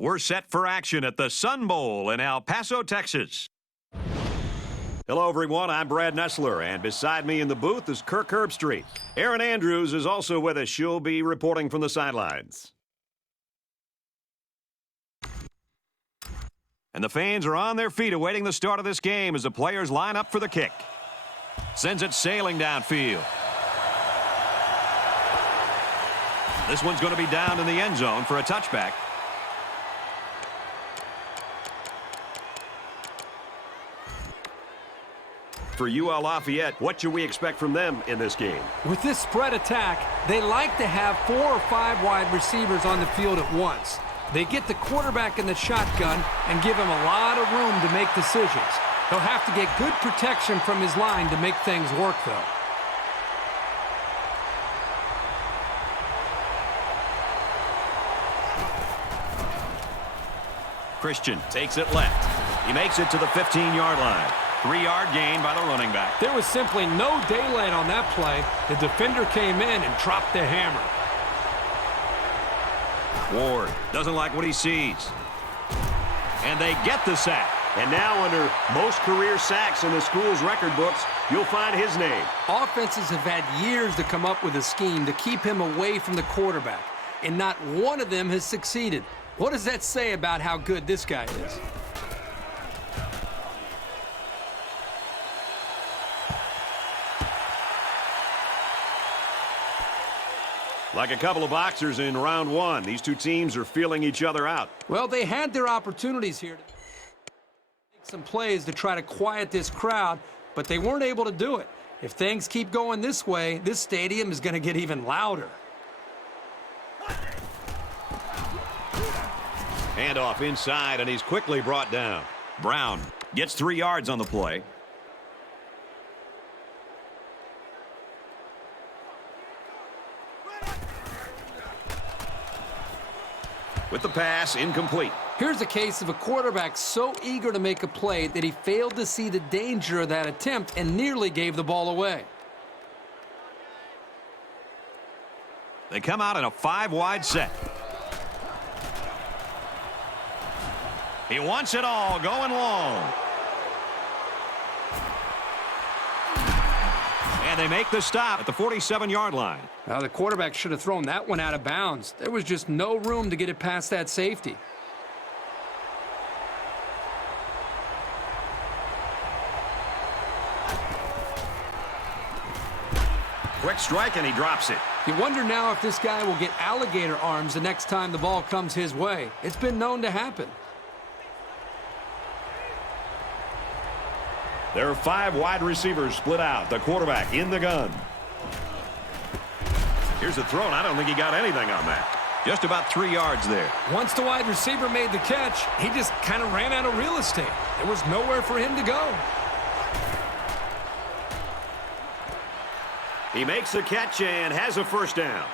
We're set for action at the Sun Bowl in El Paso, Texas. Hello, everyone. I'm Brad Nessler, and beside me in the booth is Kirk Herbstreit. Erin Andrews is also with us. She'll be reporting from the sidelines. And the fans are on their feet awaiting the start of this game as the players line up for the kick. Sends it sailing downfield. This one's going to be down in the end zone for a touchback. For UL Lafayette, what should we expect from them in this game? With this spread attack, they like to have 4 or 5 wide receivers on the field at once. They get the quarterback in the shotgun and give him a lot of room to make decisions. He'll have to get good protection from his line to make things work, though. Christian takes it left. He makes it to the 15-yard line. 3-yard gain by the running back. There was simply no daylight on that play. The defender came in and dropped the hammer. Ward doesn't like what he sees. And they get the sack. And now under most career sacks in the school's record books, you'll find his name. Offenses have had years to come up with a scheme to keep him away from the quarterback, and not one of them has succeeded. What does that say about how good this guy is? Like a couple of boxers in round one, these two teams are feeling each other out. Well, they had their opportunities here to make some plays to try to quiet this crowd, but they weren't able to do it. If things keep going this way, this stadium is going to get even louder. Handoff inside, and he's quickly brought down. Brown gets 3 yards on the play. With the pass, incomplete. Here's a case of a quarterback so eager to make a play that he failed to see the danger of that attempt and nearly gave the ball away. They come out in a 5-wide set. He wants it all, going long. And they make the stop at the 47-yard line. Now, the quarterback should have thrown that one out of bounds. There was just no room to get it past that safety. Quick strike, and he drops it. You wonder now if this guy will get alligator arms the next time the ball comes his way. It's been known to happen. There are 5 wide receivers split out. The quarterback in the gun. Here's the throw, and I don't think he got anything on that. Just about 3 yards there. Once the wide receiver made the catch, he just kind of ran out of real estate. There was nowhere for him to go. He makes the catch and has a first down.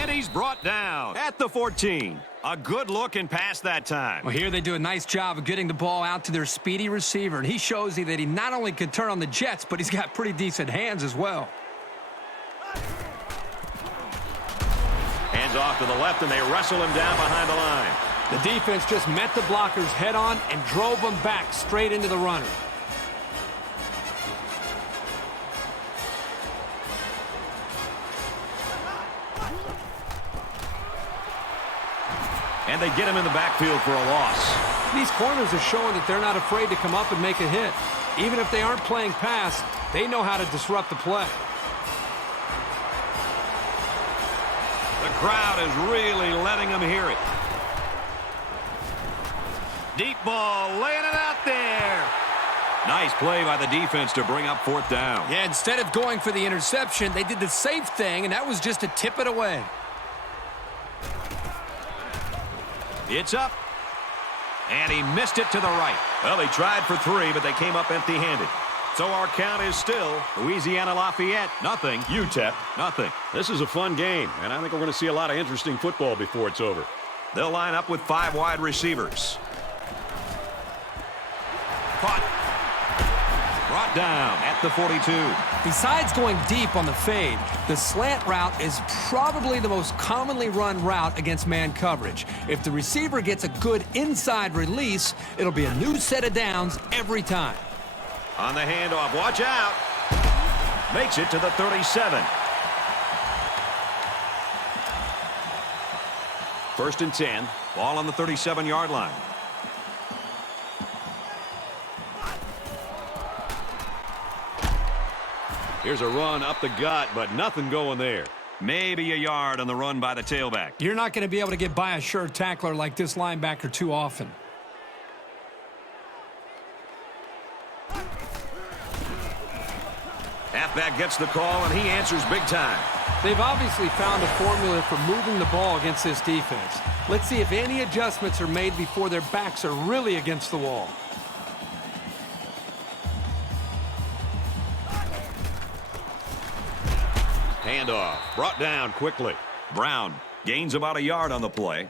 And he's brought down at the 14. A good look and pass that time. Well, here they do a nice job of getting the ball out to their speedy receiver, and he shows you that he not only can turn on the jets, but he's got pretty decent hands as well. Hands off to the left, and they wrestle him down behind the line. The defense just met the blockers head on and drove them back straight into the runner. And they get him in the backfield for a loss. These corners are showing that they're not afraid to come up and make a hit. Even if they aren't playing pass, they know how to disrupt the play. The crowd is really letting them hear it. Deep ball, laying it out there. Nice play by the defense to bring up 4th down. Yeah, instead of going for the interception, they did the safe thing, and that was just to tip it away. It's up. And he missed it to the right. Well, he tried for 3, but they came up empty-handed. So our count is still Louisiana Lafayette, nothing. UTEP, nothing. This is a fun game, and I think we're going to see a lot of interesting football before it's over. They'll line up with 5 wide receivers. Caught. Brought down at the 42. Besides going deep on the fade, the slant route is probably the most commonly run route against man coverage. If the receiver gets a good inside release, it'll be a new set of downs every time. On the handoff, watch out. Makes it to the 37. First and 10. Ball on the 37-yard line. Here's a run up the gut, but nothing going there. Maybe a yard on the run by the tailback. You're not going to be able to get by a sure tackler like this linebacker too often. Halfback gets the call, and he answers big time. They've obviously found a formula for moving the ball against this defense. Let's see if any adjustments are made before their backs are really against the wall. Handoff, brought down quickly. Brown gains about a yard on the play.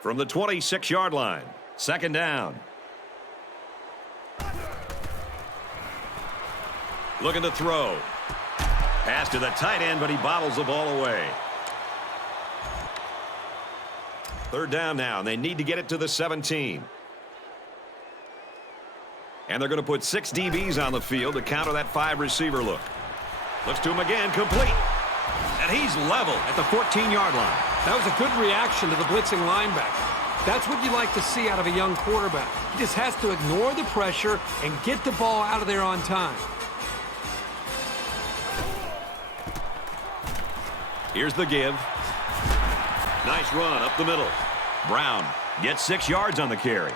From the 26-yard line, second down. Looking to throw. Pass to the tight end, but he bobbles the ball away. Third down now, and they need to get it to the 17. And they're going to put 6 DBs on the field to counter that 5-receiver look. Looks to him again, complete. And he's level at the 14-yard line. That was a good reaction to the blitzing linebacker. That's what you like to see out of a young quarterback. He just has to ignore the pressure and get the ball out of there on time. Here's the give. Nice run up the middle. Brown gets 6 yards on the carry.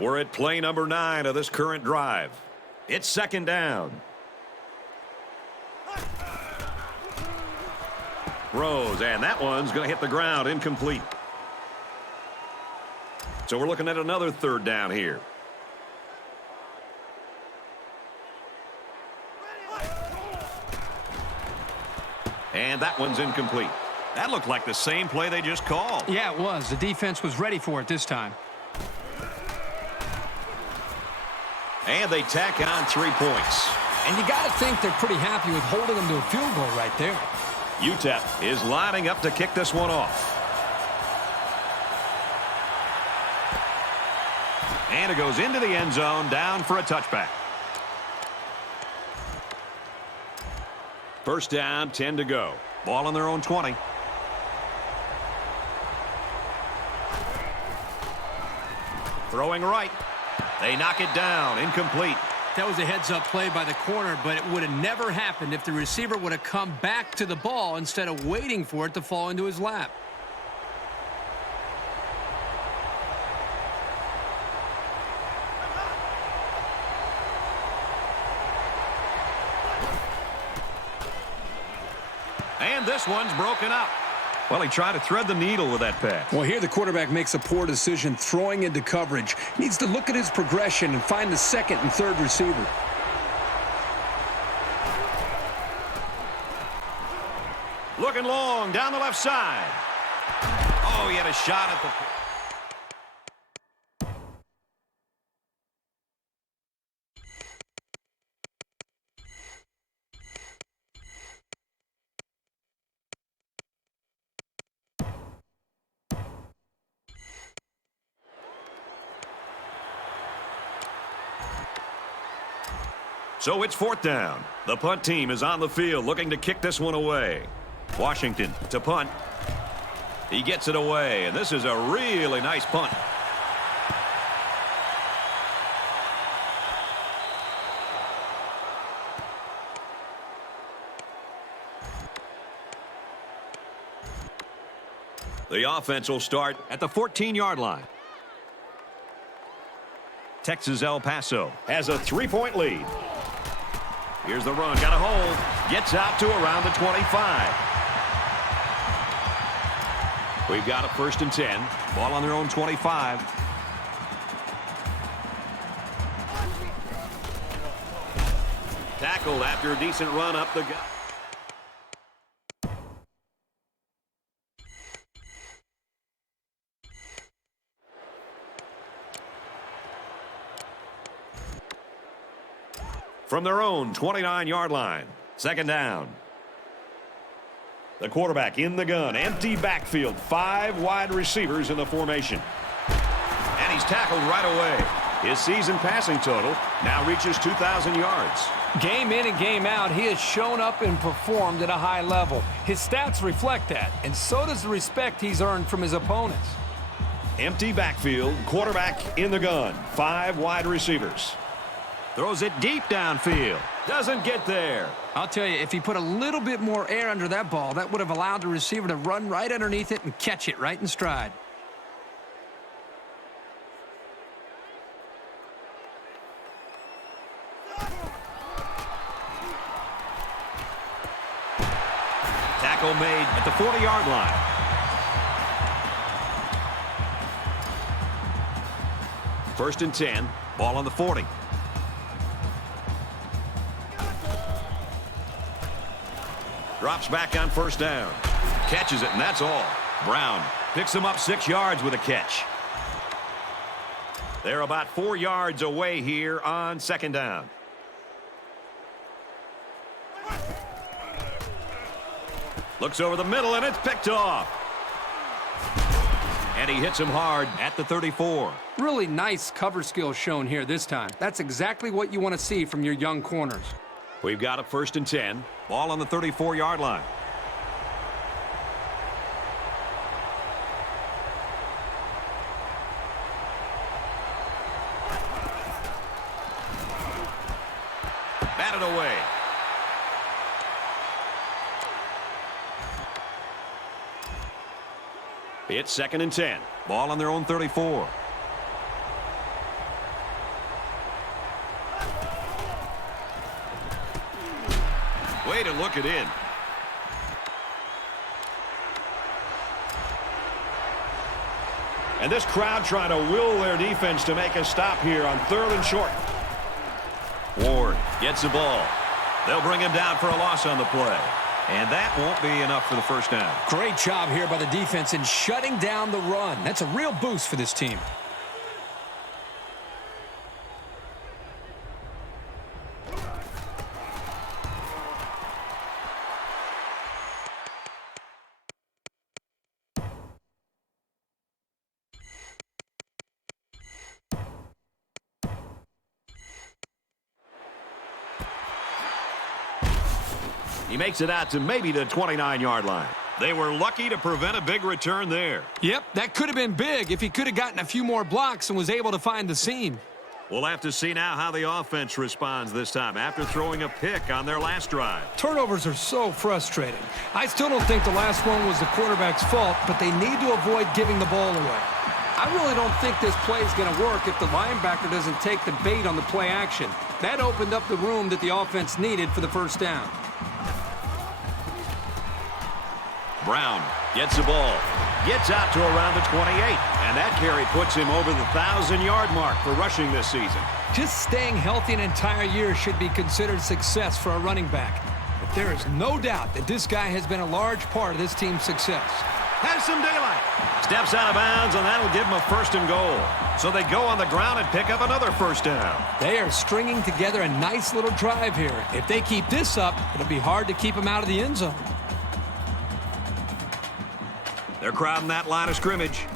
We're at play number 9 of this current drive. It's second down. Throws, and that one's going to hit the ground, incomplete. So we're looking at another third down here. And that one's incomplete. That looked like the same play they just called. Yeah, it was. The defense was ready for it this time. And they tack on 3 points. And you got to think they're pretty happy with holding them to a field goal right there. UTEP is lining up to kick this one off. And it goes into the end zone, down for a touchback. First down, 10 to go. Ball on their own 20. Throwing right. They knock it down, incomplete. That was a heads-up play by the corner, but it would have never happened if the receiver would have come back to the ball instead of waiting for it to fall into his lap. And this one's broken up. Well, he tried to thread the needle with that pass. Well, here the quarterback makes a poor decision throwing into coverage. He needs to look at his progression and find the second and third receiver. Looking long down the left side. Oh, he had a shot at the... So it's fourth down. The punt team is on the field looking to kick this one away. Washington to punt. He gets it away, and this is a really nice punt. The offense will start at the 14-yard line. Texas El Paso has a 3-point lead. Here's the run, got a hold, gets out to around the 25. We've got a first and 10, ball on their own 25. Tackled after a decent run up the gut. from their own 29-yard line. Second down. The quarterback in the gun. Empty backfield. 5 wide receivers in the formation. And he's tackled right away. His season passing total now reaches 2,000 yards. Game in and game out, he has shown up and performed at a high level. His stats reflect that, and so does the respect he's earned from his opponents. Empty backfield, quarterback in the gun. 5 wide receivers. Throws it deep downfield. Doesn't get there. I'll tell you, if he put a little bit more air under that ball, that would have allowed the receiver to run right underneath it and catch it right in stride. Tackle made at the 40-yard line. First and 10. Ball on the 40. Drops back on first down. Catches it, and that's all. Brown picks him up 6 yards with a catch. They're about 4 yards away here on second down. Looks over the middle, and it's picked off. And he hits him hard at the 34. Really nice cover skill shown here this time. That's exactly what you want to see from your young corners. We've got a first and 10. Ball on the 34-yard line. Batted away. It's second and 10. Ball on their own 34. Way to look it in. And this crowd trying to will their defense to make a stop here on 3rd and short. Ward gets the ball. They'll bring him down for a loss on the play. And that won't be enough for the first down. Great job here by the defense in shutting down the run. That's a real boost for this team. He makes it out to maybe the 29-yard line. They were lucky to prevent a big return there. Yep, that could have been big if he could have gotten a few more blocks and was able to find the seam. We'll have to see now how the offense responds this time after throwing a pick on their last drive. Turnovers are so frustrating. I still don't think the last one was the quarterback's fault, but they need to avoid giving the ball away. I really don't think this play is going to work if the linebacker doesn't take the bait on the play action. That opened up the room that the offense needed for the first down. Brown gets the ball, gets out to around the 28, and that carry puts him over the 1,000-yard mark for rushing this season. Just staying healthy an entire year should be considered success for a running back. But there is no doubt that this guy has been a large part of this team's success. Has some daylight. Steps out of bounds, and that'll give him a first and goal. So they go on the ground and pick up another first down. They are stringing together a nice little drive here. If they keep this up, it'll be hard to keep them out of the end zone. They're crowding that line of scrimmage.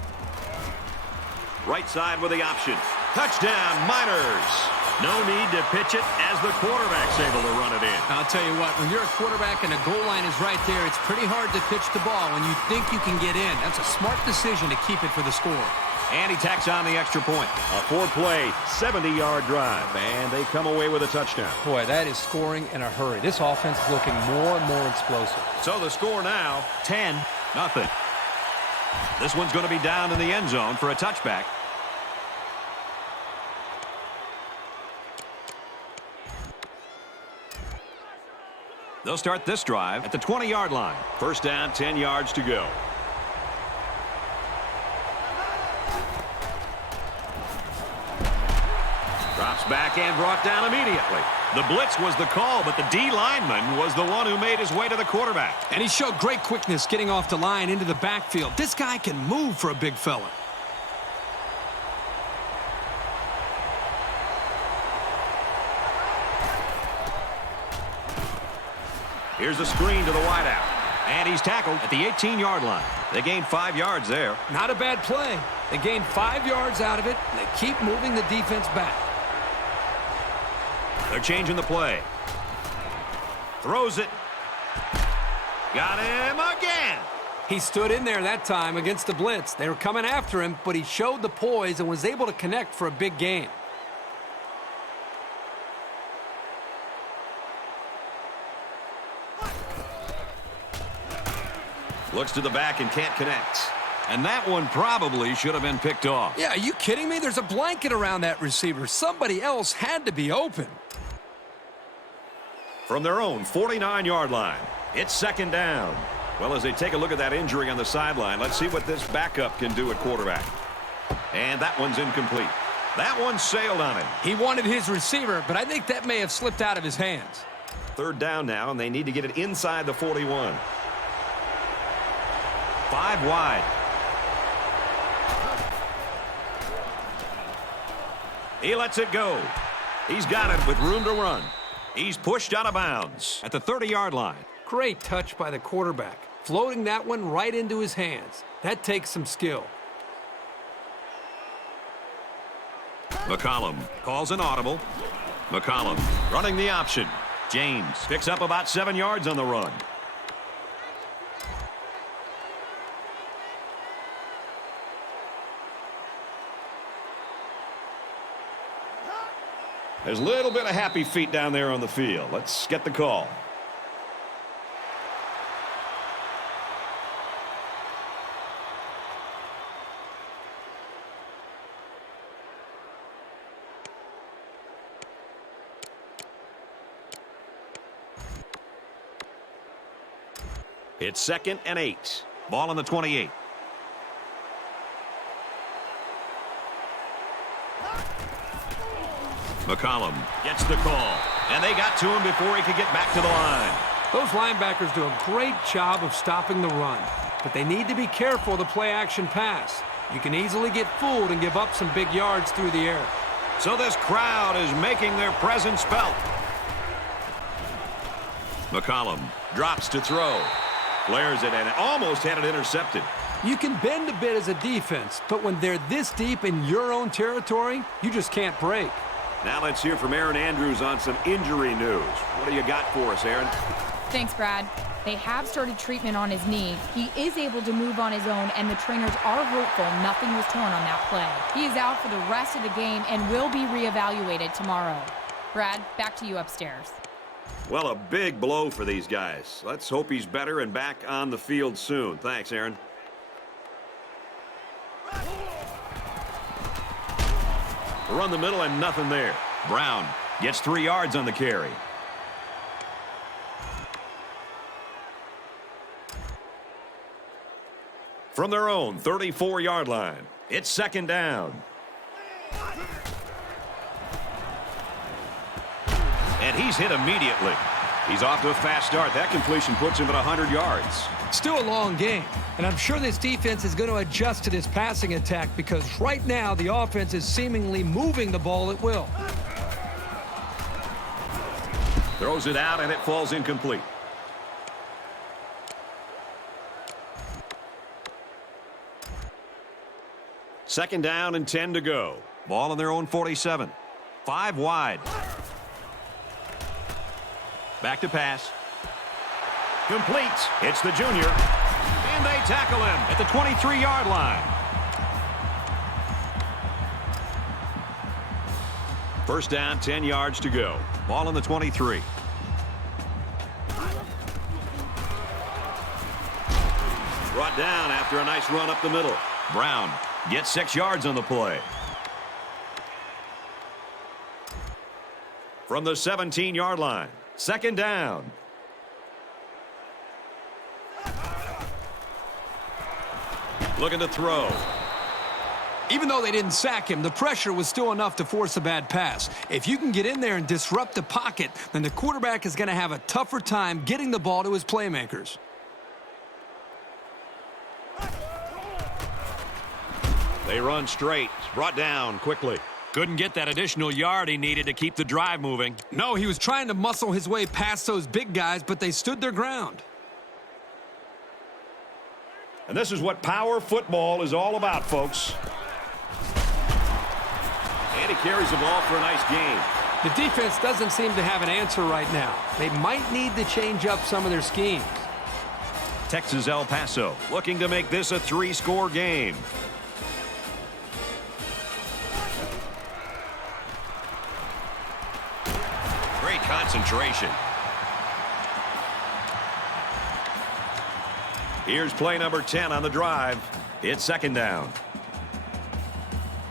Right side with the option. Touchdown, Miners. No need to pitch it as the quarterback's able to run it in. I'll tell you what, when you're a quarterback and the goal line is right there, it's pretty hard to pitch the ball when you think you can get in. That's a smart decision to keep it for the score. And he tacks on the extra point. A 4-play, 70-yard drive, and they come away with a touchdown. Boy, that is scoring in a hurry. This offense is looking more and more explosive. So the score now, 10-0. This one's going to be down in the end zone for a touchback. They'll start this drive at the 20-yard line. First down, 10 yards to go. Drops back and brought down immediately. The blitz was the call, but the D lineman was the one who made his way to the quarterback. And he showed great quickness getting off the line into the backfield. This guy can move for a big fella. Here's the screen to the wideout. And he's tackled at the 18-yard line. They gained 5 yards there. Not a bad play. They gained 5 yards out of it, and they keep moving the defense back. They're changing the play. Throws it. Got him again. He stood in there that time against the blitz. They were coming after him, but he showed the poise and was able to connect for a big gain. Looks to the back and can't connect. And that one probably should have been picked off. Yeah, are you kidding me? There's a blanket around that receiver. Somebody else had to be open. From their own 49-yard line, it's second down. Well, as they take a look at that injury on the sideline, let's see what this backup can do at quarterback. And that one's incomplete. That one sailed on him. He wanted his receiver, but I think that may have slipped out of his hands. Third down now, and they need to get it inside the 41. 5 wide. He lets it go. He's got it with room to run. He's pushed out of bounds at the 30-yard line. Great touch by the quarterback, floating that one right into his hands. That takes some skill. McCollum calls an audible. McCollum running the option. James picks up about 7 yards on the run. There's a little bit of happy feet down there on the field. Let's get the call. It's 2nd and 8. Ball on the 28. McCollum gets the call. And they got to him before he could get back to the line. Those linebackers do a great job of stopping the run, but they need to be careful of the play-action pass. You can easily get fooled and give up some big yards through the air. So this crowd is making their presence felt. McCollum drops to throw. Flares it and almost had it intercepted. You can bend a bit as a defense, but when they're this deep in your own territory, you just can't break. Now let's hear from Aaron Andrews on some injury news. What do you got for us, Aaron? Thanks, Brad. They have started treatment on his knee. He is able to move on his own, and the trainers are hopeful nothing was torn on that play. He is out for the rest of the game and will be reevaluated tomorrow. Brad, back to you upstairs. Well, a big blow for these guys. Let's hope he's better and back on the field soon. Thanks, Aaron. Run the middle and nothing there. Brown gets 3 yards on the carry. From their own 34-yard line, it's 2nd down. And he's hit immediately. He's off to a fast start. That completion puts him at 100 yards. Still a long game, and I'm sure this defense is going to adjust to this passing attack because right now the offense is seemingly moving the ball at will. Throws it out, and it falls incomplete. Second down and 10 to go. Ball on their own 47. 5 wide. Back to pass. Complete. It's the junior. And they tackle him at the 23-yard line. First down, 10 yards to go. Ball on the 23. Brought down after a nice run up the middle. Brown gets 6 yards on the play. From the 17-yard line. Second down. Looking to throw. Even though they didn't sack him, the pressure was still enough to force a bad pass. If you can get in there and disrupt the pocket, then the quarterback is going to have a tougher time getting the ball to his playmakers. They run straight. Brought down quickly. Couldn't get that additional yard he needed to keep the drive moving. No, he was trying to muscle his way past those big guys, but they stood their ground. And this is what power football is all about, folks. And he carries the ball for a nice gain. The defense doesn't seem to have an answer right now. They might need to change up some of their schemes. Texas El Paso looking to make this a 3-score game. Great concentration. Here's play number 10 on the drive. It's second down.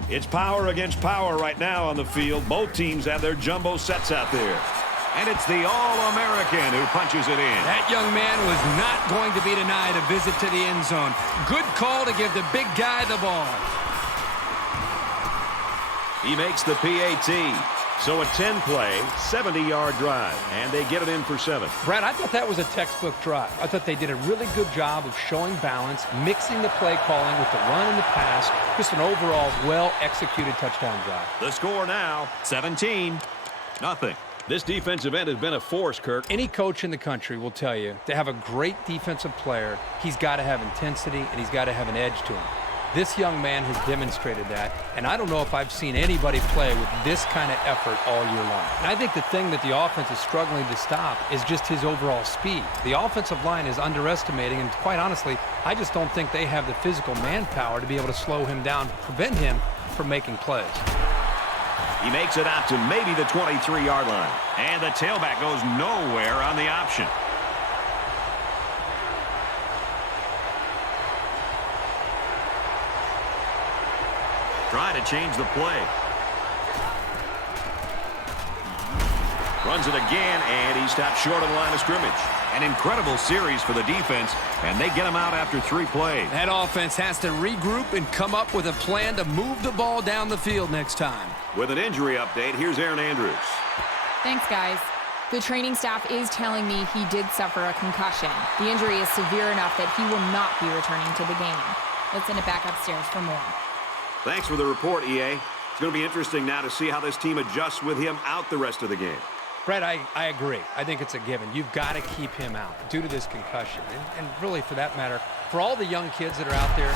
It's power against power right now on the field. Both teams have their jumbo sets out there. And it's the All-American who punches it in. That young man was not going to be denied a visit to the end zone. Good call to give the big guy the ball. He makes the PAT. So a 10-play, 70-yard drive, and they get it in for 7. Brad, I thought that was a textbook drive. I thought they did a really good job of showing balance, mixing the play calling with the run and the pass. Just an overall well-executed touchdown drive. The score now, 17-0. This defensive end has been a force, Kirk. Any coach in the country will tell you to have a great defensive player, he's got to have intensity and he's got to have an edge to him. This young man has demonstrated that, and I don't know if I've seen anybody play with this kind of effort all year long. And I think the thing that the offense is struggling to stop is just his overall speed. The offensive line is underestimating, and quite honestly, I just don't think they have the physical manpower to be able to slow him down, prevent him from making plays. He makes it out to maybe the 23-yard line. And the tailback goes nowhere on the option. Trying to change the play. Runs it again, and he stopped short of the line of scrimmage. An incredible series for the defense, and they get him out after 3 plays. That offense has to regroup and come up with a plan to move the ball down the field next time. With an injury update, here's Aaron Andrews. Thanks, guys. The training staff is telling me he did suffer a concussion. The injury is severe enough that he will not be returning to the game. Let's send it back upstairs for more. Thanks for the report, EA. It's going to be interesting now to see how this team adjusts with him out the rest of the game. Brett, I agree. I think it's a given. You've got to keep him out due to this concussion. And really, for that matter, for all the young kids that are out there,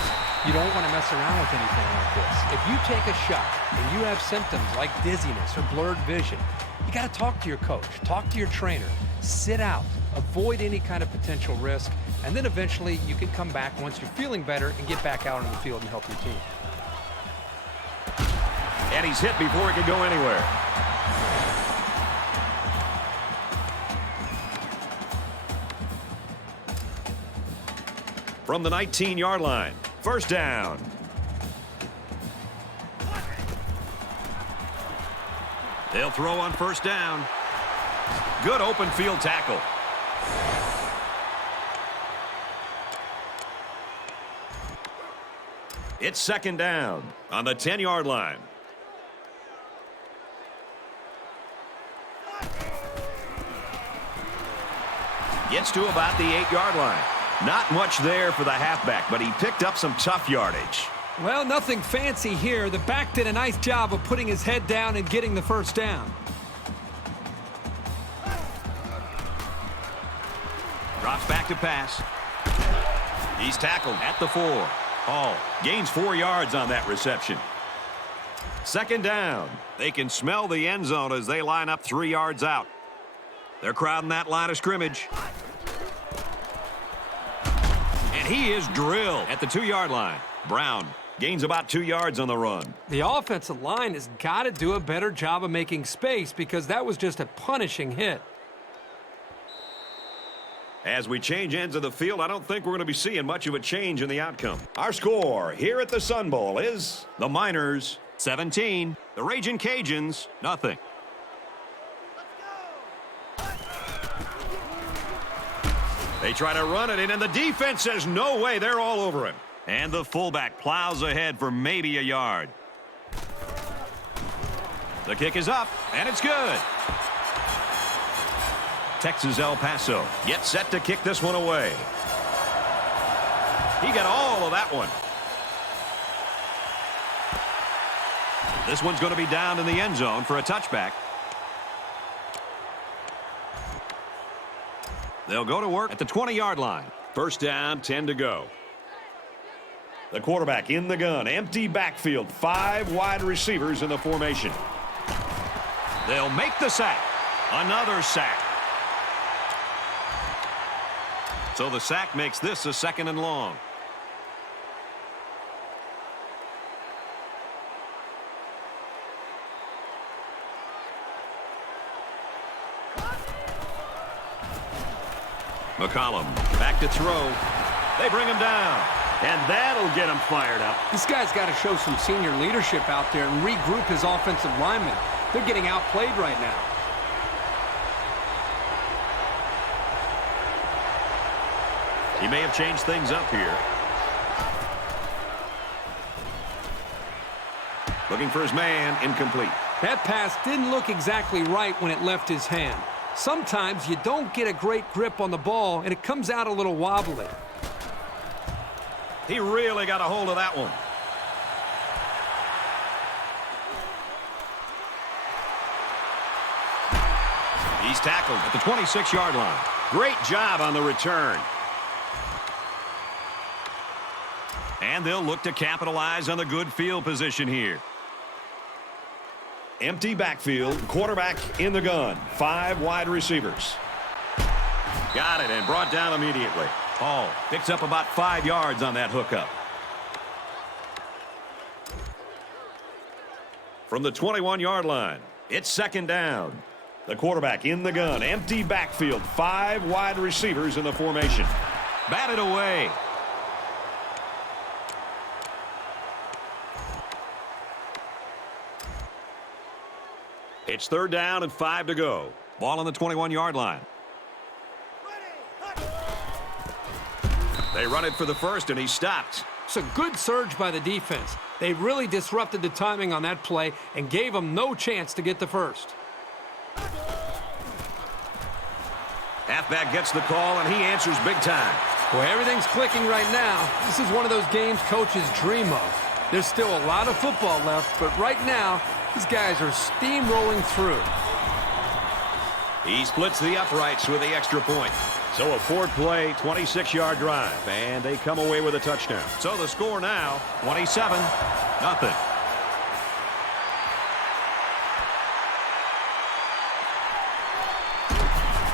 you don't want to mess around with anything like this. If you take a shot and you have symptoms like dizziness or blurred vision, you got to talk to your coach, talk to your trainer, sit out, avoid any kind of potential risk, and then eventually you can come back once you're feeling better and get back out on the field and help your team. And he's hit before he could go anywhere. From the 19-yard line, first down. They'll throw on first down. Good open field tackle. It's second down on the 10-yard line. Gets to about the 8-yard line. Not much there for the halfback, but he picked up some tough yardage. Well, nothing fancy here. The back did a nice job of putting his head down and getting the first down. Drops back to pass. He's tackled at the 4. Hall gains 4 yards on that reception. Second down. They can smell the end zone as they line up 3 yards out. They're crowding that line of scrimmage. And he is drilled at the 2-yard line. Brown gains about 2 yards on the run. The offensive line has got to do a better job of making space because that was just a punishing hit. As we change ends of the field, I don't think we're going to be seeing much of a change in the outcome. Our score here at the Sun Bowl is The Miners, 17. The Ragin' Cajuns, nothing. They try to run it in, and the defense says no way. They're all over him. And the fullback plows ahead for maybe a yard. The kick is up, and it's good. Texas El Paso gets set to kick this one away. He got all of that one. This one's going to be down in the end zone for a touchback. They'll go to work at the 20-yard line. First down, 10 to go. The quarterback in the gun. Empty backfield. 5 wide receivers in the formation. They'll make the sack. Another sack. So the sack makes this a 2nd and long. McCollum back to throw. They bring him down. And that'll get him fired up. This guy's got to show some senior leadership out there and regroup his offensive linemen. They're getting outplayed right now. He may have changed things up here. Looking for his man. Incomplete. That pass didn't look exactly right when it left his hand. Sometimes you don't get a great grip on the ball, and it comes out a little wobbly. He really got a hold of that one. He's tackled at the 26-yard line. Great job on the return. And they'll look to capitalize on the good field position here. Empty backfield. Quarterback in the gun. 5 wide receivers. Got it and brought down immediately. Hall picks up about 5 yards on that hookup. From the 21-yard line, it's 2nd down. The quarterback in the gun. Empty backfield. 5 wide receivers in the formation. Batted away. It's 3rd down and 5 to go. Ball on the 21-yard line. They run it for the first, and he stopped. It's a good surge by the defense. They really disrupted the timing on that play and gave them no chance to get the first. Halfback gets the call, and he answers big time. Boy, everything's clicking right now. This is one of those games coaches dream of. There's still a lot of football left, but right now, these guys are steamrolling through. He splits the uprights with the extra point. So a 4-play, 26-yard drive, and they come away with a touchdown. So the score now, 27-0.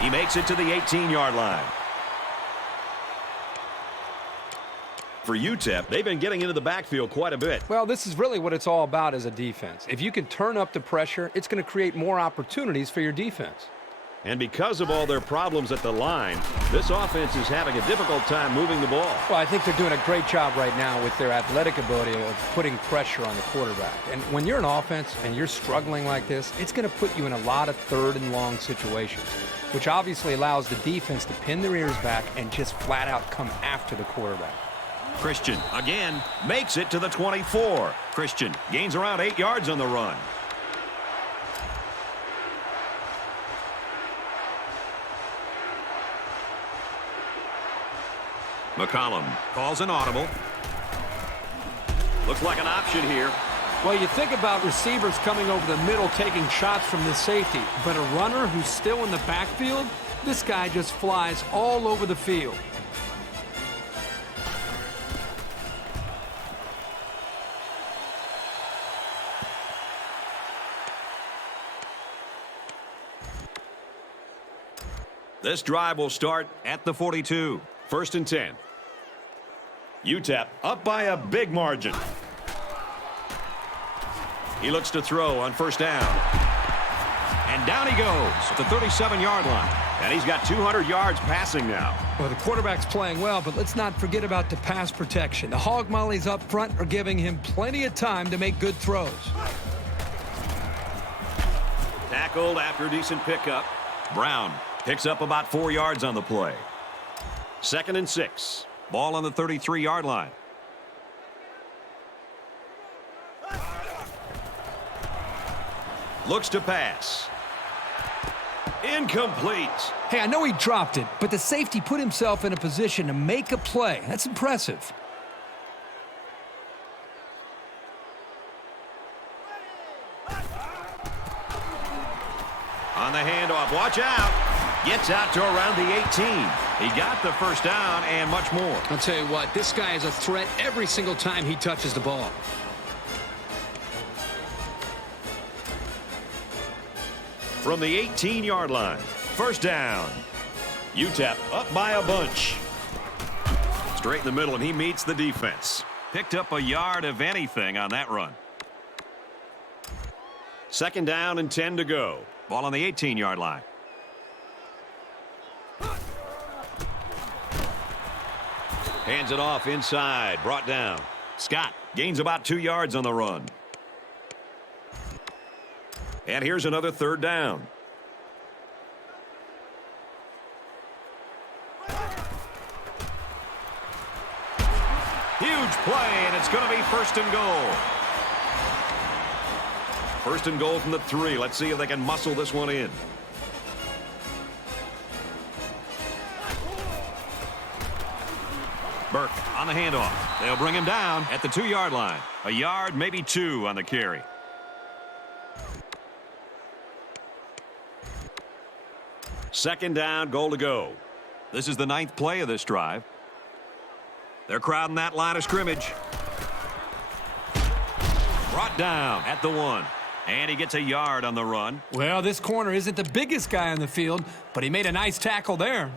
He makes it to the 18-yard line. For UTEP, they've been getting into the backfield quite a bit. Well, this is really what it's all about as a defense. If you can turn up the pressure, it's going to create more opportunities for your defense. And because of all their problems at the line, this offense is having a difficult time moving the ball. Well, I think they're doing a great job right now with their athletic ability of putting pressure on the quarterback. And when you're an offense and you're struggling like this, it's going to put you in a lot of 3rd and long situations, which obviously allows the defense to pin their ears back and just flat out come after the quarterback. Christian, again, makes it to the 24. Christian gains around 8 yards on the run. McCollum calls an audible. Looks like an option here. Well, you think about receivers coming over the middle taking shots from the safety, but a runner who's still in the backfield, this guy just flies all over the field. This drive will start at the 42. 1st and 10. UTEP up by a big margin. He looks to throw on 1st down. And down he goes at the 37-yard line. And he's got 200 yards passing now. Well, the quarterback's playing well, but let's not forget about the pass protection. The hog mollies up front are giving him plenty of time to make good throws. Tackled after a decent pickup. Brown picks up about 4 yards on the play. 2nd and 6. Ball on the 33-yard line. Looks to pass. Incomplete. Hey, I know he dropped it, but the safety put himself in a position to make a play. That's impressive. On the handoff, watch out. Gets out to around the 18. He got the first down and much more. I'll tell you what, this guy is a threat every single time he touches the ball. From the 18-yard line, first down. UTEP up by a bunch. Straight in the middle, and he meets the defense. Picked up a yard of anything on that run. Second down and 10 to go. Ball on the 18-yard line. Hands it off inside, brought down. Scott gains about 2 yards on the run. And here's another third down. Huge play, and it's going to be first and goal. First and goal from the 3. Let's see if they can muscle this one in. Burke on the handoff. They'll bring him down at the 2-yard line. A yard, maybe 2 on the carry. Second down, goal to go. This is the 9th play of this drive. They're crowding that line of scrimmage. Brought down at the 1. And he gets a yard on the run. Well, this corner isn't the biggest guy on the field, but he made a nice tackle there.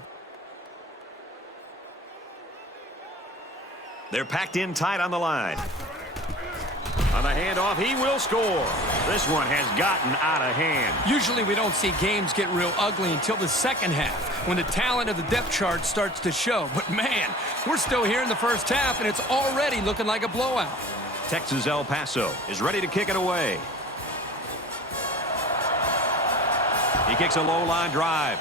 They're packed in tight on the line. On the handoff, he will score. This one has gotten out of hand. Usually we don't see games get real ugly until the second half, when the talent of the depth chart starts to show. But man, we're still here in the first half, and it's already looking like a blowout. Texas El Paso is ready to kick it away. He kicks a low-line drive.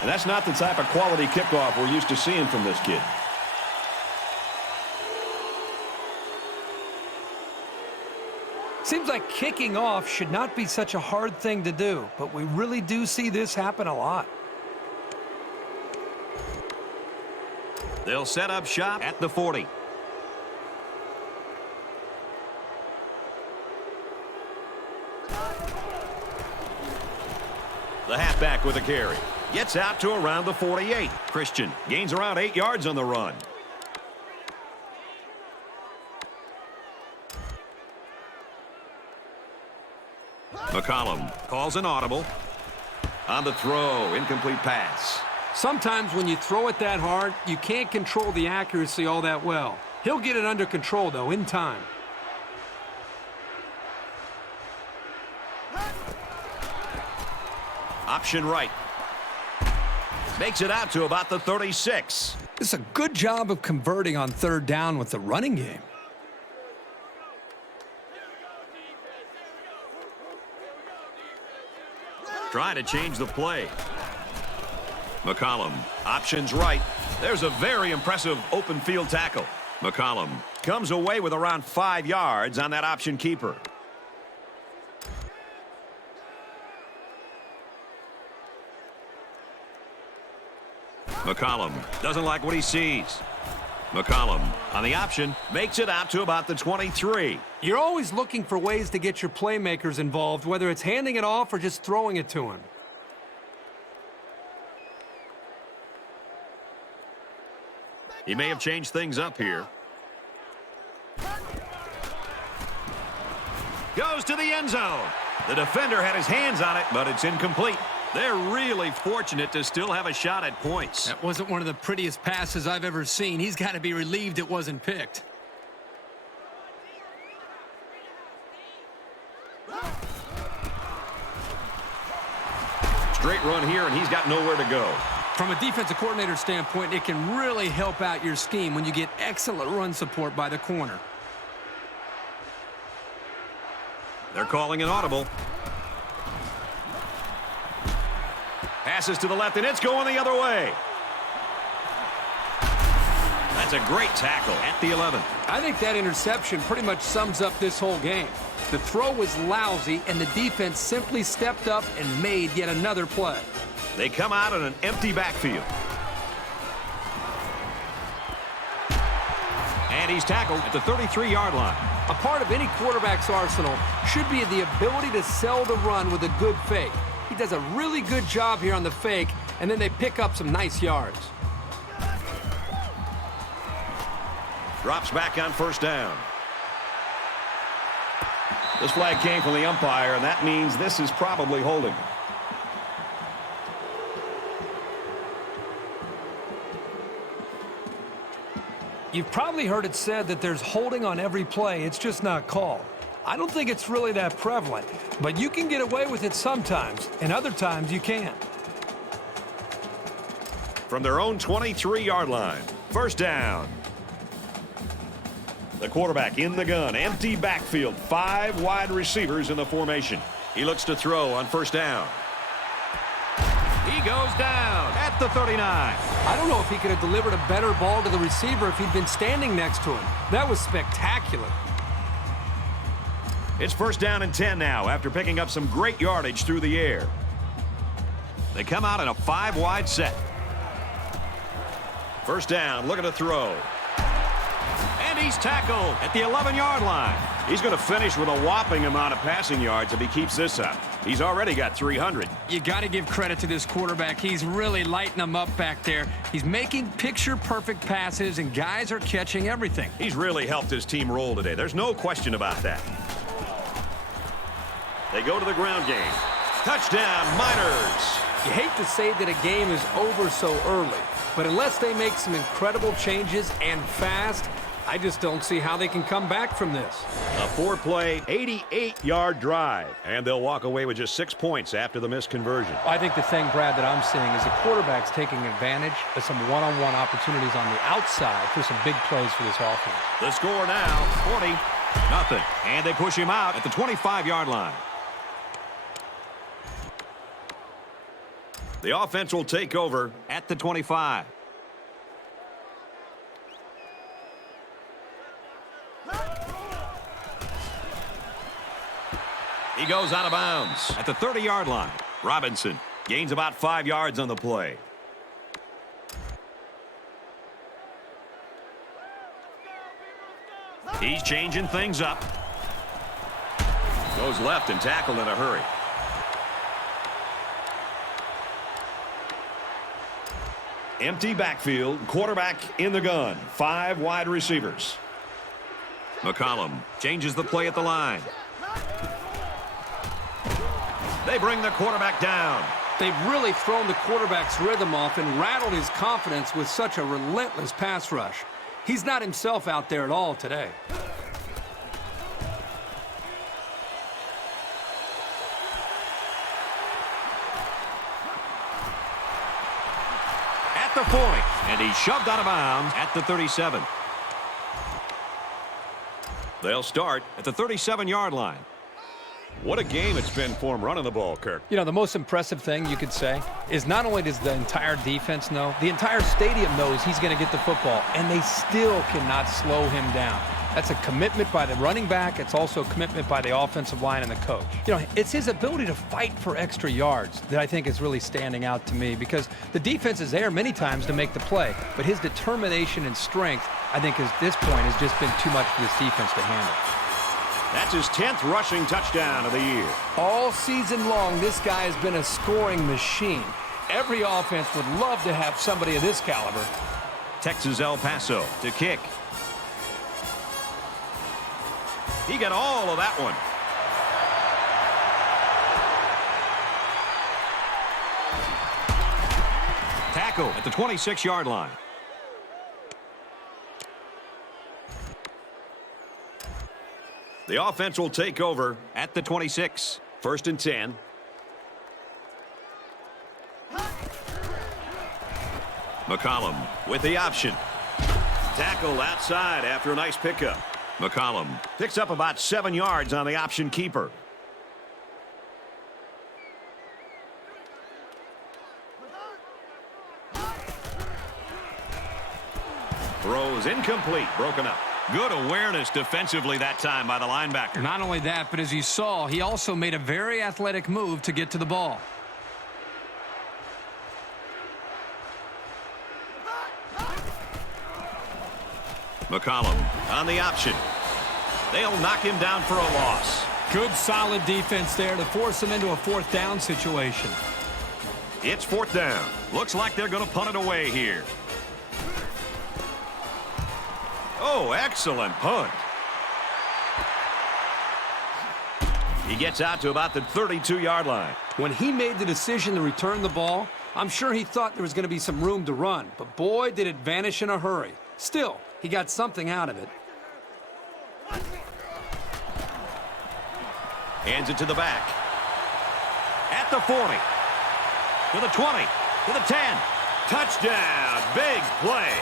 And that's not the type of quality kickoff we're used to seeing from this kid. Seems like kicking off should not be such a hard thing to do, but we really do see this happen a lot. They'll set up shop at the 40. The halfback with a carry. Gets out to around the 48. Christian gains around 8 yards on the run. McCollum calls an audible. On the throw, incomplete pass. Sometimes when you throw it that hard, you can't control the accuracy all that well. He'll get it under control, though, in time. Option right. Makes it out to about the 36. It's a good job of converting on third down with the running game. Trying to change the play. McCollum, options right. There's a very impressive open field tackle. McCollum comes away with around 5 yards on that option keeper. McCollum doesn't like what he sees. McCollum on the option makes it out to about the 23. You're always looking for ways to get your playmakers involved, whether it's handing it off or just throwing it to him. He may have changed things up here. Goes to the end zone. The defender had his hands on it, but it's incomplete. They're really fortunate to still have a shot at points. That wasn't one of the prettiest passes I've ever seen. He's got to be relieved it wasn't picked. Straight run here, and he's got nowhere to go. From a defensive coordinator standpoint, it can really help out your scheme when you get excellent run support by the corner. They're calling an audible. Passes to the left, and it's going the other way. That's a great tackle at the 11. I think that interception pretty much sums up this whole game. The throw was lousy, and the defense simply stepped up and made yet another play. They come out in an empty backfield. And he's tackled at the 33-yard line. A part of any quarterback's arsenal should be the ability to sell the run with a good fake. He does a really good job here on the fake, and then they pick up some nice yards. Drops back on first down. This flag came from the umpire, and that means this is probably holding. You've probably heard it said that there's holding on every play. It's just not called. I don't think it's really that prevalent, but you can get away with it sometimes, and other times you can't. From their own 23-yard line, first down. The quarterback in the gun, empty backfield, 5 wide receivers in the formation. He looks to throw on first down. He goes down at the 39. I don't know if he could have delivered a better ball to the receiver if he'd been standing next to him. That was spectacular. It's first down and 10 now after picking up some great yardage through the air. They come out in a 5-wide set. First down, looking to throw. And he's tackled at the 11-yard line. He's going to finish with a whopping amount of passing yards if he keeps this up. He's already got 300. You got to give credit to this quarterback. He's really lighting them up back there. He's making picture-perfect passes, and guys are catching everything. He's really helped his team roll today. There's no question about that. They go to the ground game. Touchdown, Miners. You hate to say that a game is over so early, but unless they make some incredible changes and fast, I just don't see how they can come back from this. A 4-play, 88-yard drive. And they'll walk away with just 6 points after the missed conversion. I think the thing, Brad, that I'm seeing is the quarterback's taking advantage of some one-on-one opportunities on the outside for some big plays for this offense. The score now, 40-0. And they push him out at the 25-yard line. The offense will take over At the 25. He goes out of bounds. At the 30-yard line. Robinson gains about 5 yards on the play. He's changing things up. Goes left and tackled in a hurry. Empty backfield, quarterback in the gun, 5 wide receivers. McCollum changes the play at the line. They bring the quarterback down. They've really thrown the quarterback's rhythm off and rattled his confidence with such a relentless pass rush. He's not himself out there at all today. At the 40. And he's shoved out of bounds at the 37. They'll start At the 37-yard line. What a game it's been for him running the ball, Kirk. You know, the most impressive thing you could say is not only does the entire defense know, the entire stadium knows he's going to get the football, and they still cannot slow him down. That's a commitment by the running back. It's also a commitment by the offensive line and the coach. You know, it's his ability to fight for extra yards that I think is really standing out to me, because the defense is there many times to make the play, but his determination and strength, I think, at this point has just been too much for this defense to handle. That's his 10th rushing touchdown of the year. All season long, this guy has been a scoring machine. Every offense would love to have somebody of this caliber. Texas El Paso to kick. He got all of that one. Tackle at the 26-yard line. The offense will take over At the 26. first and 10. McCollum. With the option. Tackled outside after a nice pickup. McCollum. Picks up about 7 yards on the option keeper. Throws incomplete, broken up. Good awareness defensively that time by the linebacker. Not only that, but as you saw, he also made a very athletic move to get to the ball. McCollum on the option. They'll knock him down for a loss. Good, solid defense there to force him into a fourth down situation. It's fourth down. Looks like they're going to punt it away here. Oh, excellent punt. He gets out to about the 32-yard line. When he made the decision to return the ball, I'm sure he thought there was going to be some room to run, but boy, did it vanish in a hurry. Still, he got something out of it. Hands it to the back. At the 40. To the 20. To the 10. Touchdown. Big play.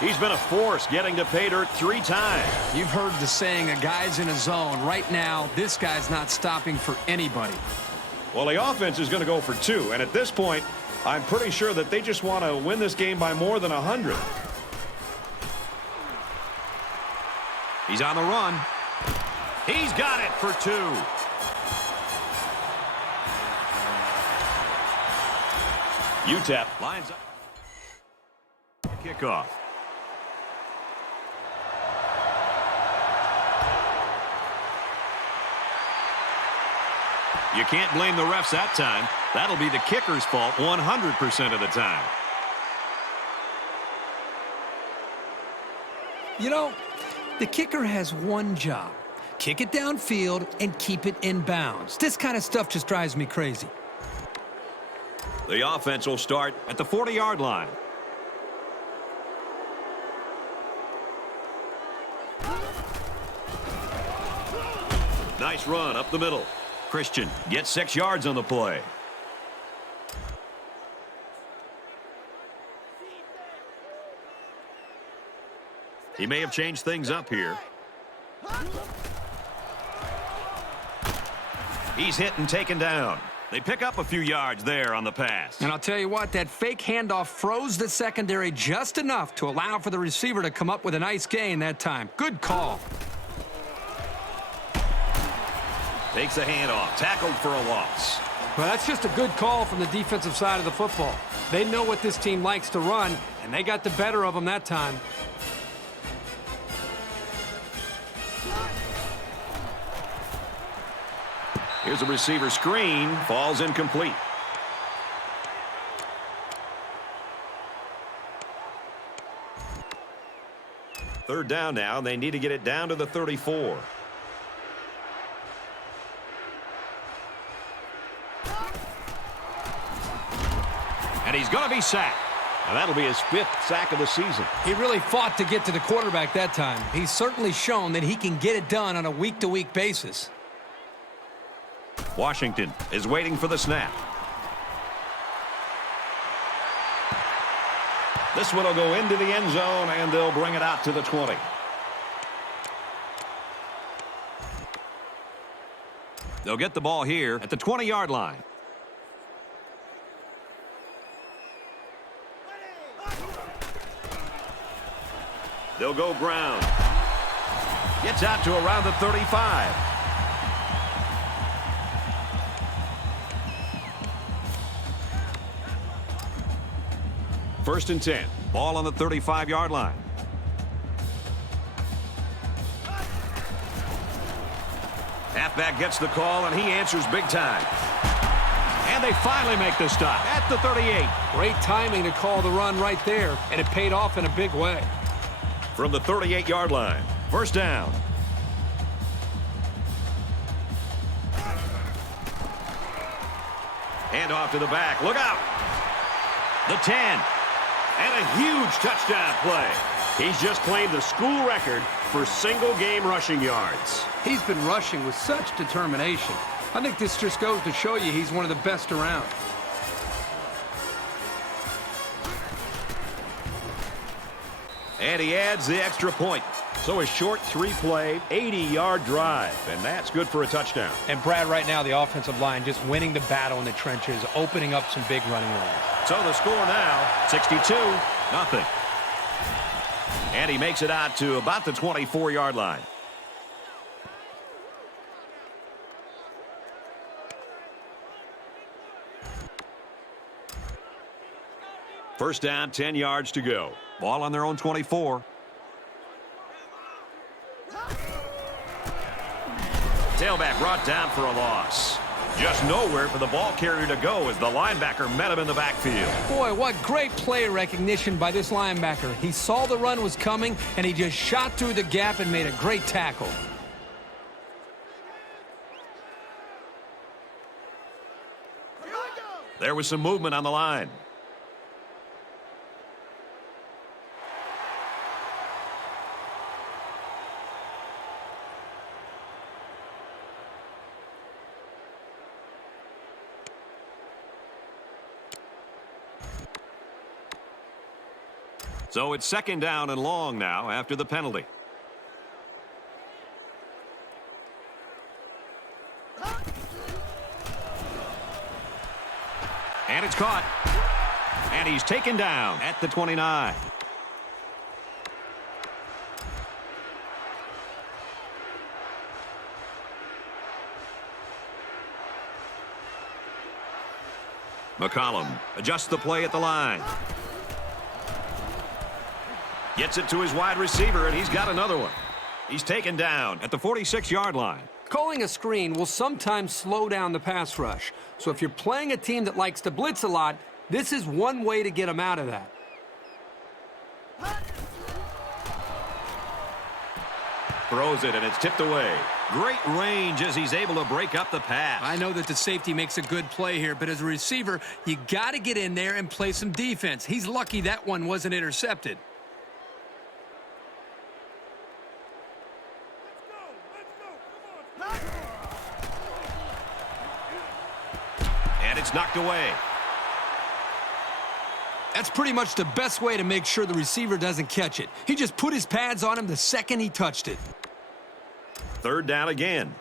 He's been a force getting to pay dirt 3 times. You've heard the saying, a guy's in a zone. Right now, this guy's not stopping for anybody. Well, the offense is going to go for 2, and at this point, I'm pretty sure that they just want to win this game by more than 100. He's on the run. He's got it for 2. UTEP lines up. Kickoff. You can't blame the refs that time. That'll be the kicker's fault 100% of the time. You know, the kicker has one job. Kick it downfield and keep it in bounds. This kind of stuff just drives me crazy. The offense will start at the 40-yard line. Nice run up the middle. Christian gets 6 yards on the play. He may have changed things up here. He's hit and taken down. They pick up a few yards there on the pass. And I'll tell you what, that fake handoff froze the secondary just enough to allow for the receiver to come up with a nice gain that time. Good call. Takes the handoff, tackled for a loss. Well, that's just a good call from the defensive side of the football. They know what this team likes to run, and they got the better of them that time. Here's a receiver screen. Falls incomplete. Third down now. They need to get it down to the 34. And he's going to be sacked. And that'll be his 5th sack of the season. He really fought to get to the quarterback that time. He's certainly shown that he can get it done on a week-to-week basis. Washington is waiting for the snap. This one will go into the end zone, and they'll bring it out to the 20. They'll get the ball here at the 20-yard line. They'll go ground. Gets out to around the 35. First and 10. Ball on the 35-yard line. Halfback gets the call, and he answers big time. And they finally make the stop at the 38. Great timing to call the run right there, and it paid off in a big way. From the 38-yard line. First down. Hand off to the back. Look out. The 10. And a huge touchdown play. He's just claimed the school record for single-game rushing yards. He's been rushing with such determination. I think this just goes to show you he's one of the best around. And he adds the extra point. So a short 3-play, 80-yard drive. And that's good for a touchdown. And Brad, right now, the offensive line just winning the battle in the trenches, opening up some big running lanes. So the score now, 62-0. And he makes it out to about the 24-yard line. First down, 10 yards to go. Ball on their own 24. Tailback brought down for a loss. Just nowhere for the ball carrier to go as the linebacker met him in the backfield. Boy, what great play recognition by this linebacker. He saw the run was coming, and he just shot through the gap and made a great tackle. There was some movement on the line. So it's second down and long now after the penalty. And it's caught. And he's taken down at the 29. McCollum adjusts the play at the line. Gets it to his wide receiver, and he's got another one. He's taken down at the 46-yard line. Calling a screen will sometimes slow down the pass rush. So if you're playing a team that likes to blitz a lot, this is one way to get them out of that. Throws it, and it's tipped away. Great range as he's able to break up the pass. I know that the safety makes a good play here, but as a receiver, you got to get in there and play some defense. He's lucky that one wasn't intercepted. And it's knocked away. That's pretty much the best way to make sure the receiver doesn't catch it. He just put his pads on him the second he touched it. Third down again.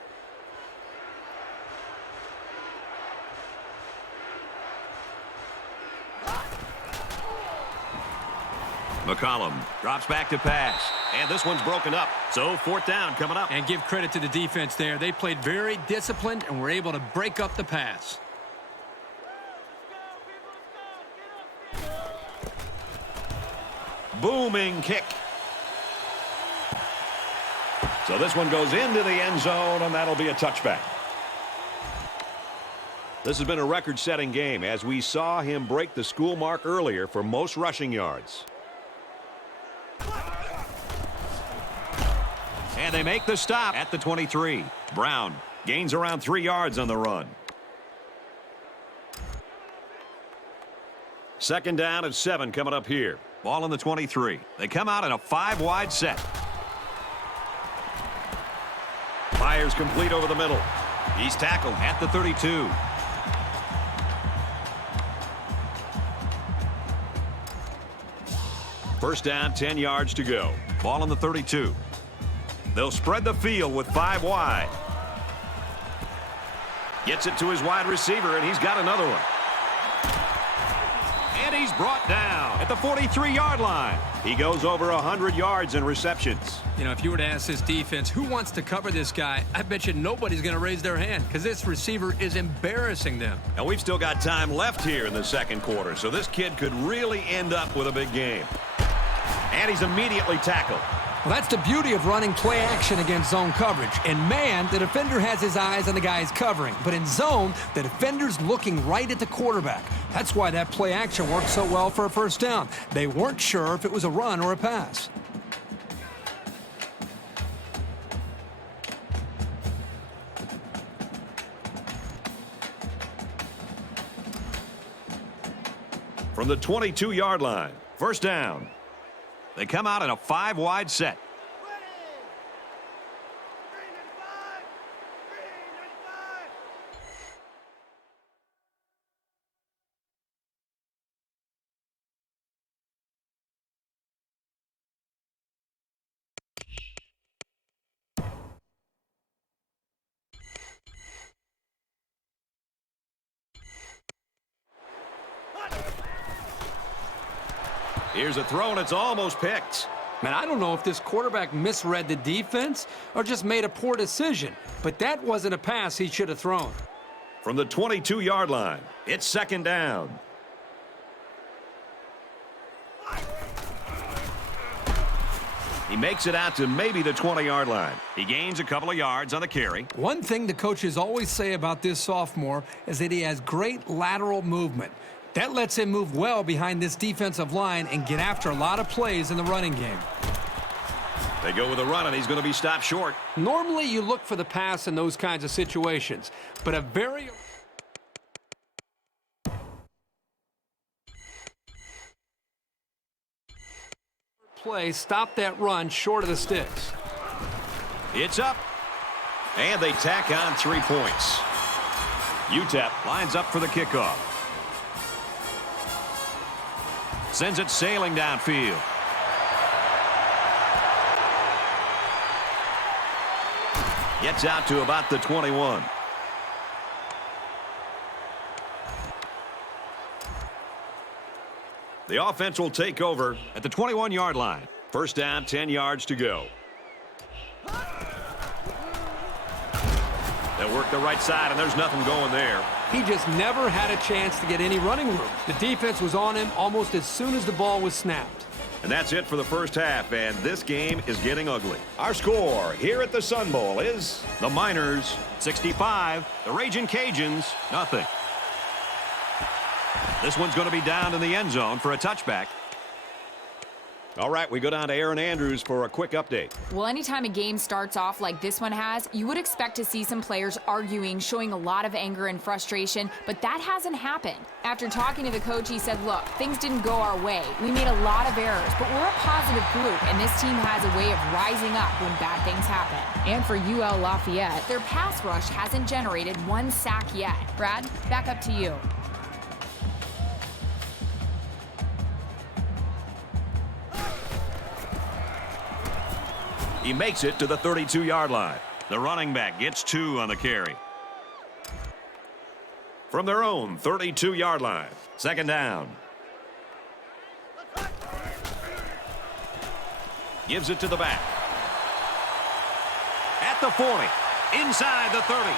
McCollum drops back to pass. And this one's broken up. So fourth down coming up. And give credit to the defense there. They played very disciplined and were able to break up the pass. Booming kick. So this one goes into the end zone, and that'll be a touchback. This has been a record-setting game as we saw him break the school mark earlier for most rushing yards. And they make the stop at the 23. Brown gains around 3 yards on the run. Second down and 7 coming up here. Ball on the 23. They come out in a 5-wide set. Fires complete over the middle. He's tackled at the 32. First down, 10 yards to go. Ball on the 32. They'll spread the field with 5 wide. Gets it to his wide receiver, and he's got another one. And he's brought down at the 43-yard line. He goes over 100 yards in receptions. You know, if you were to ask this defense, who wants to cover this guy, I bet you nobody's going to raise their hand because this receiver is embarrassing them. And we've still got time left here in the second quarter, so this kid could really end up with a big game. And he's immediately tackled. Well, that's the beauty of running play action against zone coverage. In man, the defender has his eyes on the guy he's covering. But in zone, the defender's looking right at the quarterback. That's why that play action worked so well for a first down. They weren't sure if it was a run or a pass. From the 22-yard line, first down. They come out in a 5-wide set. Here's a throw, and it's almost picked. Man, I don't know if this quarterback misread the defense or just made a poor decision, but that wasn't a pass he should have thrown. From the 22-yard line, it's second down. He makes it out to maybe the 20-yard line. He gains a couple of yards on the carry. One thing the coaches always say about this sophomore is that he has great lateral movement. That lets him move well behind this defensive line and get after a lot of plays in the running game. They go with a run, and he's going to be stopped short. Normally, you look for the pass in those kinds of situations, but a very play stopped that run short of the sticks. It's up, and they tack on 3 points. UTEP lines up for the kickoff. Sends it sailing downfield. Gets out to about the 21. The offense will take over at the 21-yard line. First down, 10 yards to go. They'll work the right side, and there's nothing going there. He just never had a chance to get any running room. The defense was on him almost as soon as the ball was snapped. And that's it for the first half, and this game is getting ugly. Our score here at the Sun Bowl is the Miners 65, the Ragin' Cajuns nothing. This one's going to be down in the end zone for a touchback. All right, we go down to Aaron Andrews for a quick update. Well, anytime a game starts off like this one has, you would expect to see some players arguing, showing a lot of anger and frustration, but that hasn't happened. After talking to the coach, he said, look, things didn't go our way. We made a lot of errors, but we're a positive group, and this team has a way of rising up when bad things happen. And for UL Lafayette, their pass rush hasn't generated one sack yet. Brad, back up to you. He makes it to the 32-yard line. The running back gets 2 on the carry. From their own 32-yard line, second down. Gives it to the back. At the 40, inside the 30,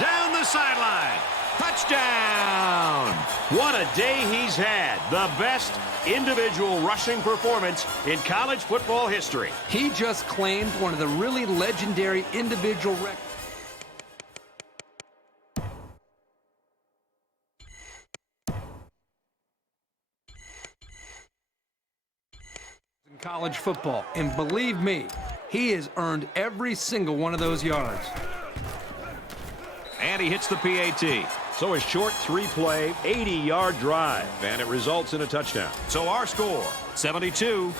down the sideline. Touchdown! What a day he's had. The best individual rushing performance in college football history. He just claimed one of the really legendary individual records in college football. And believe me, he has earned every single one of those yards. And he hits the PAT. So a short 3-play, 80-yard drive, and it results in a touchdown. So our score, 72-0.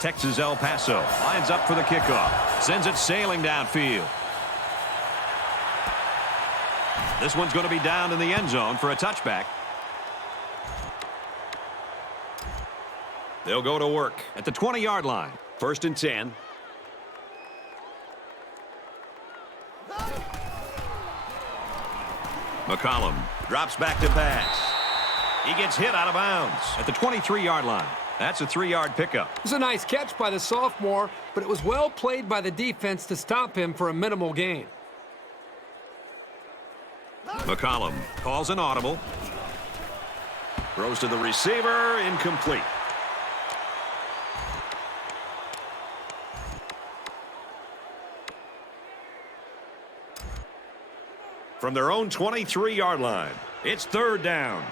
Texas El Paso lines up for the kickoff. Sends it sailing downfield. This one's going to be down in the end zone for a touchback. They'll go to work at the 20-yard line. First and 10. McCollum drops back to pass. He gets hit out of bounds at the 23-yard line. That's a 3-yard pickup. It was a nice catch by the sophomore, but it was well played by the defense to stop him for a minimal gain. McCollum calls an audible. Throws to the receiver, incomplete. From their own 23-yard line, it's third down.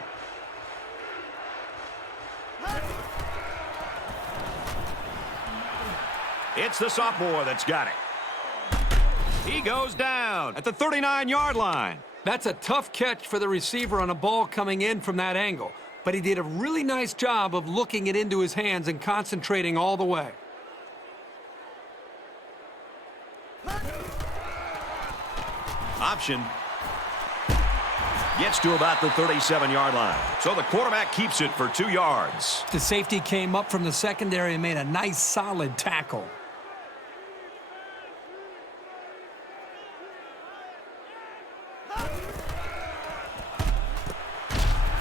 It's the sophomore that's got it. He goes down at the 39-yard line. That's a tough catch for the receiver on a ball coming in from that angle, but he did a really nice job of looking it into his hands and concentrating all the way. Option. Gets to about the 37-yard line. So the quarterback keeps it for 2 yards. The safety came up from the secondary and made a nice, solid tackle.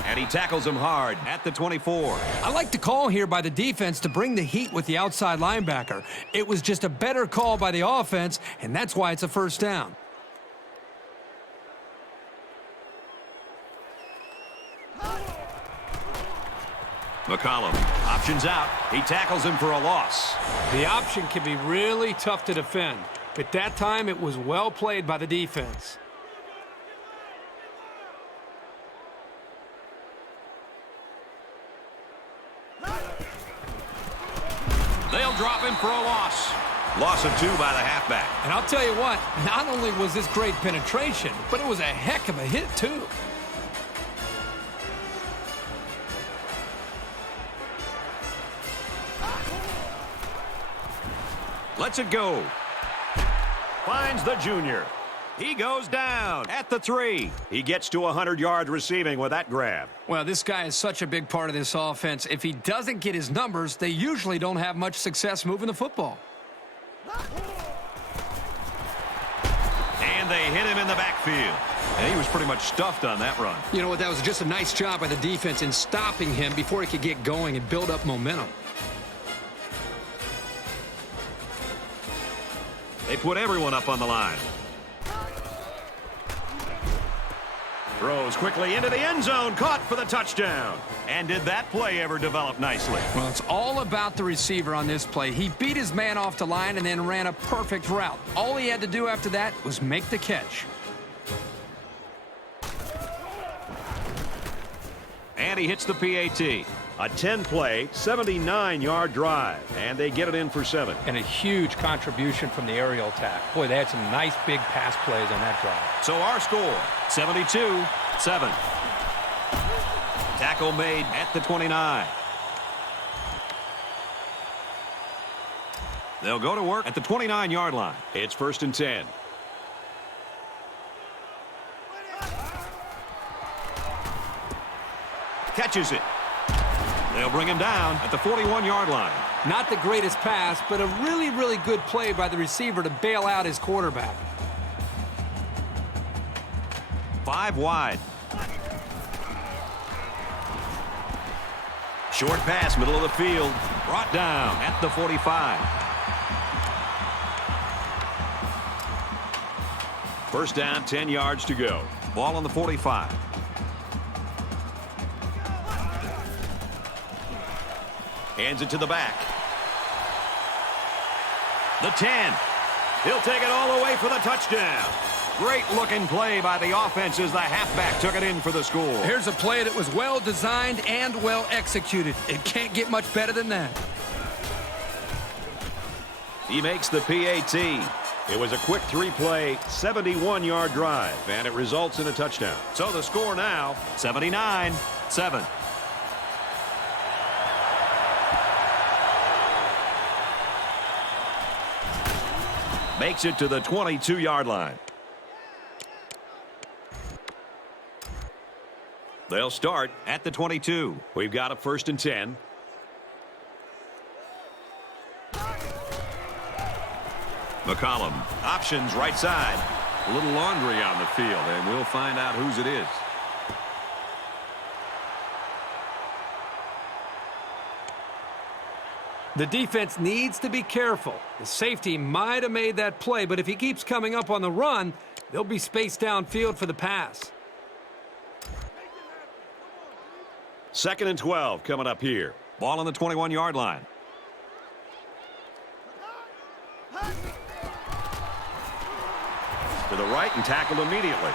And he tackles him hard at the 24. I like the call here by the defense to bring the heat with the outside linebacker. It was just a better call by the offense, and that's why it's a first down. McCollum options out. He tackles him for a loss. The option can be really tough to defend. But that time, it was well played by the defense. They'll drop him for a loss. Loss of 2 by the halfback. And I'll tell you what, not only was this great penetration, but it was a heck of a hit, too. Lets it go. Finds the junior. He goes down at the 3. He gets to 100 yards receiving with that grab. Well, this guy is such a big part of this offense. If he doesn't get his numbers, they usually don't have much success moving the football. And they hit him in the backfield. And he was pretty much stuffed on that run. You know what? That was just a nice job by the defense in stopping him before he could get going and build up momentum. They put everyone up on the line. Throws quickly into the end zone, caught for the touchdown. And did that play ever develop nicely? Well, it's all about the receiver on this play. He beat his man off the line and then ran a perfect route. All he had to do after that was make the catch. And he hits the PAT. A 10-play, 79-yard drive. And they get it in for 7. And a huge contribution from the aerial attack. Boy, they had some nice big pass plays on that drive. So our score, 72-7. Tackle made at the 29. They'll go to work at the 29-yard line. It's 1st and 10. Catches it. They'll bring him down at the 41-yard line. Not the greatest pass, but a really, really good play by the receiver to bail out his quarterback. 5 wide. Short pass, middle of the field. Brought down at the 45. First down, 10 yards to go. Ball on the 45. Hands it to the back. The 10. He'll take it all the way for the touchdown. Great looking play by the offense as the halfback took it in for the score. Here's a play that was well designed and well executed. It can't get much better than that. He makes the PAT. It was a quick 3-play, 71-yard drive, and it results in a touchdown. So the score now, 79-7. Makes it to the 22-yard line. They'll start at the 22. We've got a 1st and 10. McCollum, options right side. A little laundry on the field, and we'll find out whose it is. The defense needs to be careful. The safety might have made that play, but if he keeps coming up on the run, they'll be spaced downfield for the pass. 2nd and 12 coming up here. Ball on the 21-yard line. To the right and tackled immediately.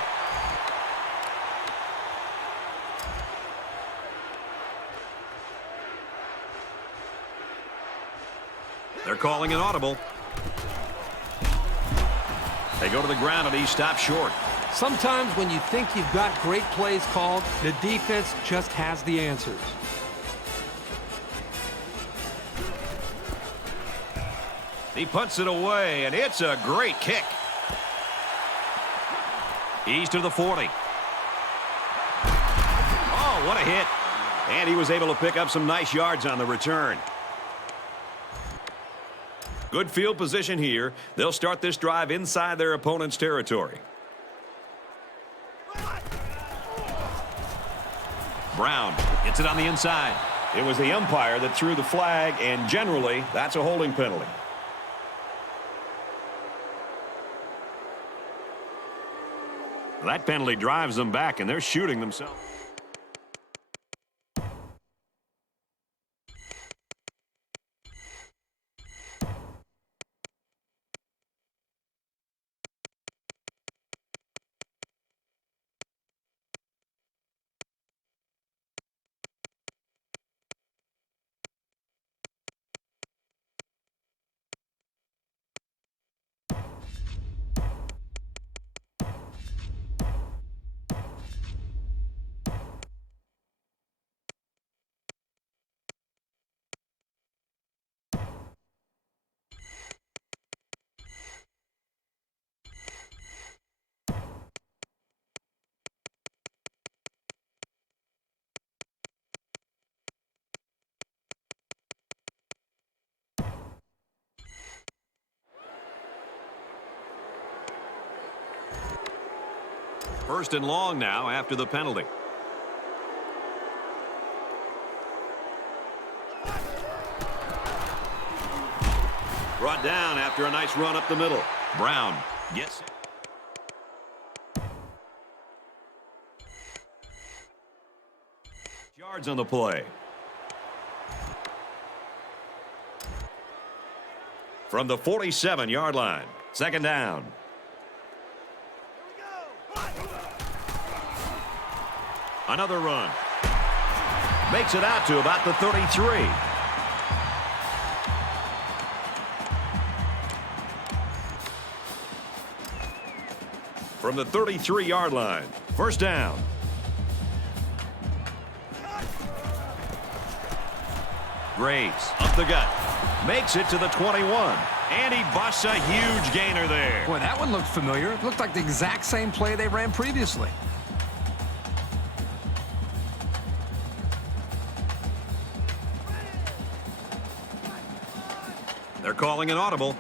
They're calling an audible. They go to the ground and he stopped short. Sometimes when you think you've got great plays called, the defense just has the answers. He punts it away, and it's a great kick. He's to the 40. Oh, what a hit. And he was able to pick up some nice yards on the return. Good field position here. They'll start this drive inside their opponent's territory. Brown gets it on the inside. It was the umpire that threw the flag, and generally, that's a holding penalty. That penalty drives them back, and they're shooting themselves. First and long now after the penalty. Brought down after a nice run up the middle. Brown gets it. Yards on the play. From the 47-yard line. Second down. Another run. Makes it out to about the 33. From the 33-yard line. First down. Graves up the gut. Makes it to the 21. And he busts a huge gainer there. Boy, that one looked familiar. It looked like the exact same play they ran previously. They're calling an audible.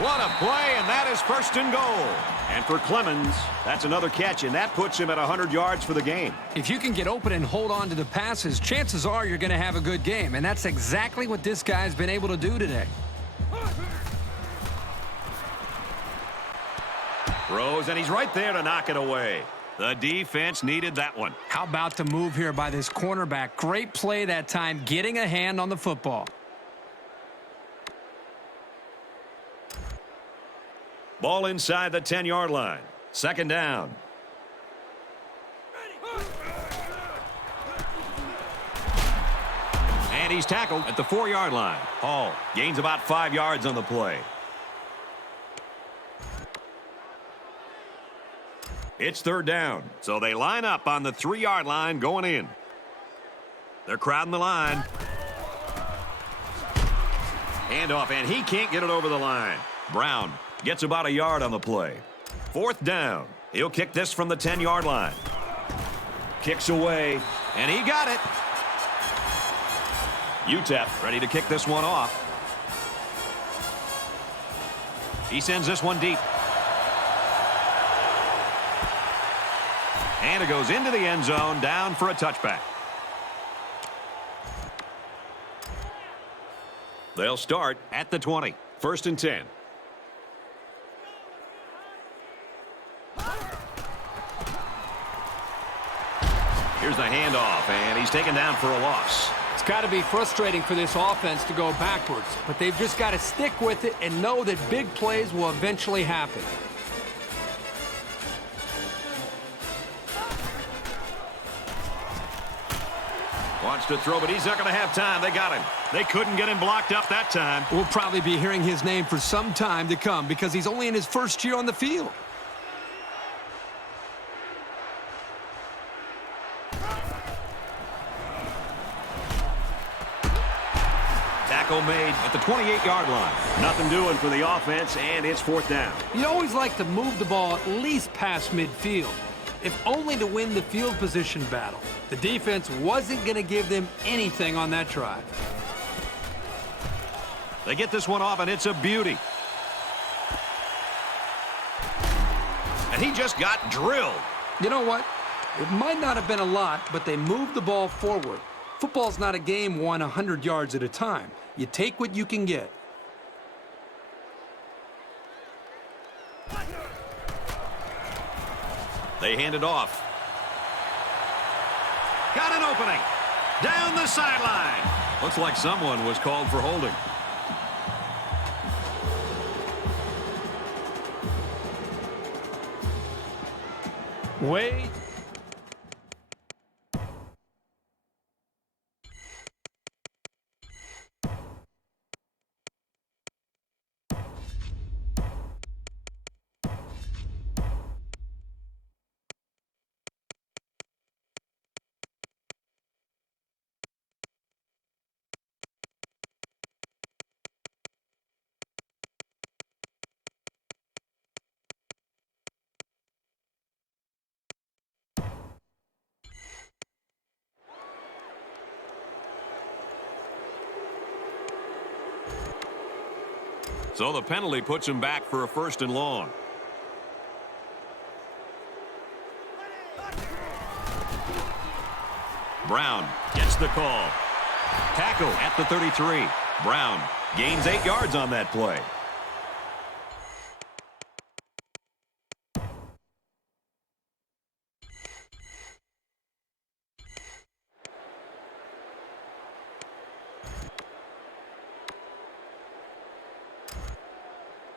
What a play, and that is first and goal. And for Clemens, that's another catch, and that puts him at 100 yards for the game. If you can get open and hold on to the passes, chances are you're going to have a good game, and that's exactly what this guy's been able to do today. Throws, and he's right there to knock it away. The defense needed that one. How about the move here by this cornerback? Great play that time, getting a hand on the football. Ball inside the 10-yard line. Second down. And he's tackled at the 4-yard line. Hall gains about 5 yards on the play. It's third down. So they line up on the 3-yard line going in. They're crowding the line. Handoff, and he can't get it over the line. Brown gets about a yard on the play. Fourth down. He'll kick this from the 10-yard line. Kicks away, and he got it. UTEP ready to kick this one off. He sends this one deep. And it goes into the end zone, down for a touchback. They'll start at the 20. First and 10. Here's the handoff, and he's taken down for a loss. It's got to be frustrating for this offense to go backwards, but they've just got to stick with it and know that big plays will eventually happen. Wants to throw, but he's not going to have time. They got him. They couldn't get him blocked up that time. We'll probably be hearing his name for some time to come because he's only in his first year on the field. Tackle made at the 28-yard line. Nothing doing for the offense, and it's fourth down. You always like to move the ball at least past midfield, if only to win the field position battle. The defense wasn't going to give them anything on that drive. They get this one off, and it's a beauty. And he just got drilled. You know what? It might not have been a lot, but they moved the ball forward. Football's not a game won 100 yards at a time. You take what you can get. They hand it off. Got an opening. Down the sideline. Looks like someone was called for holding. Wait. So the penalty puts him back for a 1st and long. Brown gets the call. Tackle at the 33. Brown gains 8 yards on that play.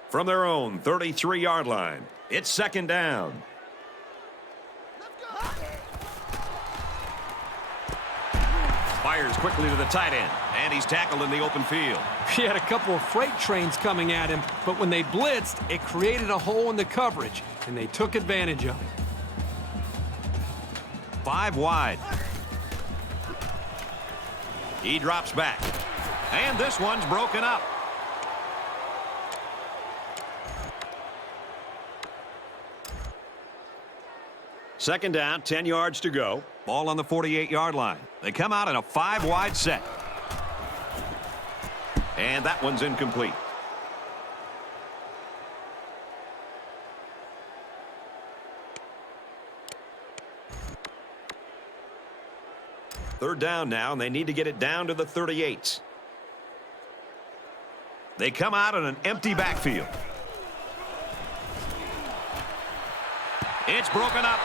From their own 33-yard line, it's 2nd down. Fires quickly to the tight end, and he's tackled in the open field. He had a couple of freight trains coming at him, but when they blitzed, it created a hole in the coverage, and they took advantage of it. 5 wide. He drops back, and this one's broken up. Second down, 10 yards to go. Ball on the 48-yard line. They come out in a 5-wide set. And that one's incomplete. Third down now, and they need to get it down to the 38. They come out in an empty backfield. It's broken up.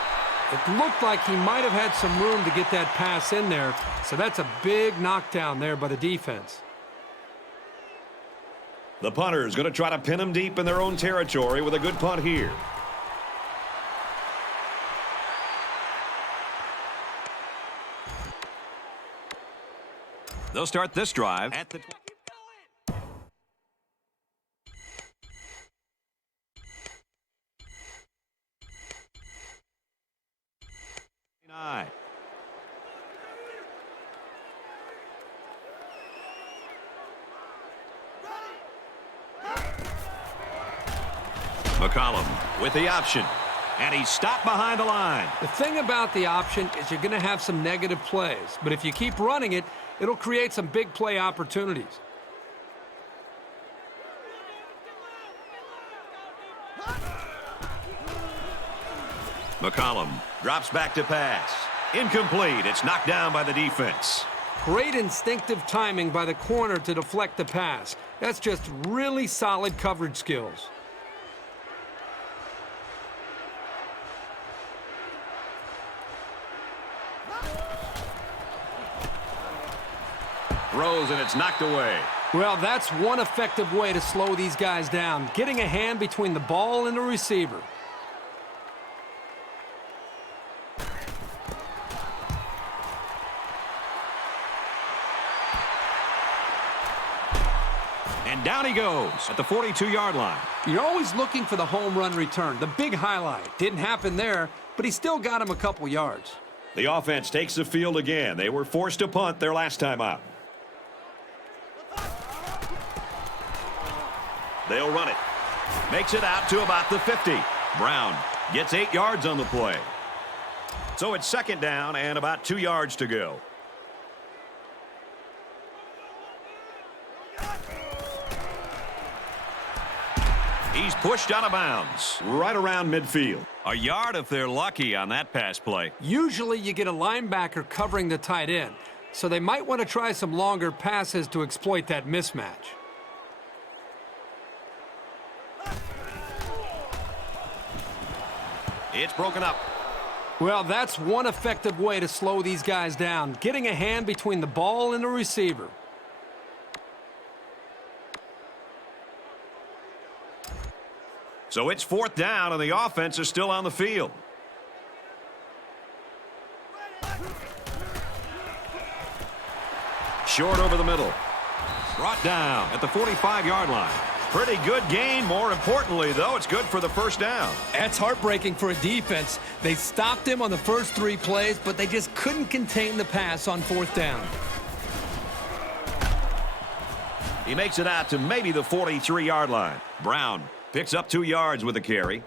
It looked like he might have had some room to get that pass in there, so that's a big knockdown there by the defense. The punter is going to try to pin them deep in their own territory with a good punt here. They'll start this drive at the 29. McCollum with the option, and he's stopped behind the line. The thing about the option is you're going to have some negative plays, but if you keep running it, it'll create some big play opportunities. McCollum drops back to pass. Incomplete. It's knocked down by the defense. Great instinctive timing by the corner to deflect the pass. That's just really solid coverage skills. Throws, and it's knocked away. Well, that's one effective way to slow these guys down, getting a hand between the ball and the receiver. And down he goes at the 42-yard line. You're always looking for the home run return, the big highlight. Didn't happen there, but he still got him a couple yards. The offense takes the field again. They were forced to punt their last time out. They'll run it. Makes it out to about the 50. Brown gets 8 yards on the play. So it's 2nd down and about 2 yards to go. He's pushed out of bounds. Right around midfield. A yard if they're lucky on that pass play. Usually you get a linebacker covering the tight end, so they might want to try some longer passes to exploit that mismatch. It's broken up. Well, that's one effective way to slow these guys down, getting a hand between the ball and the receiver. So it's 4th down, and the offense is still on the field. Short over the middle. Brought down at the 45-yard line. Pretty good gain. More importantly, though, it's good for the 1st down. That's heartbreaking for a defense. They stopped him on the first 3 plays, but they just couldn't contain the pass on 4th down. He makes it out to maybe the 43-yard line. Brown picks up 2 yards with the carry.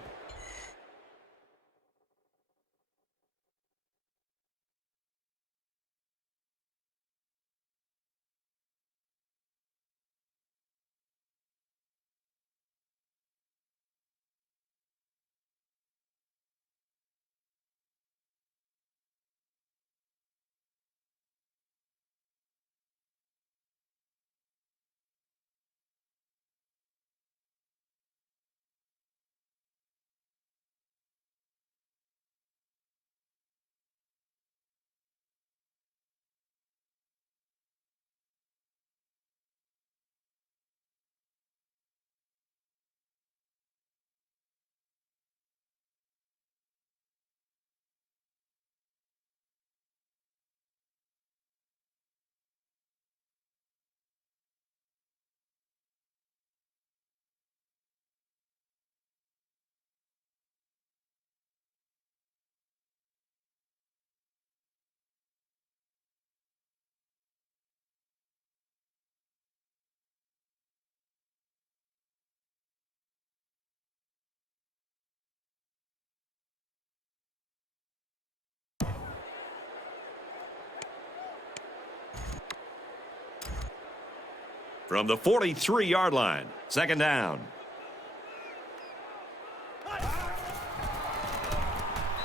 From the 43-yard line, second down.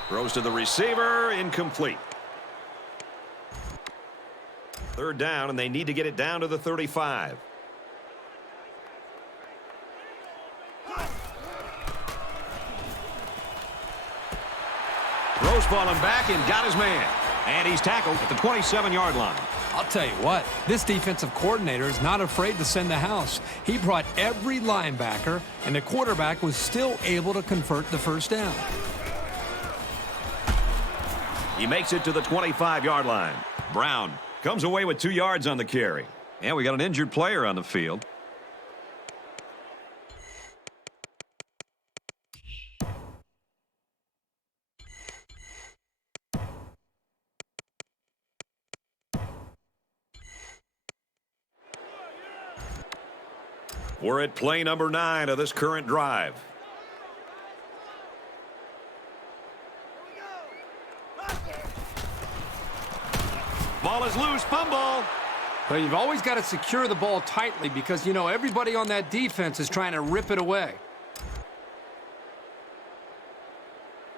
Throws to the receiver, incomplete. Third down, and they need to get it down to the 35. Throws falling back and got his man. And he's tackled at the 27-yard line. I'll tell you what, this defensive coordinator is not afraid to send the house. He brought every linebacker, and the quarterback was still able to convert the first down. He makes it to the 25-yard line. Brown comes away with 2 yards on the carry. And we got an injured player on the field. We're at play number 9 of this current drive. Ball is loose, fumble. But you've always got to secure the ball tightly because, you know, everybody on that defense is trying to rip it away.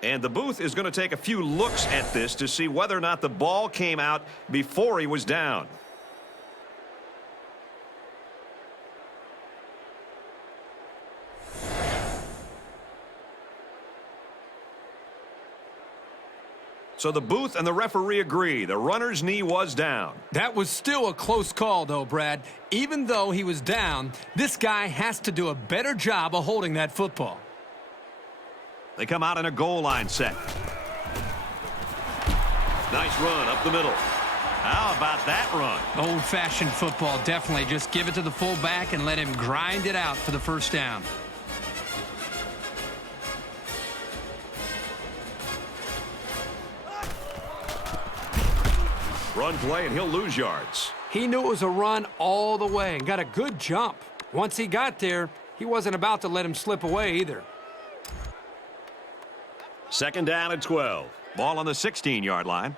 And the booth is going to take a few looks at this to see whether or not the ball came out before he was down. So the booth and the referee agree. The runner's knee was down. That was still a close call, though, Brad. Even though he was down, this guy has to do a better job of holding that football. They come out in a goal line set. Nice run up the middle. How about that run? Old-fashioned football, definitely. Just give it to the fullback and let him grind it out for the first down. Run play, and he'll lose yards. He knew it was a run all the way and got a good jump. Once he got there, he wasn't about to let him slip away either. Second down and 12. Ball on the 16-yard line.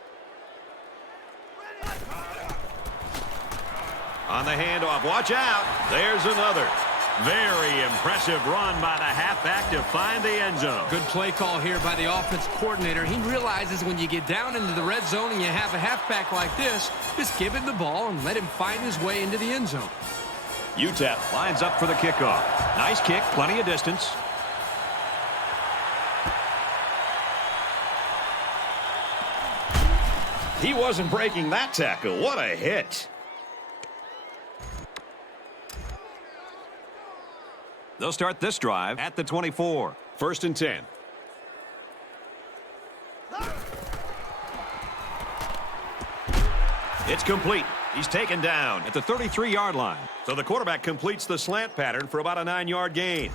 On the handoff, watch out. There's another. Very impressive run by the halfback to find the end zone. Good play call here by the offense coordinator. He realizes when you get down into the red zone and you have a halfback like this, just give him the ball and let him find his way into the end zone. UTEP lines up for the kickoff. Nice kick, plenty of distance. He wasn't breaking that tackle. What a hit. They'll start this drive at the 24. First and 10. It's complete. He's taken down at the 33-yard line. So the quarterback completes the slant pattern for about a 9-yard gain.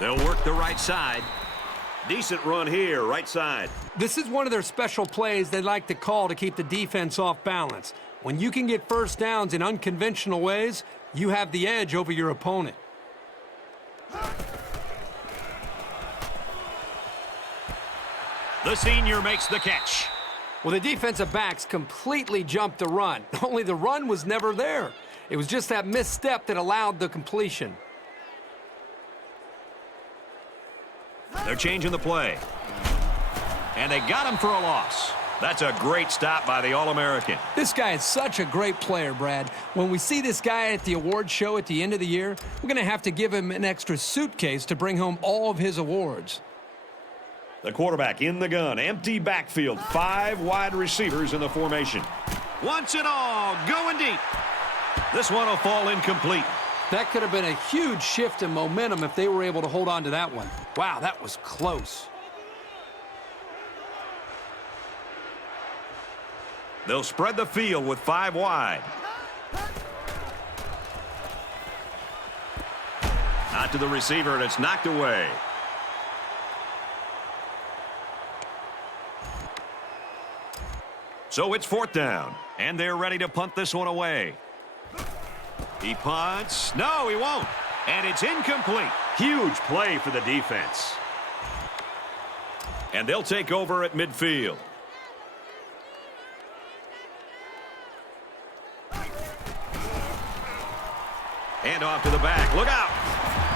They'll work the right side. Decent run here, right side. This is one of their special plays they like to call to keep the defense off balance. When you can get first downs in unconventional ways, you have the edge over your opponent. The senior makes the catch. Well, the defensive backs completely jumped the run. Only the run was never there. It was just that misstep that allowed the completion. They're changing the play. And they got him for a loss. That's a great stop by the All-American. This guy is such a great player, Brad. When we see this guy at the award show at the end of the year, we're going to have to give him an extra suitcase to bring home all of his awards. The quarterback in the gun. Empty backfield. 5 wide receivers in the formation. Wants it all. Going deep. This one will fall incomplete. That could have been a huge shift in momentum if they were able to hold on to that one. Wow, that was close. They'll spread the field with 5 wide. Out to the receiver, and it's knocked away. So it's 4th down, and they're ready to punt this one away. He punts. No, he won't. And it's incomplete. Huge play for the defense. And they'll take over at midfield. Hand off to the back. Look out.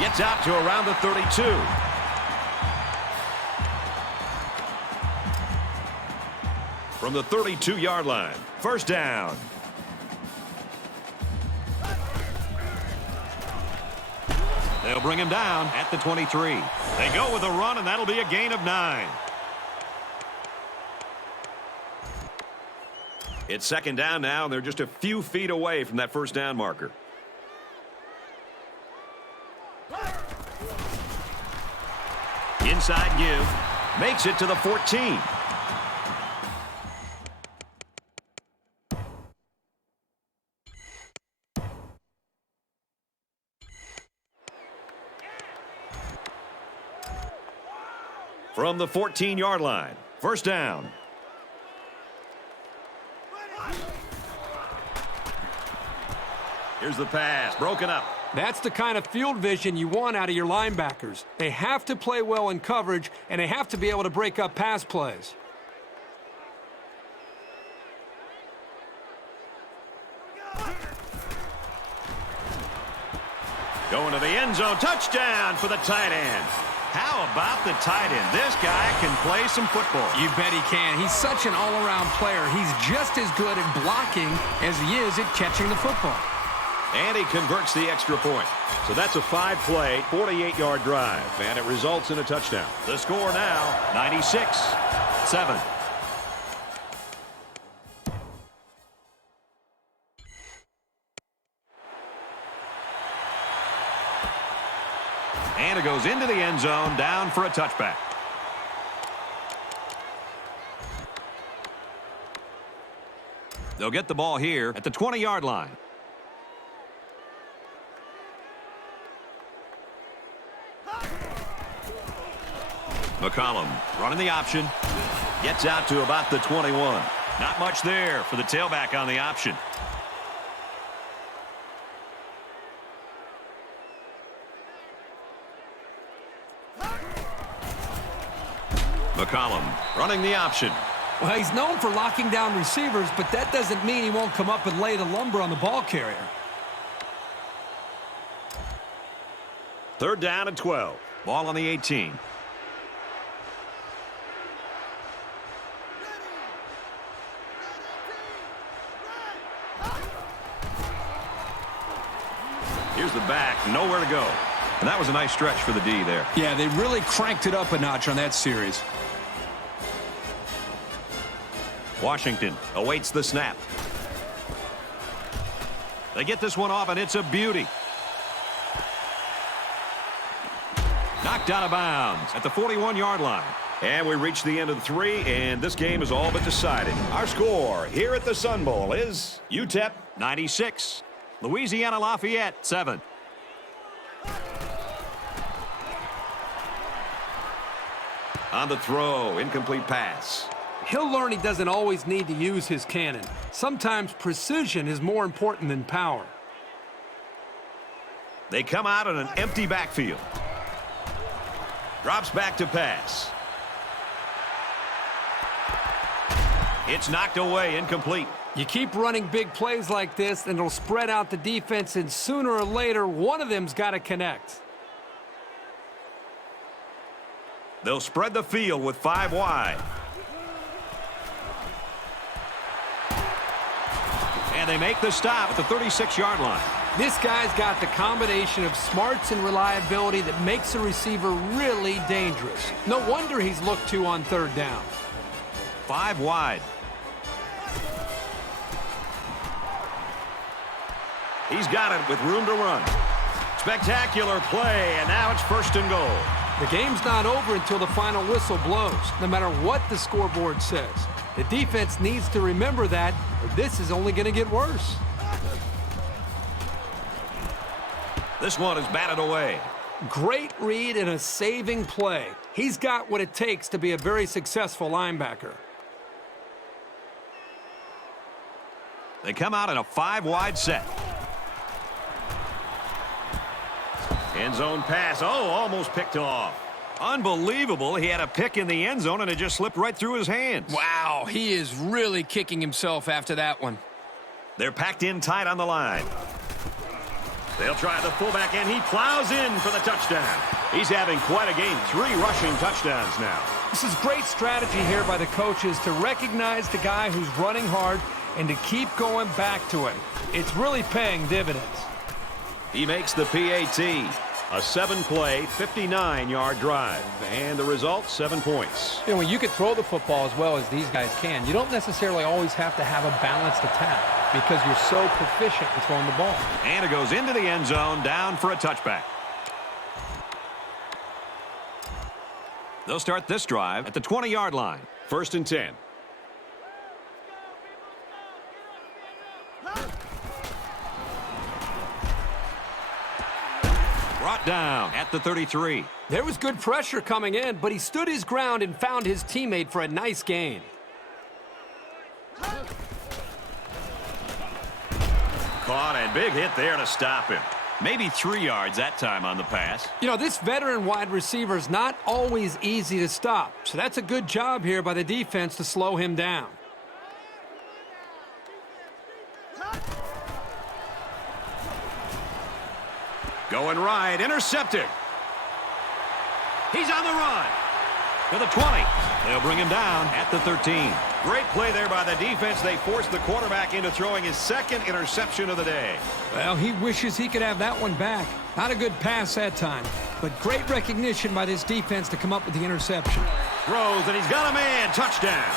Gets out to around the 32. From the 32-yard line. First down. They'll bring him down at the 23. They go with a run, and that'll be a gain of 9. It's second down now, and they're just a few feet away from that first down marker. Inside give. Makes it to the 14. From the 14-yard line. First down. Here's the pass. Broken up. That's the kind of field vision you want out of your linebackers. They have to play well in coverage, and they have to be able to break up pass plays. Going to the end zone. Touchdown for the tight end. How about the tight end? This guy can play some football. You bet he can. He's such an all-around player. He's just as good at blocking as he is at catching the football. And he converts the extra point. So that's a 5-play, 48-yard drive, and it results in a touchdown. The score now, 96-7. And it goes into the end zone, down for a touchback. They'll get the ball here at the 20-yard line. McCollum running the option. Gets out to about the 21. Not much there for the tailback on the option. McCollum running the option. Well, he's known for locking down receivers, but that doesn't mean he won't come up and lay the lumber on the ball carrier. Third down and 12. Ball on the 18. Here's the back. Nowhere to go. And that was a nice stretch for the D there. Yeah, they really cranked it up a notch on that series. Washington awaits the snap. They get this one off, and it's a beauty. Knocked out of bounds at the 41-yard line. And we reach the end of the 3, and this game is all but decided. Our score here at the Sun Bowl is UTEP 96, Louisiana Lafayette 7. On the throw, incomplete pass. He'll learn he doesn't always need to use his cannon. Sometimes precision is more important than power. They come out in an empty backfield. Drops back to pass. It's knocked away, incomplete. You keep running big plays like this, and it'll spread out the defense, and sooner or later, one of them's got to connect. They'll spread the field with 5 wide. And they make the stop at the 36-yard line. This guy's got the combination of smarts and reliability that makes a receiver really dangerous. No wonder he's looked to on third down. 5 wide. He's got it with room to run. Spectacular play, and now it's first and goal. The game's not over until the final whistle blows, no matter what the scoreboard says. The defense needs to remember that, or this is only going to get worse. This one is batted away. Great read and a saving play. He's got what it takes to be a very successful linebacker. They come out in a 5 wide set. End zone pass. Oh, almost picked off. Unbelievable. He had a pick in the end zone, and it just slipped right through his hands. Wow, he is really kicking himself after that one. They're packed in tight on the line. They'll try the fullback, and he plows in for the touchdown. He's having quite a game. 3 rushing touchdowns now. This is great strategy here by the coaches to recognize the guy who's running hard and to keep going back to him. It's really paying dividends. He makes the PAT. A 7-play, 59-yard drive. And the result, 7 points. You know, when you can throw the football as well as these guys can, you don't necessarily always have to have a balanced attack because you're so proficient in throwing the ball. And it goes into the end zone, down for a touchback. They'll start this drive at the 20-yard line. 1st and 10. Brought down at the 33. There was good pressure coming in, but he stood his ground and found his teammate for a nice gain. Caught, and big hit there to stop him. Maybe 3 yards that time on the pass. You know, this veteran wide receiver is not always easy to stop, so that's a good job here by the defense to slow him down. Going right, intercepted. He's on the run. To the 20. They'll bring him down at the 13. Great play there by the defense. They forced the quarterback into throwing his 2nd interception of the day. Well, he wishes he could have that one back. Not a good pass that time, but great recognition by this defense to come up with the interception. Throws, and he's got a man. Touchdown.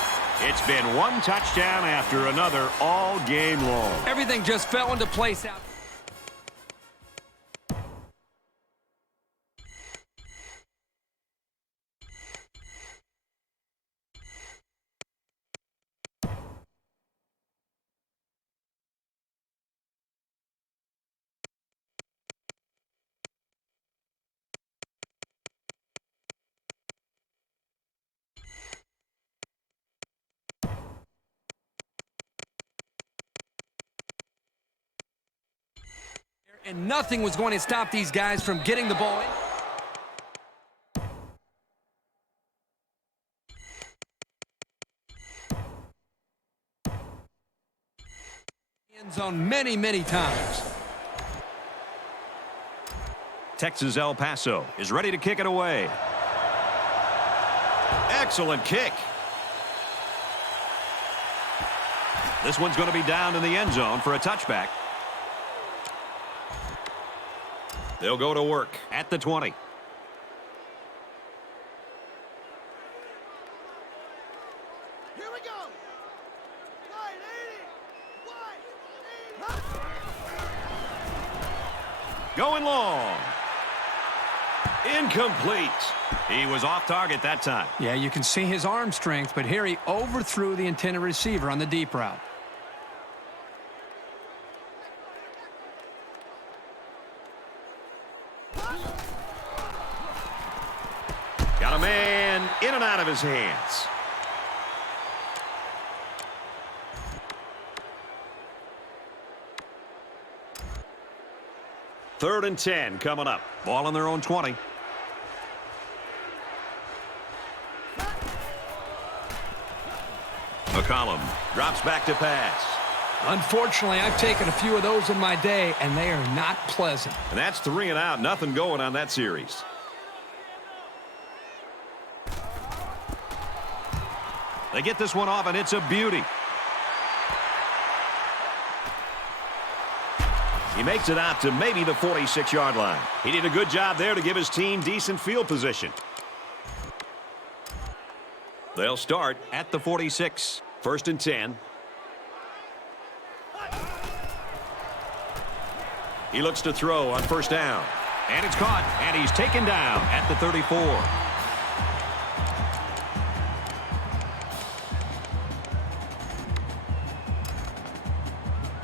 It's been 1 touchdown after another all game long. Everything just fell into place out. And nothing was going to stop these guys from getting the ball in. End zone many, many times. Texas El Paso is ready to kick it away. Excellent kick. This one's going to be down in the end zone for a touchback. They'll go to work at the 20. Here we go. Going long. Incomplete. He was off target that time. Yeah, you can see his arm strength, but here he overthrew the intended receiver on the deep route. Got a man in and out of his hands. Third and 10 coming up. Ball on their own 20. McCollum drops back to pass. Unfortunately, I've taken a few of those in my day, and they are not pleasant. And that's 3 and out. Nothing going on that series. They get this one off, and it's a beauty. He makes it out to maybe the 46-yard line. He did a good job there to give his team decent field position. They'll start at the 46. 1st and 10. He looks to throw on 1st down. And it's caught, and he's taken down at the 34.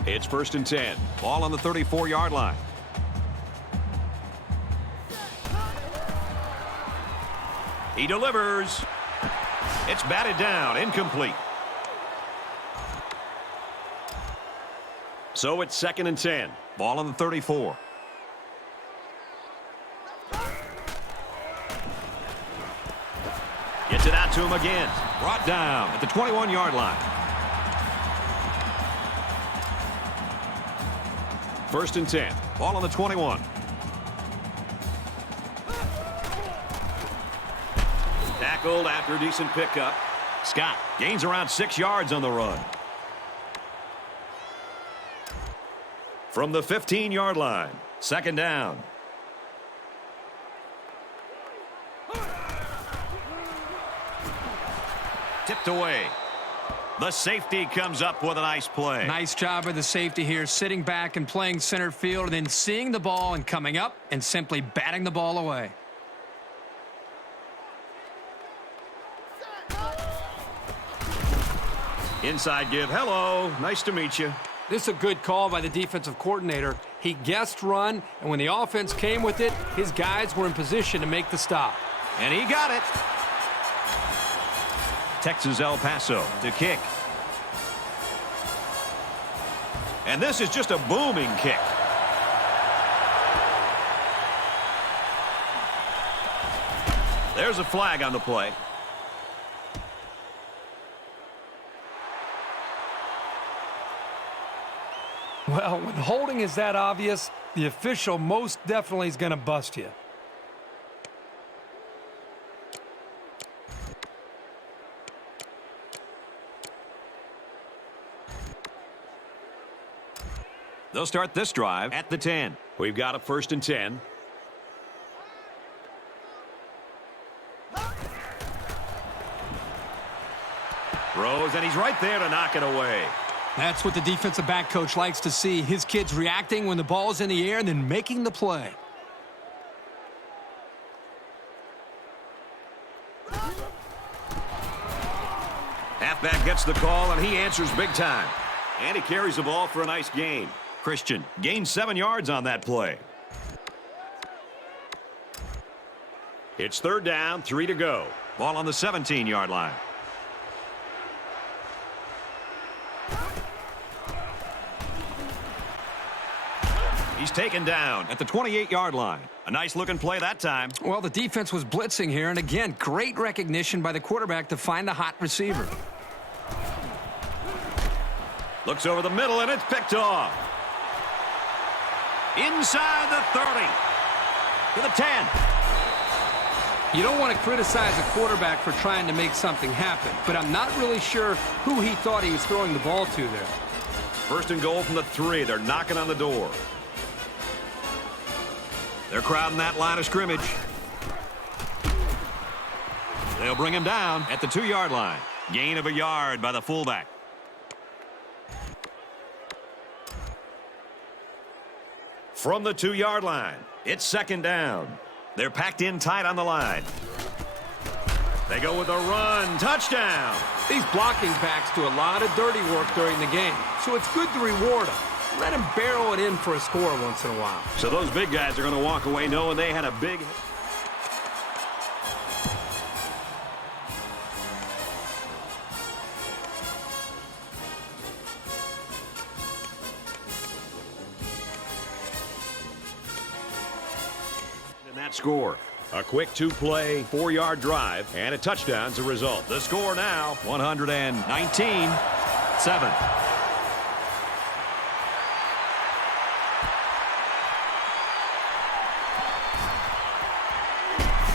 It's 1st and 10. Ball on the 34-yard line. He delivers. It's batted down, incomplete. So it's 2nd and 10. Ball on the 34. to him again. Brought down at the 21-yard line. First and 10. Ball on the 21. Tackled after a decent pickup. Scott gains around 6 yards on the run. From the 15-yard line. Second down. Tipped away. The safety comes up with a nice play. Nice job of the safety here, sitting back and playing center field, and then seeing the ball and coming up and simply batting the ball away. Inside give. Hello. Nice to meet you. This is a good call by the defensive coordinator. He guessed run, and when the offense came with it, his guys were in position to make the stop. And he got it. Texas El Paso to kick. And this is just a booming kick. There's a flag on the play. Well, when holding is that obvious, the official most definitely is going to bust you. They'll start this drive at the 10. We've got a first and 10. Throws, and he's right there to knock it away. That's what the defensive back coach likes to see. His kids reacting when the ball's in the air and then making the play. Halfback gets the call, and he answers big time. And he carries the ball for a nice gain. Christian gains 7 yards on that play. It's third down, 3 to go. Ball on the 17-yard line. He's taken down at the 28-yard line. A nice-looking play that time. Well, the defense was blitzing here, and again, great recognition by the quarterback to find the hot receiver. Looks over the middle, and it's picked off. Inside the 30. To the 10. You don't want to criticize a quarterback for trying to make something happen, but I'm not really sure who he thought he was throwing the ball to there. First and goal from the 3. They're knocking on the door. They're crowding that line of scrimmage. They'll bring him down at the 2-yard line. Gain of a yard by the fullback. From the 2-yard line, it's second down. They're packed in tight on the line. They go with a run. Touchdown. These blocking backs do a lot of dirty work during the game, so it's good to reward them. Let them barrel it in for a score once in a while. So those big guys are going to walk away knowing they had a big... that score. A quick 2-play, 4-yard drive, and a touchdown's the result. The score now, 119-7.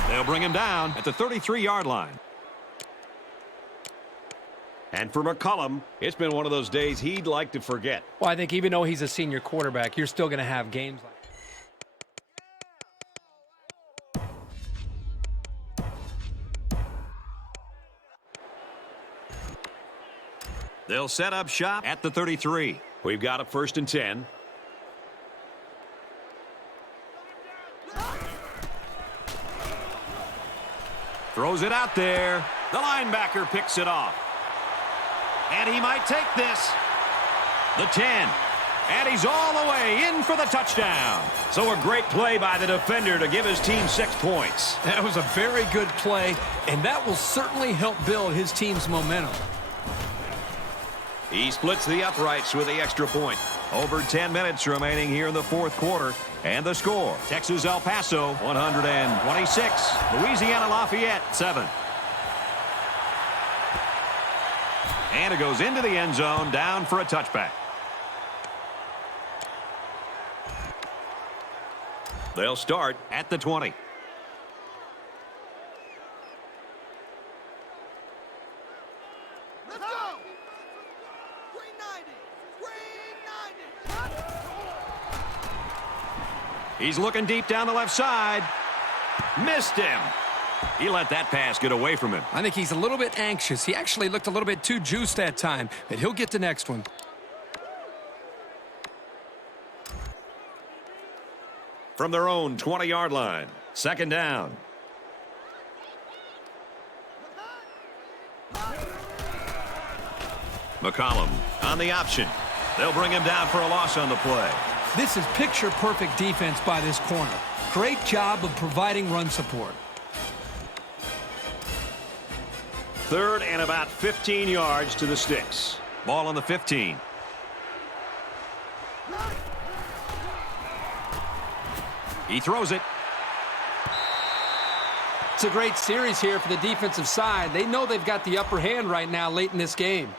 They'll bring him down at the 33-yard line. And for McCollum, it's been one of those days he'd like to forget. Well, I think even though he's a senior quarterback, you're still going to have games like that. They'll set up shop at the 33. We've got a first and 10. Throws it out there. The linebacker picks it off. And he might take this. The 10. And he's all the way in for the touchdown. So a great play by the defender to give his team 6 points. That was a very good play, and that will certainly help build his team's momentum. He splits the uprights with the extra point. Over 10 minutes remaining here in the fourth quarter. And the score, Texas El Paso 126, Louisiana Lafayette 7. And it goes into the end zone, down for a touchback. They'll start at the 20. Let's go. 390. He's looking deep down the left side. Missed him. He let that pass get away from him. I think he's a little bit anxious. He actually looked a little bit too juiced that time, but he'll get the next one. From their own 20-yard line, second down. McCollum on the option. They'll bring him down for a loss on the play. This is picture-perfect defense by this corner. Great job of providing run support. Third and about 15 yards to the sticks. Ball on the 15. He throws it. It's a great series here for the defensive side. They know they've got the upper hand right now late in this game.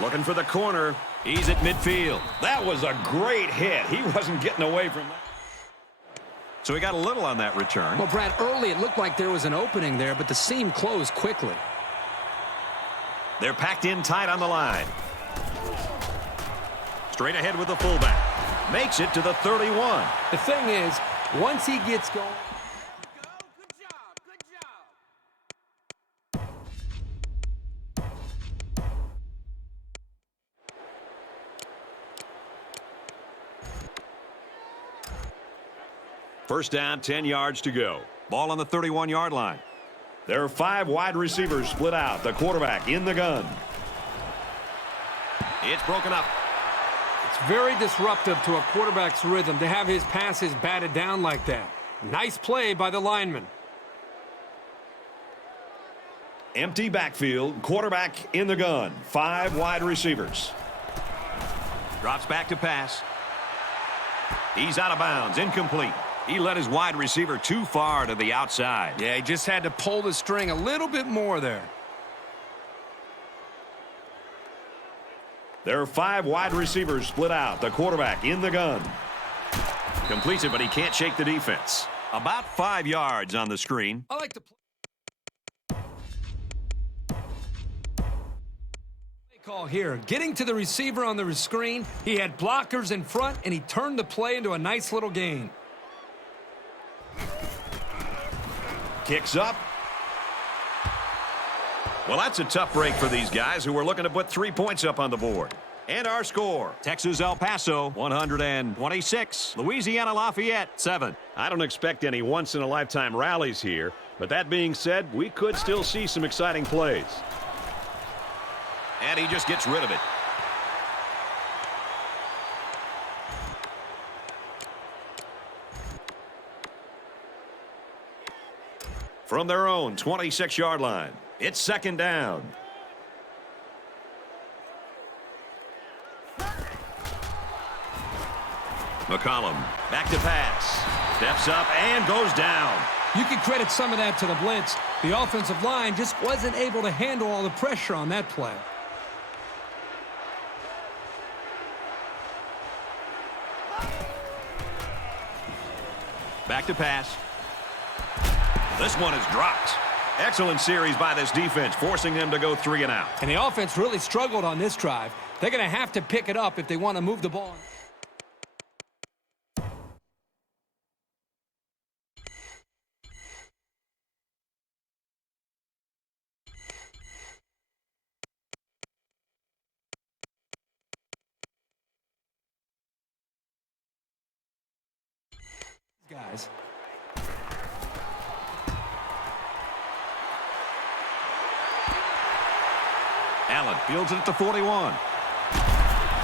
Looking for the corner. He's at midfield. That was a great hit. He wasn't getting away from that. So he got a little on that return. Well, Brad, early it looked like there was an opening there, but the seam closed quickly. They're packed in tight on the line. Straight ahead with the fullback. Makes it to the 31. The thing is, once he gets going... First down, 10 yards to go. Ball on the 31-yard line. There are 5 wide receivers split out. The quarterback in the gun. It's broken up. It's very disruptive to a quarterback's rhythm to have his passes batted down like that. Nice play by the lineman. Empty backfield. Quarterback in the gun. 5 wide receivers. Drops back to pass. He's out of bounds. Incomplete. He led his wide receiver too far to the outside. Yeah, he just had to pull the string a little bit more there. There are 5 wide receivers split out. The quarterback in the gun. Completes it, but he can't shake the defense. About 5 yards on the screen. I like to play call here. Getting to the receiver on the screen, he had blockers in front, and he turned the play into a nice little gain. Kicks up. Well, that's a tough break for these guys who were looking to put 3 points up on the board. And our score, Texas El Paso 126, Louisiana Lafayette 7. I don't expect any once-in-a-lifetime rallies here, but that being said, we could still see some exciting plays. And he just gets rid of it. From their own 26-yard line, it's second down. McCollum back to pass. Steps up and goes down. You can credit some of that to the blitz. The offensive line just wasn't able to handle all the pressure on that play. Back to pass. This one is dropped. Excellent series by this defense, forcing them to go 3 and out. And the offense really struggled on this drive. They're going to have to pick it up if they want to move the ball. Guys. Allen fields it at the 41.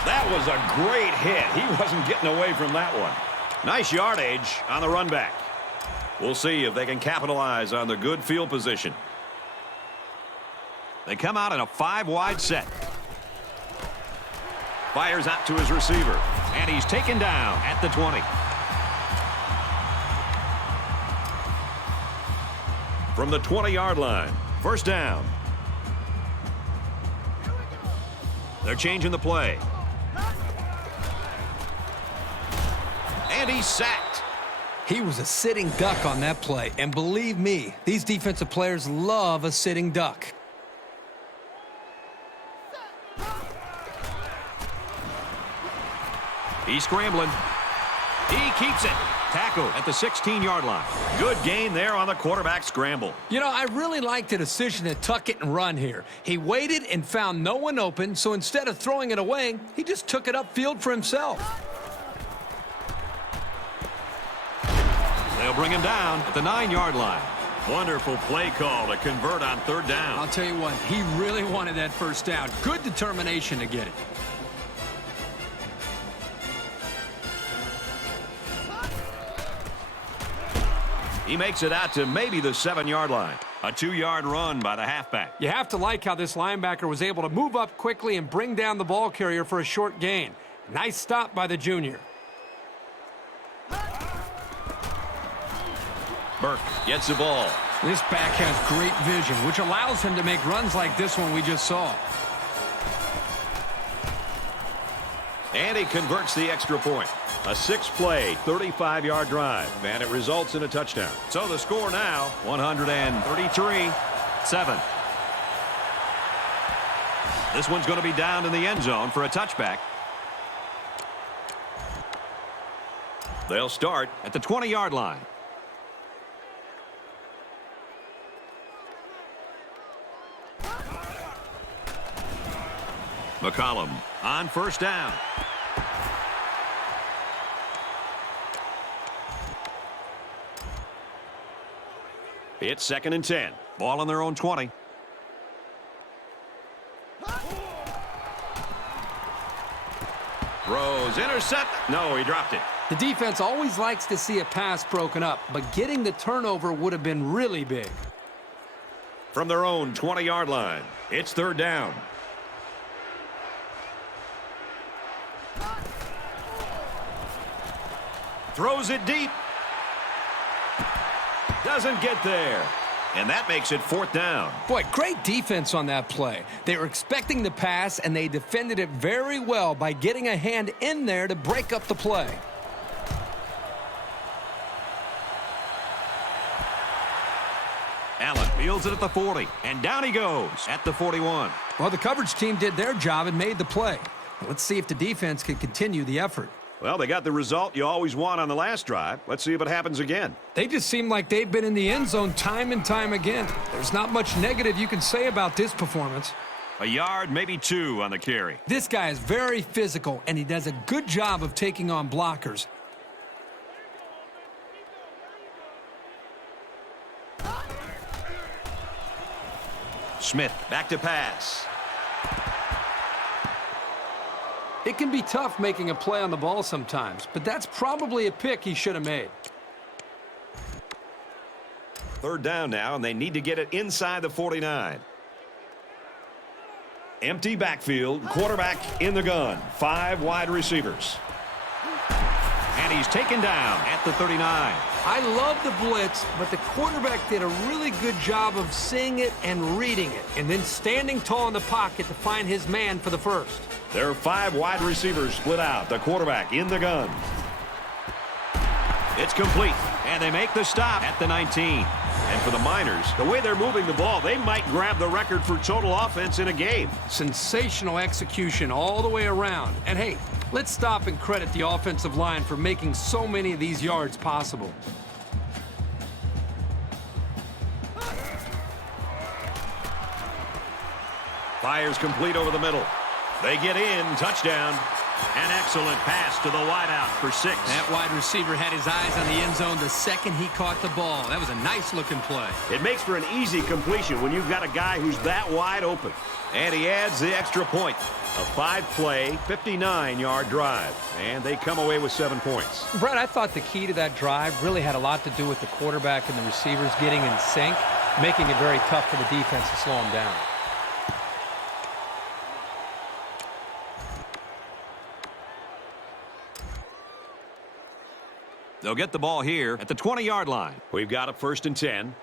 That was a great hit. He wasn't getting away from that one. Nice yardage on the run back. We'll see if they can capitalize on the good field position. They come out in a 5-wide set. Fires out to his receiver. And he's taken down at the 20. From the 20-yard line, first down. They're changing the play. And he's sacked. He was a sitting duck on that play, and believe me, these defensive players love a sitting duck. He's scrambling. He keeps it. Tackle at the 16-yard line. Good gain there on the quarterback scramble. You know, I really like the decision to tuck it and run here. He waited and found no one open, so instead of throwing it away, he just took it upfield for himself. They'll bring him down at the 9-yard line. Wonderful play call to convert on third down. I'll tell you what, he really wanted that first down. Good determination to get it. He makes it out to maybe the 7-yard line. A 2-yard run by the halfback. You have to like how this linebacker was able to move up quickly and bring down the ball carrier for a short gain. Nice stop by the junior. Burke gets the ball. This back has great vision, which allows him to make runs like this one we just saw. And he converts the extra point. A 6-play, 35-yard drive, and it results in a touchdown. So the score now, 133-7. This one's going to be down in the end zone for a touchback. They'll start at the 20-yard line. McCollum on first down. It's 2nd and 10. Ball on their own 20. Throws, intercept. No, he dropped it. The defense always likes to see a pass broken up, but getting the turnover would have been really big. From their own 20-yard line, it's third down. Throws it deep. Doesn't get there. And that makes it fourth down. Boy, great defense on that play. They were expecting the pass, and they defended it very well by getting a hand in there to break up the play. Allen fields it at the 40, and down he goes at the 41. Well, the coverage team did their job and made the play. Let's see if the defense can continue the effort. Well, they got the result you always want on the last drive. Let's see if it happens again. They just seem like they've been in the end zone time and time again. There's not much negative you can say about this performance. A yard, maybe 2 on the carry. This guy is very physical, and he does a good job of taking on blockers. Smith back to pass. It can be tough making a play on the ball sometimes, but that's probably a pick he should have made. Third down now, and they need to get it inside the 49. Empty backfield, quarterback in the gun. 5 wide receivers. And he's taken down at the 39. I love the blitz, but the quarterback did a really good job of seeing it and reading it, and then standing tall in the pocket to find his man for the first. There are 5 wide receivers split out. The quarterback in the gun. It's complete, and they make the stop at the 19. And for the Miners, the way they're moving the ball, they might grab the record for total offense in a game. Sensational execution all the way around. And hey, let's stop and credit the offensive line for making so many of these yards possible. Fires complete over the middle. They get in, touchdown. An excellent pass to the wideout for 6. That wide receiver had his eyes on the end zone the second he caught the ball. That was a nice-looking play. It makes for an easy completion when you've got a guy who's that wide open. And he adds the extra point. A 5-play, 59-yard drive. And they come away with 7 points. Brett, I thought the key to that drive really had a lot to do with the quarterback and the receivers getting in sync, making it very tough for the defense to slow them down. They'll get the ball here at the 20-yard line. We've got a 1st and 10.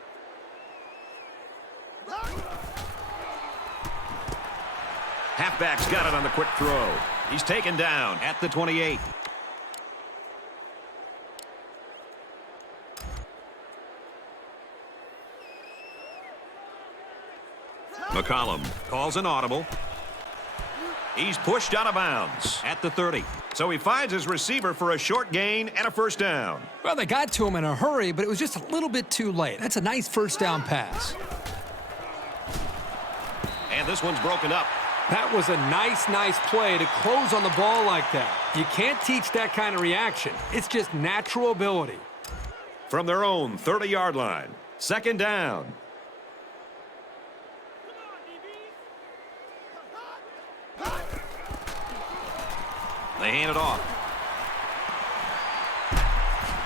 Halfback's got it on the quick throw. He's taken down at the 28. McCollum calls an audible. He's pushed out of bounds at the 30. So he finds his receiver for a short gain and a first down. Well, they got to him in a hurry, but it was just a little bit too late. That's a nice first down pass. And this one's broken up. That was a nice play to close on the ball like that. You can't teach that kind of reaction. It's just natural ability. From their own 30-yard line, second down. They hand it off.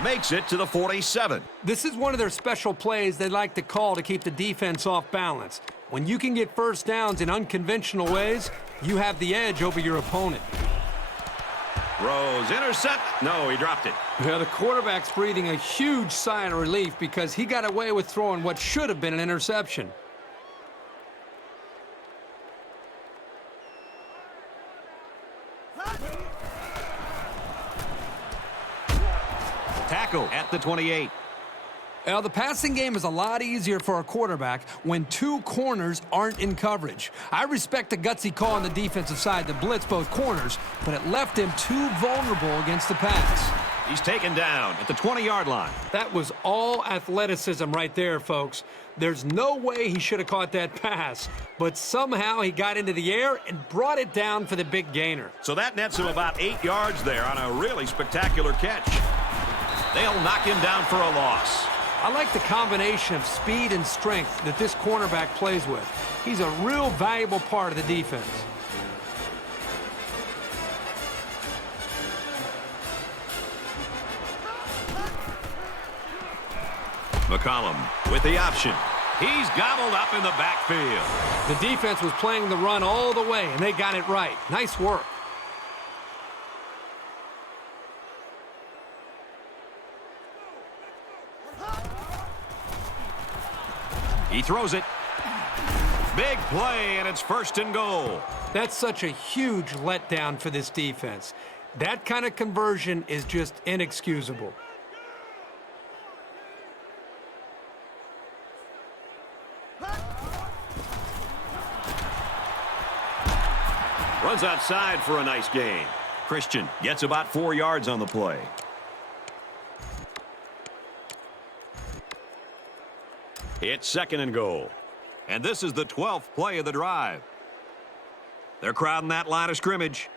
Makes it to the 47. This is one of their special plays they like to call to keep the defense off balance. When you can get first downs in unconventional ways, you have the edge over your opponent. Rose intercept. No, he dropped it. Yeah, the quarterback's breathing a huge sigh of relief because he got away with throwing what should have been an interception. Tackle at the 28. Now, the passing game is a lot easier for a quarterback when two corners aren't in coverage. I respect the gutsy call on the defensive side to blitz both corners, but it left him too vulnerable against the pass. He's taken down at the 20-yard line. That was all athleticism right there, folks. There's no way he should have caught that pass, but somehow he got into the air and brought it down for the big gainer. So that nets him about 8 yards there on a really spectacular catch. They'll knock him down for a loss. I like the combination of speed and strength that this cornerback plays with. He's a real valuable part of the defense. McCollum with the option. He's gobbled up in the backfield. The defense was playing the run all the way, and they got it right. Nice work. He throws it. Big play, and it's first and goal. That's such a huge letdown for this defense. That kind of conversion is just inexcusable. Runs outside for a nice gain. Christian gets about 4 yards on the play. It's second and goal. And this is the 12th play of the drive. They're crowding that line of scrimmage.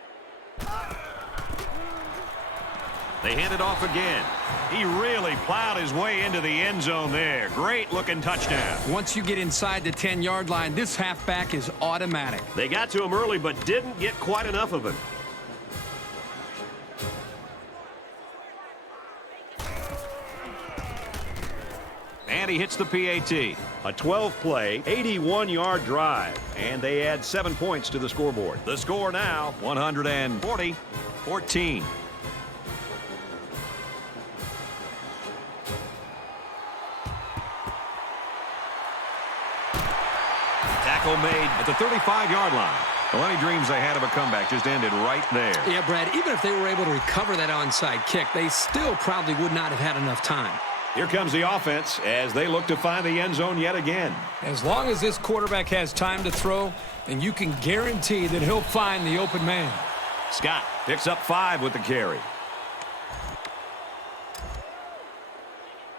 They hand it off again. He really plowed his way into the end zone there. Great looking touchdown. Once you get inside the 10-yard line, this halfback is automatic. They got to him early but didn't get quite enough of him. And he hits the PAT. A 12-play, 81-yard drive. And they add 7 points to the scoreboard. The score now, 140-14. Tackle made at the 35-yard line. Well, any dreams they had of a comeback just ended right there. Yeah, Brad, even if they were able to recover that onside kick, they still probably would not have had enough time. Here comes the offense as they look to find the end zone yet again. As long as this quarterback has time to throw, then you can guarantee that he'll find the open man. Scott picks up 5 with the carry.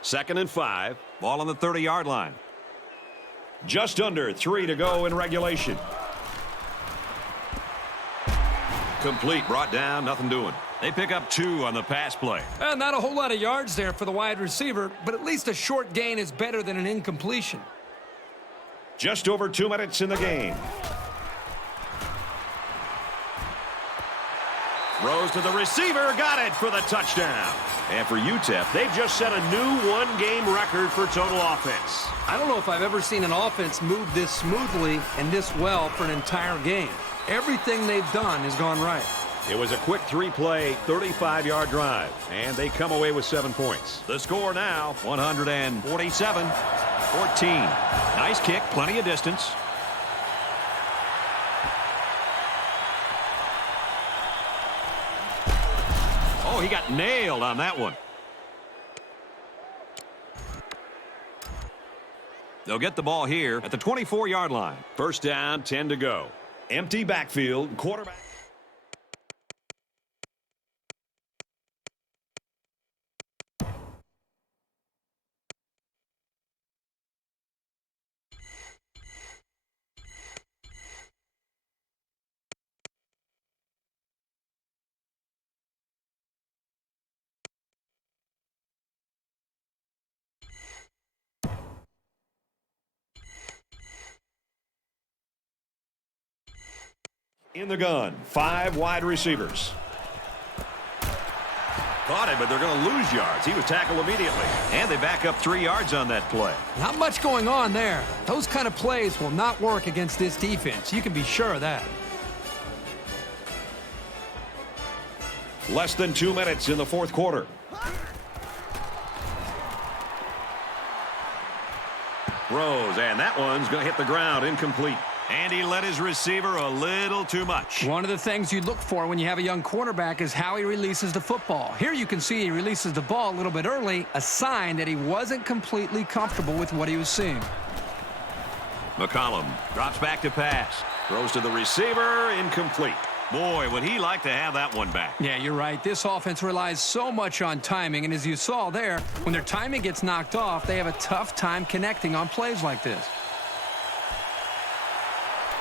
Second and 5. Ball on the 30-yard line. Just under 3 to go in regulation. Complete, brought down, nothing doing. They pick up 2 on the pass play. Not a whole lot of yards there for the wide receiver, but at least a short gain is better than an incompletion. Just over 2 minutes in the game. Throws to the receiver, got it for the touchdown. And for UTEP, they've just set a new one-game record for total offense. I don't know if I've ever seen an offense move this smoothly and this well for an entire game. Everything they've done has gone right. It was a quick 3-play, 35-yard drive, and they come away with 7 points. The score now, 147-14. Nice kick, plenty of distance. Oh, he got nailed on that one. They'll get the ball here at the 24-yard line. First down, 10 to go. Empty backfield, quarterback. In the gun, 5 wide receivers. Caught it, but they're going to lose yards. He was tackled immediately. And they back up 3 yards on that play. Not much going on there. Those kind of plays will not work against this defense. You can be sure of that. Less than 2 minutes in the fourth quarter. Throws, and that one's going to hit the ground incomplete. And he led his receiver a little too much. One of the things you look for when you have a young quarterback is how he releases the football. Here you can see he releases the ball a little bit early, a sign that he wasn't completely comfortable with what he was seeing. McCollum drops back to pass. Throws to the receiver, incomplete. Boy, would he like to have that one back. Yeah, you're right. This offense relies so much on timing, and as you saw there, when their timing gets knocked off, they have a tough time connecting on plays like this.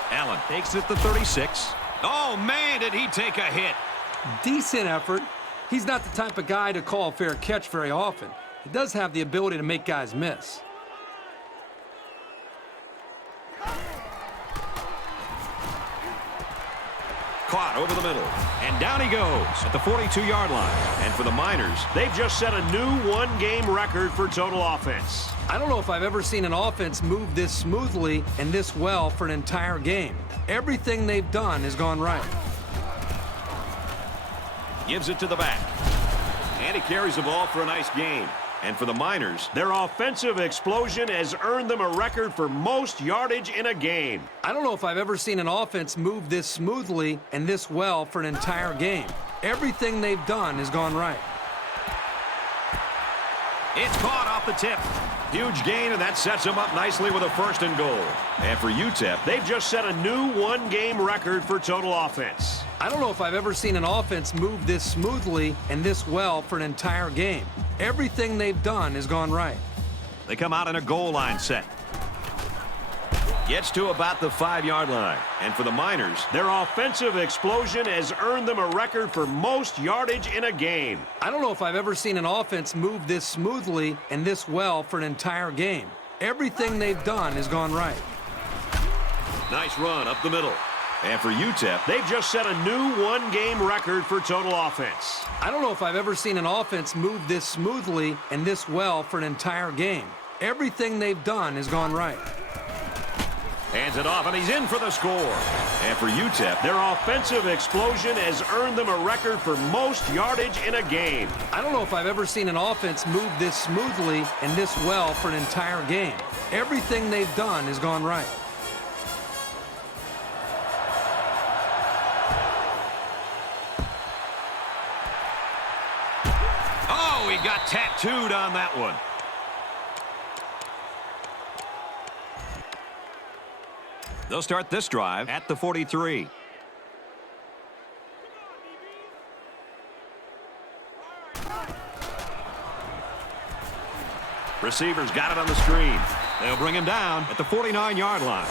Allen takes it to 36. Oh, man, did he take a hit. Decent effort. He's not the type of guy to call a fair catch very often. He does have the ability to make guys miss. Caught over the middle. And down he goes at the 42-yard line. And for the Miners, They've just set a new one-game record for total offense. I don't know if I've ever seen an offense move this smoothly and this well for an entire game. Everything they've done has gone right. gives it to the back. And he carries the ball for a nice gain. And for the Miners, their offensive explosion has earned them a record for most yardage in a game. I don't know if I've ever seen an offense move this smoothly and this well for an entire game. Everything they've done has gone right. It's caught off the tip. Huge gain, and that sets them up nicely with a 1st and goal. And for UTEP, they've just set a new one-game record for total offense. I don't know if I've ever seen an offense move this smoothly and this well for an entire game. Everything they've done has gone right. They come out in a goal line set. Gets to about the 5-yard line. And for the Miners, their offensive explosion has earned them a record for most yardage in a game. I don't know if I've ever seen an offense move this smoothly and this well for an entire game. Everything they've done has gone right. Nice run up the middle. And for UTEP, they've just set a new one-game record for total offense. I don't know if I've ever seen an offense move this smoothly and this well for an entire game. Everything they've done has gone right. Hands it off, and he's in for the score. And for UTEP, their offensive explosion has earned them a record for most yardage in a game. I don't know if I've ever seen an offense move this smoothly and this well for an entire game. Everything they've done has gone right. Oh, he got tattooed on that one. They'll start this drive at the 43. Receivers got it on the screen. They'll bring him down at the 49-yard line.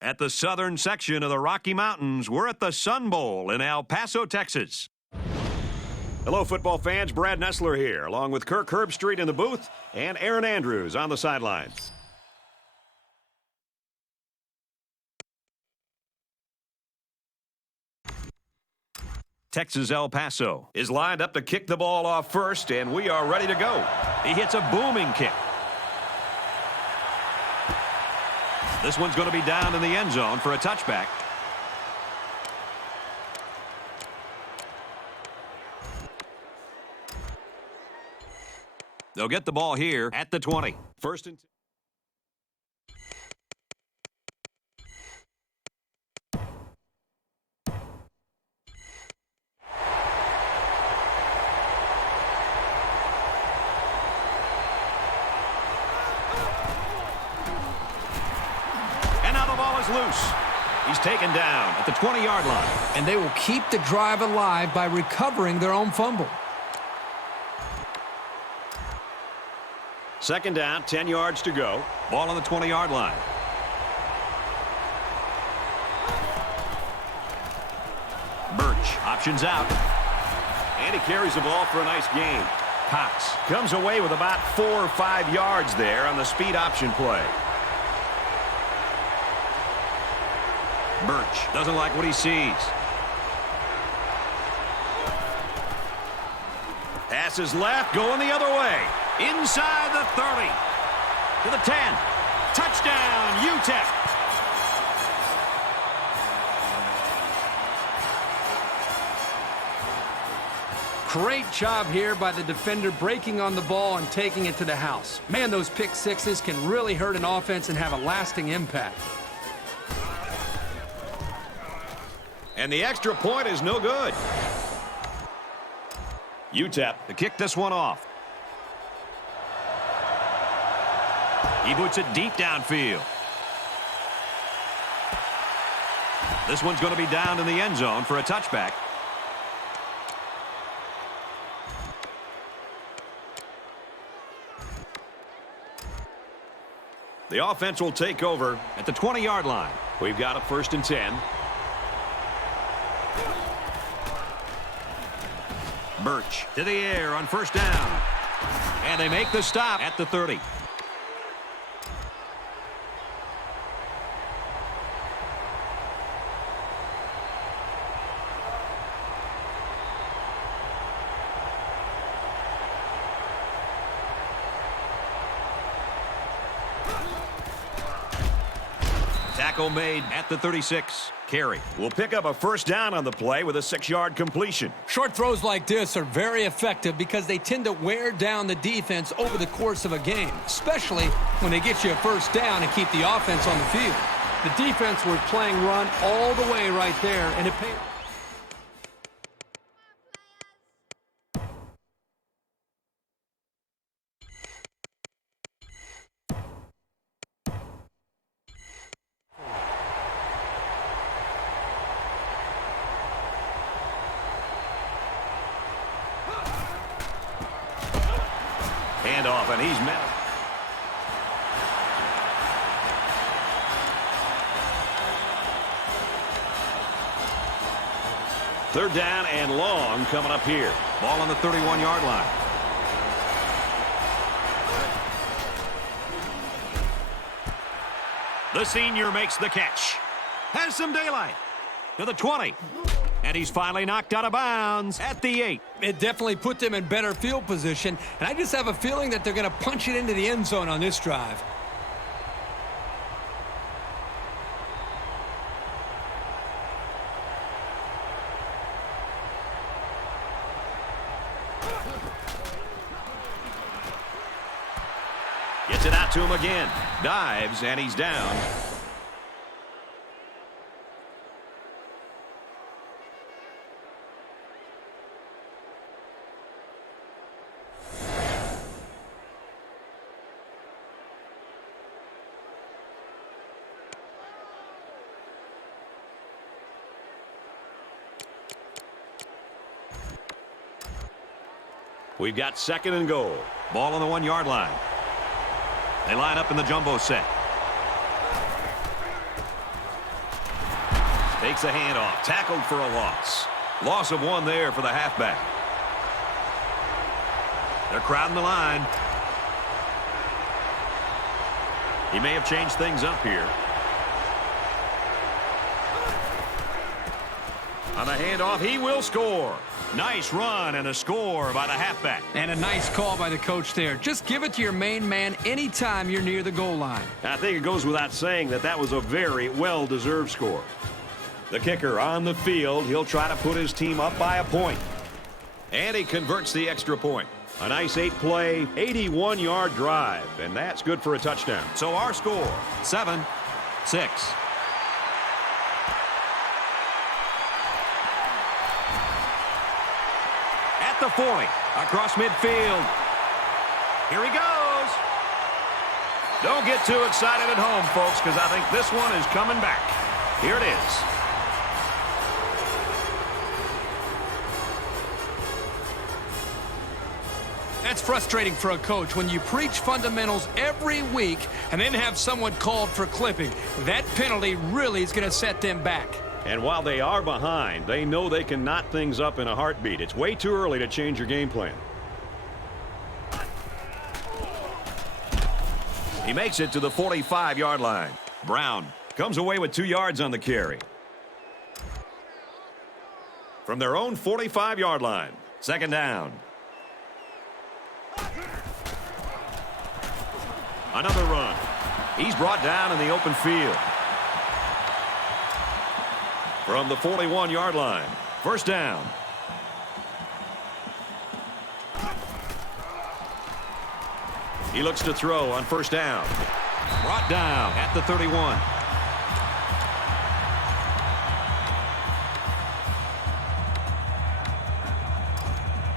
At the southern section of the Rocky Mountains, we're at the Sun Bowl in El Paso, Texas. Hello, football fans. Brad Nessler here, along with Kirk Herbstreit in the booth and Aaron Andrews on the sidelines. Texas El Paso is lined up to kick the ball off first, and we are ready to go. He hits a booming kick. This one's going to be down in the end zone for a touchback. They'll get the ball here at the 20. First and 10. Loose. He's taken down at the 20-yard line. And they will keep the drive alive by recovering their own fumble. Second down, 10 yards to go. Ball on the 20-yard line. Birch options out. And he carries the ball for a nice gain. Potts comes away with about 4 or 5 yards there on the speed option play. Birch doesn't like what he sees. Passes left, going the other way. Inside the 30. To the 10. Touchdown, UTEP. Great job here by the defender breaking on the ball and taking it to the house. Man, those pick sixes can really hurt an offense and have a lasting impact. And the extra point is no good. UTEP to kick this one off. He boots it deep downfield. This one's going to be down in the end zone for a touchback. The offense will take over at the 20-yard line. We've got a first and 10. Birch to the air on first down. And they make the stop at the 30. Tackle made at the 36. Carey will pick up a first down on the play with a 6-yard completion. Short throws like this are very effective because they tend to wear down the defense over the course of a game, especially when they get you a first down and keep the offense on the field. The defense was playing run all the way right there, and it paid. Handoff, and he's met. Third down and long coming up here. Ball on the 31-yard line. The senior makes the catch. Has some daylight. To the 20. And he's finally knocked out of bounds at the 8. It definitely put them in better field position, and I just have a feeling that they're going to punch it into the end zone on this drive. Gets it out to him again. Dives, and he's down. We've got second and goal. Ball on the 1-yard line. They line up in the jumbo set. Takes a handoff. Tackled for a loss. Loss of 1 there for the halfback. They're crowding the line. He may have changed things up here. On the handoff, he will score. Nice run and a score by the halfback. And a nice call by the coach there. Just give it to your main man anytime you're near the goal line. I think it goes without saying that that was a very well-deserved score. The kicker on the field. He'll try to put his team up by a point. And he converts the extra point. A nice 8-play, 81-yard drive, and that's good for a touchdown. So our score, 7-6. At the 40, across midfield. Here he goes. Don't get too excited at home, folks, because I think this one is coming back. Here it is. That's frustrating for a coach when you preach fundamentals every week and then have someone called for clipping. That penalty really is going to set them back. And while they are behind, they know they can knot things up in a heartbeat. It's way too early to change your game plan. He makes it to the 45-yard line. Brown comes away with 2 yards on the carry. From their own 45-yard line, 2nd down. Another run. He's brought down in the open field. From the 41-yard line, 1st down. He looks to throw on 1st down. Brought down at the 31.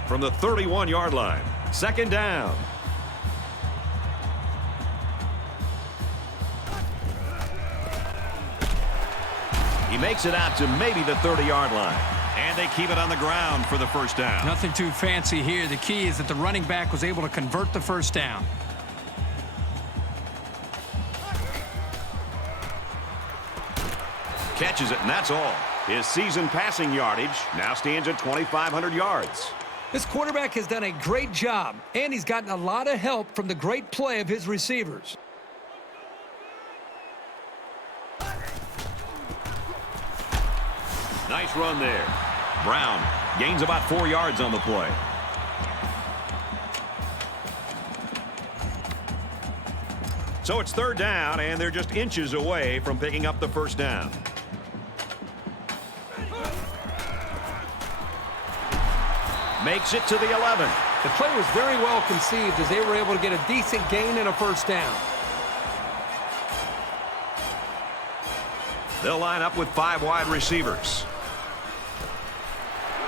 From the 31-yard line, 2nd down. He makes it out to maybe the 30-yard line. And they keep it on the ground for the 1st down. Nothing too fancy here. The key is that the running back was able to convert the 1st down. Catches it, and that's all. His season passing yardage now stands at 2,500 yards. This quarterback has done a great job, and he's gotten a lot of help from the great play of his receivers. Nice run there. Brown gains about 4 yards on the play. So it's 3rd down, and they're just inches away from picking up the 1st down. Makes it to the 11. The play was very well conceived as they were able to get a decent gain and a 1st down. They'll line up with 5 wide receivers.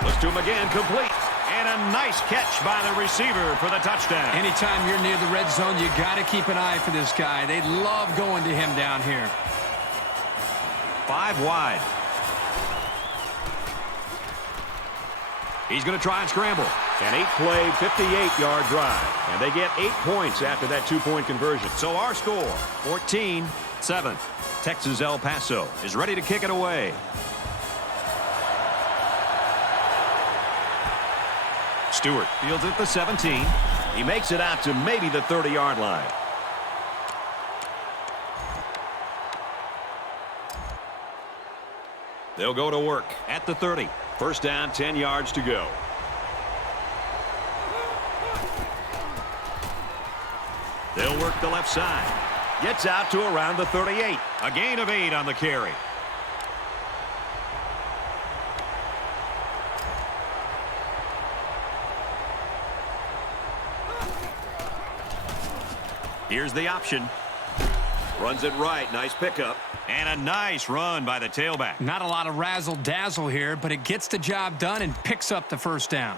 Looks to him again, complete. And a nice catch by the receiver for the touchdown. Anytime you're near the red zone, you got to keep an eye for this guy. They love going to him down here. 5 wide. He's going to try and scramble. An 8-play, 58-yard drive. And they get 8 points after that 2-point conversion. So our score, 14-7. Texas El Paso is ready to kick it away. Stewart fields at the 17. He makes it out to maybe the 30-yard line. They'll go to work at the 30. 1st down, 10 yards to go. They'll work the left side. Gets out to around the 38. A gain of 8 on the carry. Here's the option. Runs it right. Nice pickup. And a nice run by the tailback. Not a lot of razzle-dazzle here, but it gets the job done and picks up the 1st down.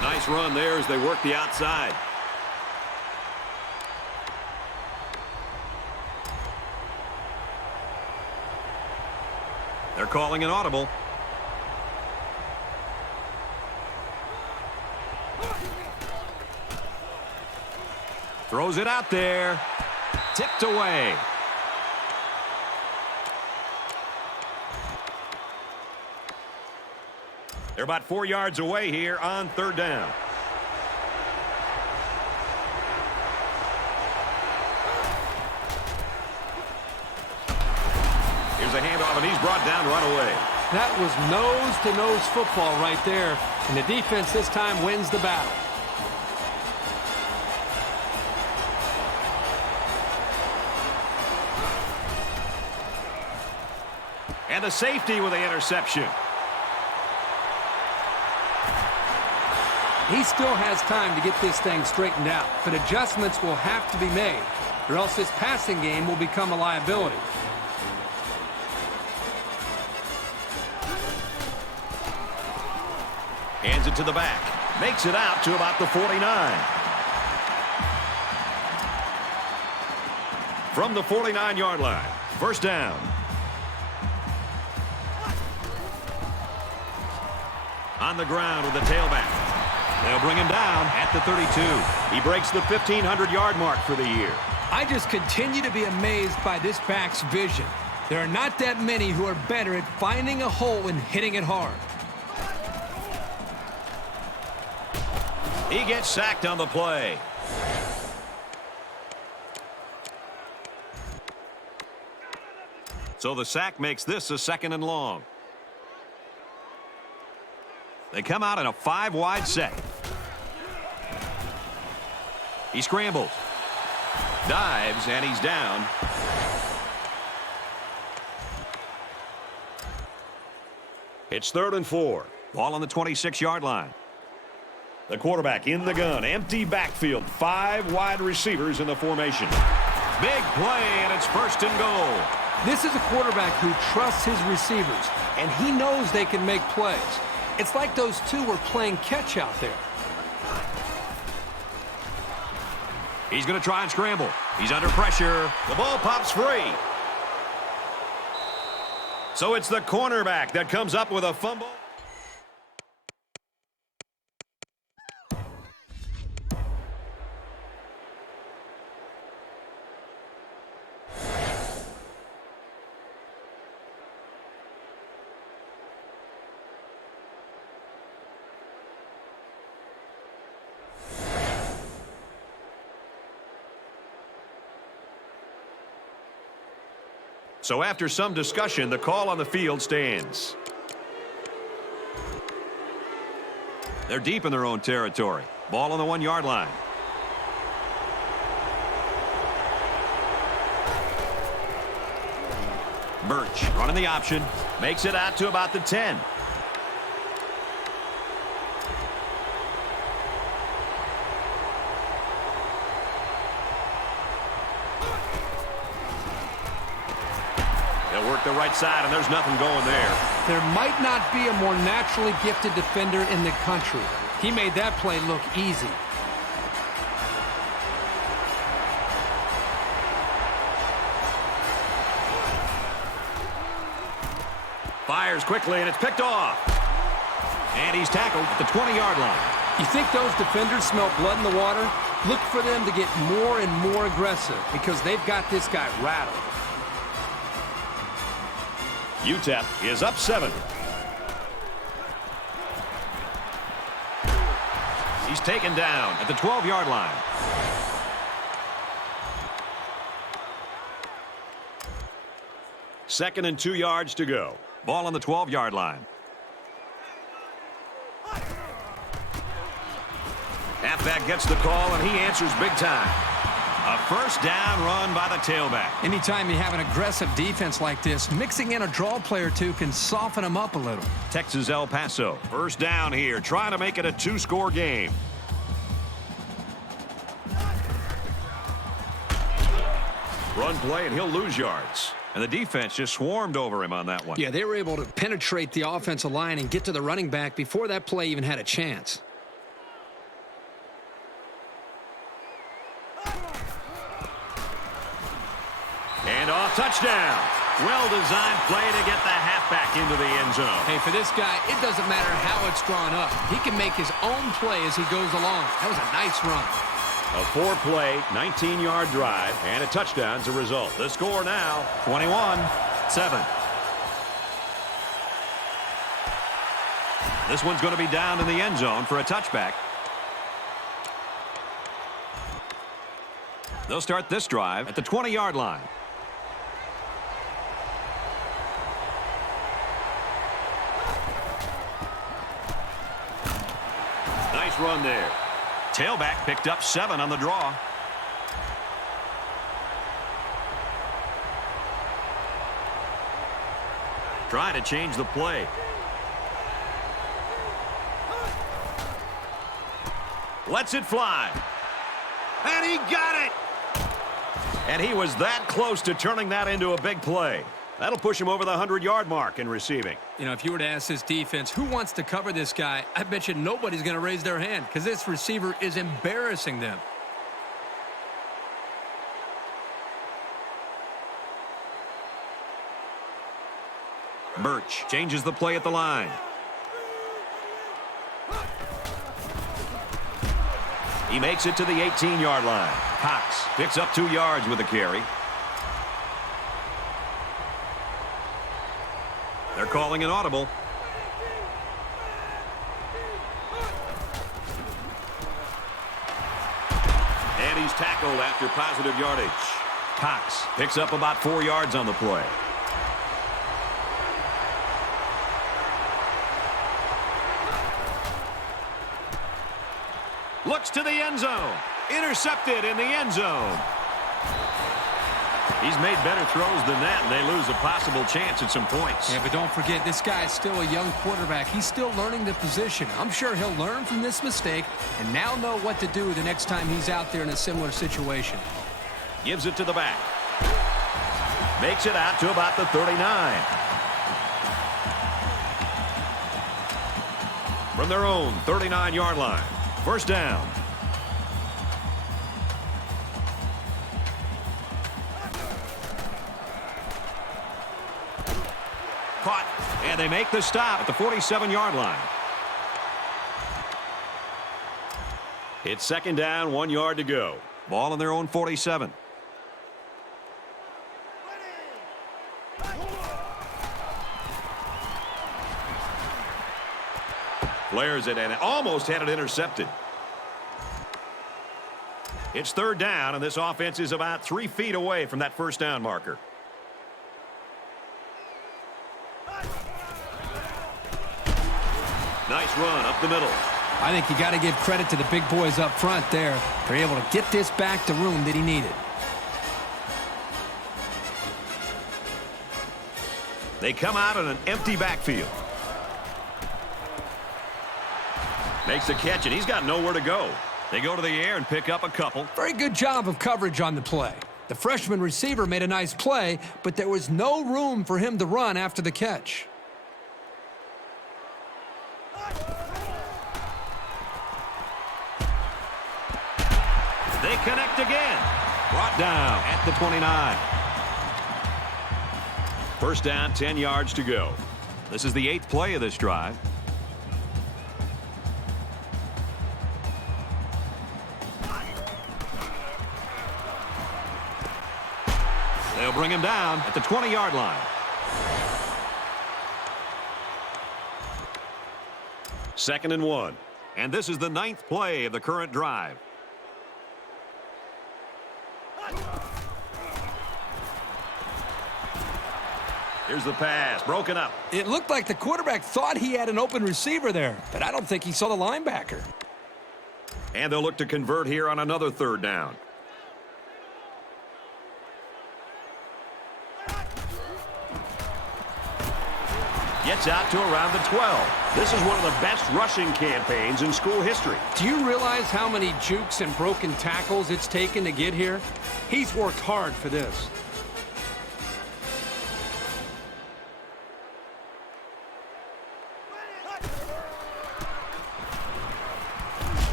Nice run there as they work the outside. They're calling an audible. Throws it out there. Tipped away. They're about 4 yards away here on 3rd down. Here's a handoff, and he's brought down right away. That was nose-to-nose football right there, and the defense this time wins the battle. And the safety with the interception. He still has time to get this thing straightened out, but adjustments will have to be made, or else his passing game will become a liability. Hands it to the back. Makes it out to about the 49. From the 49-yard line. 1st down. On the ground with the tailback. They'll bring him down at the 32. He breaks the 1,500-yard mark for the year. I just continue to be amazed by this back's vision. There are not that many who are better at finding a hole and hitting it hard. He gets sacked on the play. So the sack makes this a 2nd and long. They come out in a 5-wide set. He scrambles. Dives, and he's down. It's 3rd and 4. Ball on the 26-yard line. The quarterback in the gun. Empty backfield. 5 wide receivers in the formation. Big play, and it's 1st and goal. This is a quarterback who trusts his receivers, and he knows they can make plays. It's like those two were playing catch out there. He's going to try and scramble. He's under pressure. The ball pops free. So it's the cornerback that comes up with a fumble. So after some discussion, the call on the field stands. They're deep in their own territory. Ball on the 1-yard line. Birch running the option. Makes it out to about the 10. The right side, and there's nothing going there. There might not be a more naturally gifted defender in the country. He made that play look easy. Fires quickly, and it's picked off. And he's tackled at the 20-yard line. You think those defenders smell blood in the water? Look for them to get more and more aggressive because they've got this guy rattled. UTEP is up 7. He's taken down at the 12-yard line. Second and 2 yards to go. Ball on the 12-yard line. Halfback gets the call, and he answers big time. A 1st down run by the tailback. Anytime you have an aggressive defense like this, mixing in a draw play or two can soften them up a little. Texas El Paso. 1st down here, trying to make it a 2-score game. Run play, and he'll lose yards. And the defense just swarmed over him on that one. Yeah, they were able to penetrate the offensive line and get to the running back before that play even had a chance. And off, touchdown. Well-designed play to get the halfback into the end zone. Hey, for this guy, it doesn't matter how it's drawn up. He can make his own play as he goes along. That was a nice run. A 4-play, 19-yard drive, and a touchdown's a result. The score now, 21-7. This one's going to be down in the end zone for a touchback. They'll start this drive at the 20-yard line. nice run there. Tailback picked up 7 on the draw. Trying to change the play. Lets it fly. And he got it! And he was that close to turning that into a big play. That'll push him over the 100-yard mark in receiving. You know, if you were to ask this defense who wants to cover this guy, I bet you nobody's going to raise their hand because this receiver is embarrassing them. Birch changes the play at the line. He makes it to the 18-yard line. Cox picks up 2 yards with a carry. They're calling an audible. And he's tackled after positive yardage. Cox picks up about 4 yards on the play. Looks to the end zone. Intercepted in the end zone. He's made better throws than that, and they lose a possible chance at some points. Yeah, but don't forget, this guy is still a young quarterback. He's still learning the position. I'm sure he'll learn from this mistake and now know what to do the next time he's out there in a similar situation. Gives it to the back. Makes it out to about the 39. From their own 39-yard line. First down. Caught. And they make the stop at the 47-yard line. It's second down, 1 yard to go. Ball on their own 47. Flares it and almost had it intercepted. It's third down, and this offense is about 3 feet away from that first down marker. Nice run up the middle. I think you got to give credit to the big boys up front there. They're able to get this back to room that he needed. They come out in an empty backfield. Makes the catch, and he's got nowhere to go. They go to the air and pick up a couple. Very good job of coverage on the play. The freshman receiver made a nice play, but there was no room for him to run after the catch. They connect again. Brought down at the 29. First down, 10 yards to go. This is the 8th play of this drive. They'll bring him down at the 20-yard line. Second and 1. And this is the 9th play of the current drive. Here's the pass, broken up. It looked like the quarterback thought he had an open receiver there, but I don't think he saw the linebacker. And they'll look to convert here on another third down. Gets out to around the 12. This is one of the best rushing campaigns in school history. Do you realize how many jukes and broken tackles it's taken to get here? He's worked hard for this.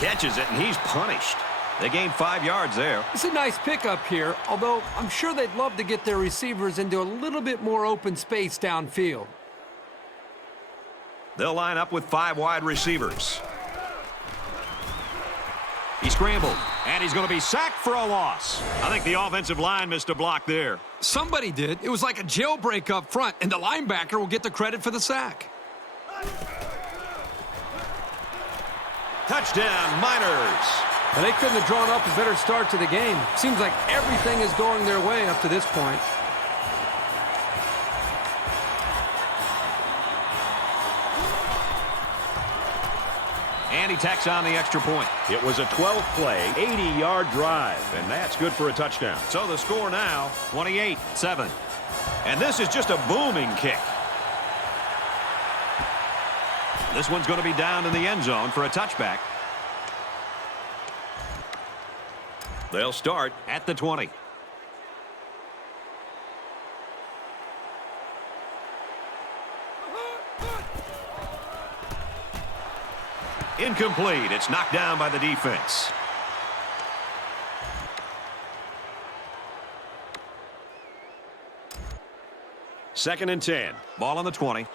Catches it, and he's punished. They gained 5 yards there. It's a nice pickup here, although I'm sure they'd love to get their receivers into a little bit more open space downfield. They'll line up with 5 wide receivers. He scrambled. And he's going to be sacked for a loss. I think the offensive line missed a block there. Somebody did. It was like a jailbreak up front, and the linebacker will get the credit for the sack. Touchdown, Miners. And they couldn't have drawn up a better start to the game. Seems like everything is going their way up to this point. And he tacks on the extra point. It was a 12-play, 80-yard drive, and that's good for a touchdown. So the score now, 28-7. And this is just a booming kick. This one's going to be down in the end zone for a touchback. They'll start at the 20. Incomplete. It's knocked down by the defense. Second and 10. Ball on the 20.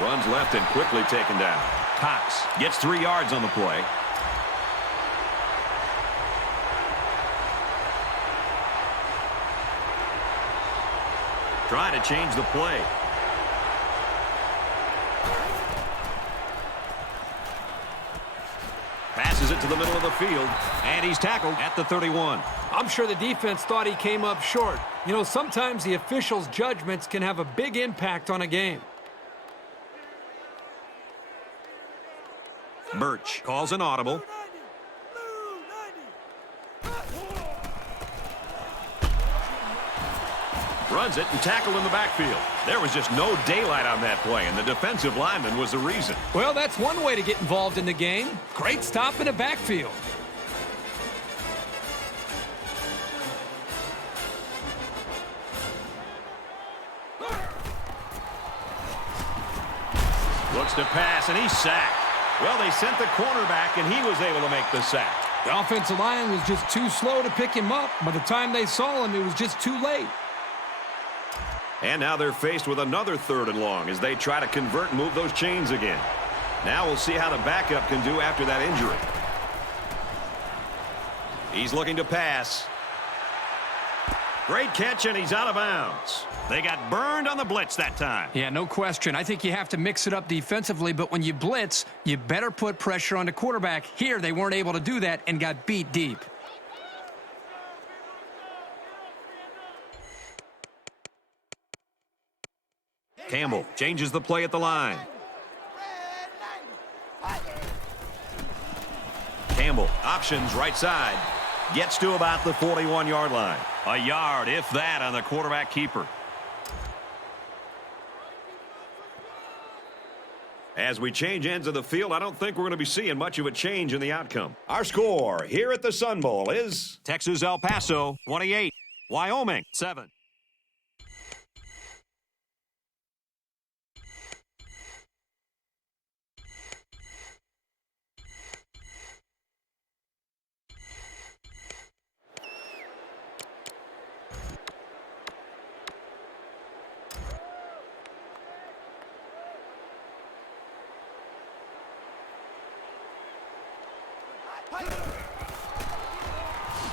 Runs left and quickly taken down. Cox gets 3 yards on the play. Trying to change the play. Passes it to the middle of the field, and he's tackled at the 31. I'm sure the defense thought he came up short. You know, sometimes the officials' judgments can have a big impact on a game. Birch calls an audible. Runs it and tackled in the backfield. There was just no daylight on that play, and the defensive lineman was the reason. Well, that's one way to get involved in the game. Great stop in the backfield. Looks to pass, and he's sacked. Well, they sent the cornerback, and he was able to make the sack. The offensive line was just too slow to pick him up. By the time they saw him, it was just too late. And now they're faced with another 3rd and long as they try to convert and move those chains again. Now we'll see how the backup can do after that injury. He's looking to pass. Great catch, and he's out of bounds. They got burned on the blitz that time. Yeah, no question. I think you have to mix it up defensively, but when you blitz, you better put pressure on the quarterback. Here, they weren't able to do that and got beat deep. Campbell changes the play at the line. Campbell, options right side. Gets to about the 41-yard line. A yard, if that, on the quarterback keeper. As we change ends of the field, I don't think we're going to be seeing much of a change in the outcome. Our score here at the Sun Bowl is Texas El Paso, 28. Wyoming, 7.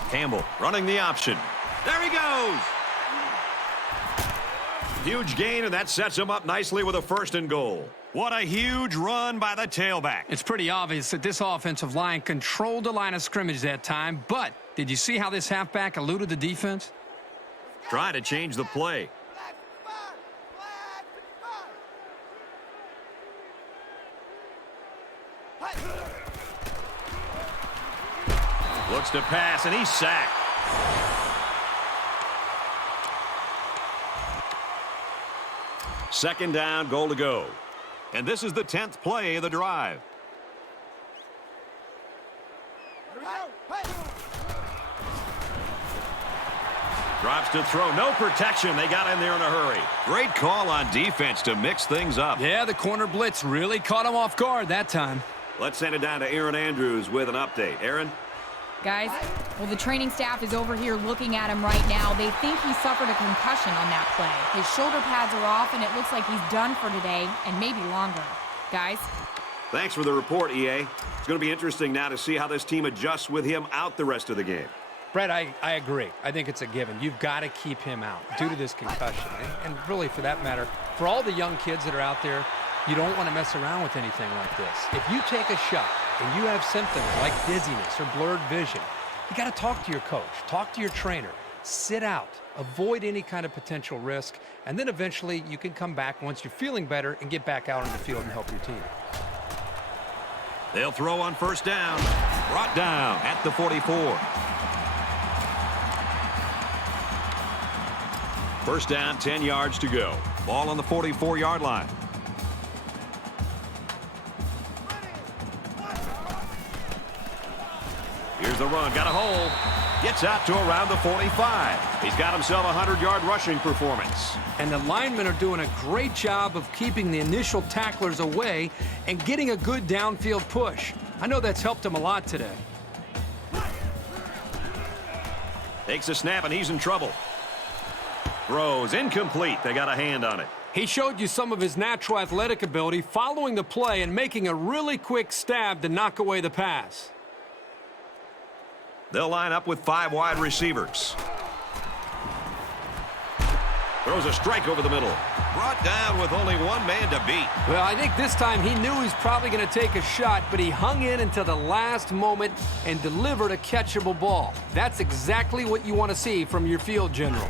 Campbell running the option. There he goes. huge gain, and that sets him up nicely with a 1st and goal. What a huge run by the tailback. It's pretty obvious that this offensive line controlled the line of scrimmage that time, but did you see how this halfback eluded the defense? Trying to change the play. Looks to pass, and he's sacked. Second down, goal to go. And this is the 10th play of the drive. Drops to throw. No protection. They got in there in a hurry. Great call on defense to mix things up. Yeah, the corner blitz really caught him off guard that time. Let's send it down to Aaron Andrews with an update. Aaron? Guys, well, the training staff is over here looking at him right now. They think he suffered a concussion on that play. His shoulder pads are off, and it looks like he's done for today, and maybe longer. Guys? Thanks for the report, EA. It's going to be interesting now to see how this team adjusts with him out the rest of the game. Brett, I agree. I think it's a given. You've got to keep him out due to this concussion. And really, for that matter, for all the young kids that are out there, you don't want to mess around with anything like this. If you take a shot and you have symptoms like dizziness or blurred vision, you got to talk to your coach, talk to your trainer, sit out, avoid any kind of potential risk, and then eventually you can come back once you're feeling better and get back out on the field and help your team. They'll throw on first down. Brought down at the 44. First down, 10 yards to go. Ball on the 44-yard line. Here's the run. Got a hole. Gets out to around the 45. He's got himself a 100-yard rushing performance. And the linemen are doing a great job of keeping the initial tacklers away and getting a good downfield push. I know that's helped him a lot today. Takes a snap, and he's in trouble. Throws incomplete. They got a hand on it. He showed you some of his natural athletic ability following the play and making a really quick stab to knock away the pass. They'll line up with 5 wide receivers. Throws a strike over the middle. Brought down with only one man to beat. Well, I think this time he knew he's probably going to take a shot, but he hung in until the last moment and delivered a catchable ball. That's exactly what you want to see from your field general.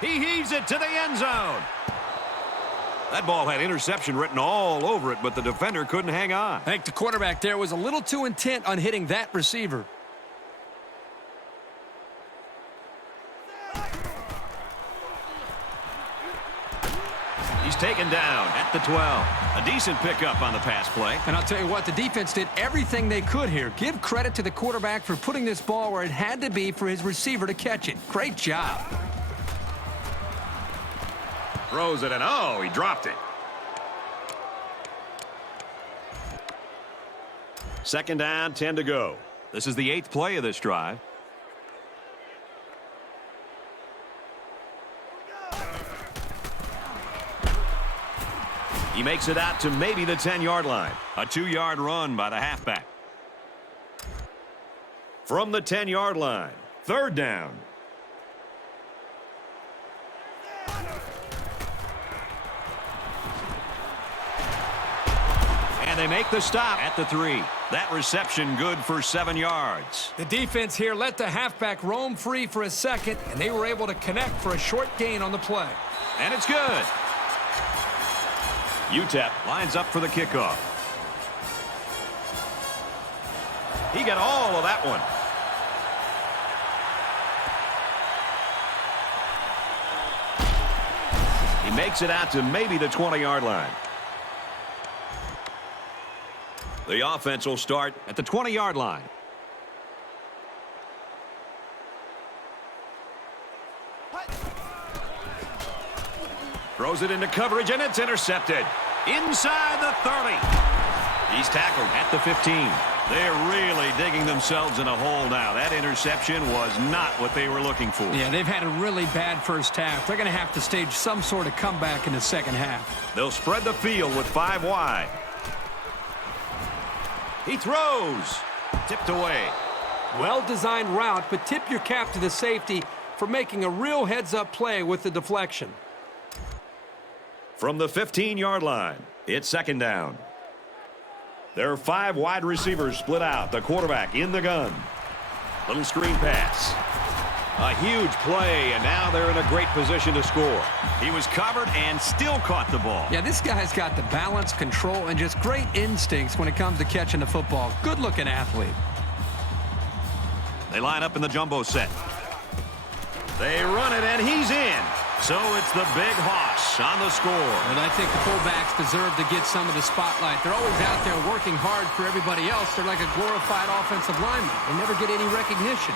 He heaves it to the end zone. That ball had interception written all over it, but the defender couldn't hang on. I think the quarterback there was a little too intent on hitting that receiver. He's taken down at the 12. A decent pickup on the pass play. And I'll tell you what, the defense did everything they could here. Give credit to the quarterback for putting this ball where it had to be for his receiver to catch it. Great job. Throws it, and oh, he dropped it. Second down, 10 to go. This is the 8th play of this drive. He makes it out to maybe the 10-yard line. A 2-yard run by the halfback. From the 10-yard line, third down. And they make the stop at the 3. That reception good for 7 yards. The defense here let the halfback roam free for a second, and they were able to connect for a short gain on the play. And it's good. UTEP Lines up for the kickoff. He got all of that one. He makes it out to maybe the 20-yard line. The offense will start At the 20-yard line. throws it into coverage, and it's intercepted. Inside the 30. He's tackled At the 15. They're really digging themselves in a hole now. That interception was not what they were looking for. Yeah, they've had a really bad first half. They're going to have to stage some sort of comeback in the second half. They'll spread the field with 5 wide. He throws. Tipped away. Well-designed route, but tip your cap to the safety for making a real heads-up play with the deflection. From the 15-yard line, it's second down. There are 5 wide receivers split out. The quarterback in the gun. Little screen pass. A huge play, and now they're in a great position to score. He was covered and still caught the ball. Yeah, this guy's got the balance, control, and just great instincts when it comes to catching the football. Good-looking athlete. They line up in the jumbo set. They run it, and he's in. So it's the big Hoss on the score. And I think the fullbacks deserve to get some of the spotlight. They're always out there working hard for everybody else. They're like a glorified offensive lineman. They never get any recognition.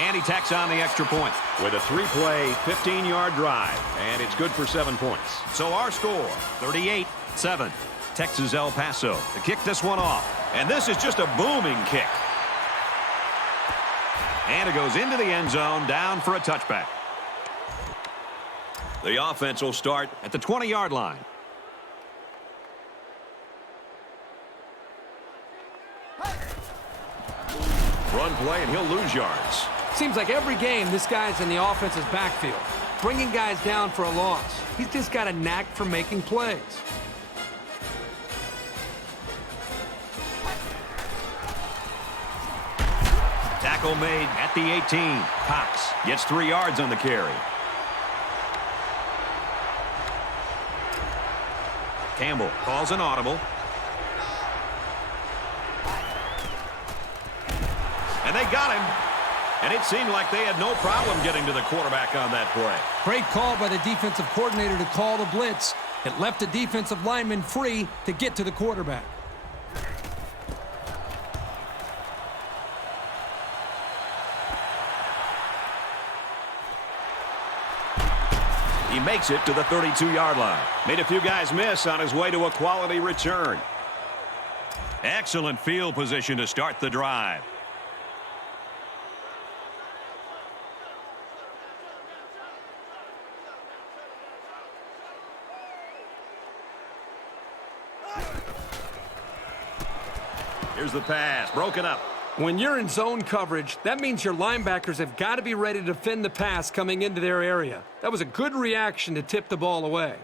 And he tacks on the extra point. With a 3-play, 15-yard drive, and it's good for 7 points. So our score, 38-7. Texas El Paso to kick this one off. And this is just a booming kick. And it goes into the end zone, down for a touchback. The offense will start at the 20-yard line. Run play, and he'll lose yards. Seems like every game this guy's in the offense's backfield, bringing guys down for a loss. He's just got a knack for making plays. Tackle made at the 18. Cox gets 3 yards on the carry. Campbell calls an audible. And they got him. And it seemed like they had no problem getting to the quarterback on that play. Great call by the defensive coordinator to call the blitz. It left the defensive lineman free to get to the quarterback. He makes it to the 32-yard line. Made a few guys miss on his way to a quality return. Excellent field position to start the drive. Here's the pass, broken up. When you're in zone coverage, that means your linebackers have got to be ready to defend the pass coming into their area. That was a good reaction to tip the ball away.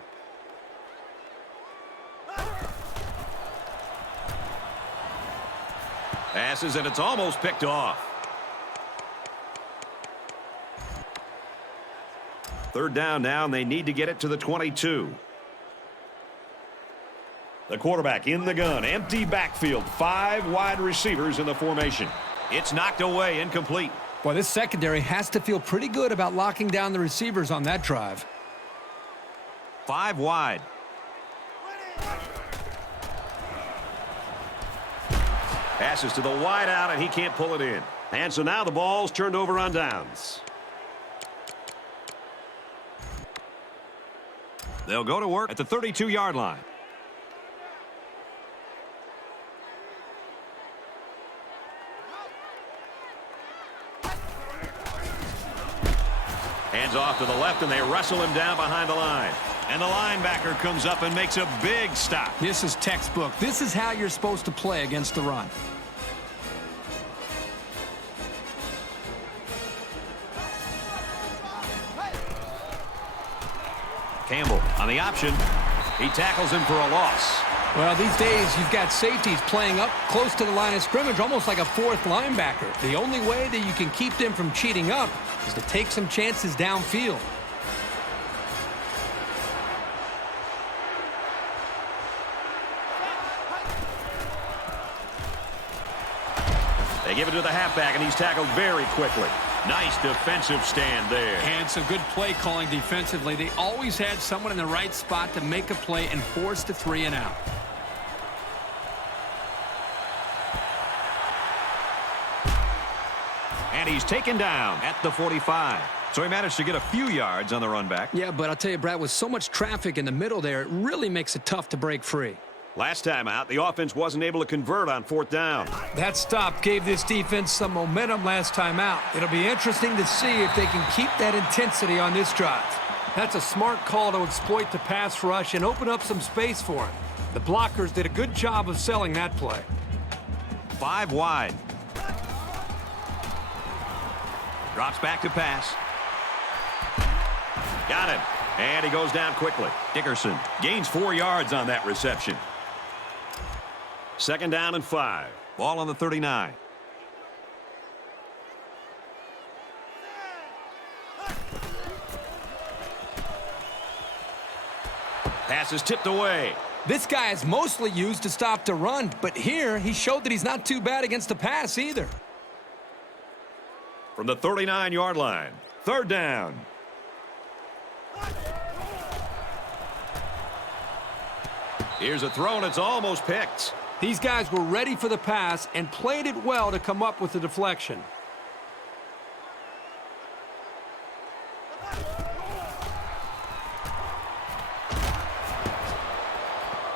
Passes, and it's almost picked off. 3rd down now, and they need to get it to the 22. The quarterback in the gun. Empty backfield. 5 wide receivers in the formation. It's knocked away, incomplete. Boy, this secondary has to feel pretty good about locking down the receivers on that drive. 5 wide. Passes to the wide out, and he can't pull it in. And so now the ball's turned over on downs. They'll go to work at the 32-yard line. Hands off to the left, and they wrestle him down behind the line. And the linebacker comes up and makes a big stop. This is textbook. This is how you're supposed to play against the run. Campbell on the option. He tackles him for a loss. Well, these days, you've got safeties playing up close to the line of scrimmage, almost like a 4th linebacker. The only way that you can keep them from cheating up is to take some chances downfield. They give it to the halfback, and he's tackled very quickly. Nice defensive stand there. And some good play calling defensively. They always had someone in the right spot to make a play and force the 3 and out. And he's taken down at the 45. So he managed to get a few yards on the run back. Yeah, but I'll tell you, Brad, with so much traffic in the middle there, it really makes it tough to break free. Last time out, the offense wasn't able to convert on 4th down. That stop gave this defense some momentum last time out. It'll be interesting to see if they can keep that intensity on this drive. That's a smart call to exploit the pass rush and open up some space for him. The blockers did a good job of selling that play. 5 wide. Drops back to pass. Got him. And he goes down quickly. Dickerson gains 4 yards on that reception. 2nd down and 5. Ball on the 39. Pass is tipped away. This guy is mostly used to stop the run, but here he showed that he's not too bad against the pass either. From the 39-yard line. 3rd down. Here's a throw, and it's almost picked. These guys were ready for the pass and played it well to come up with the deflection.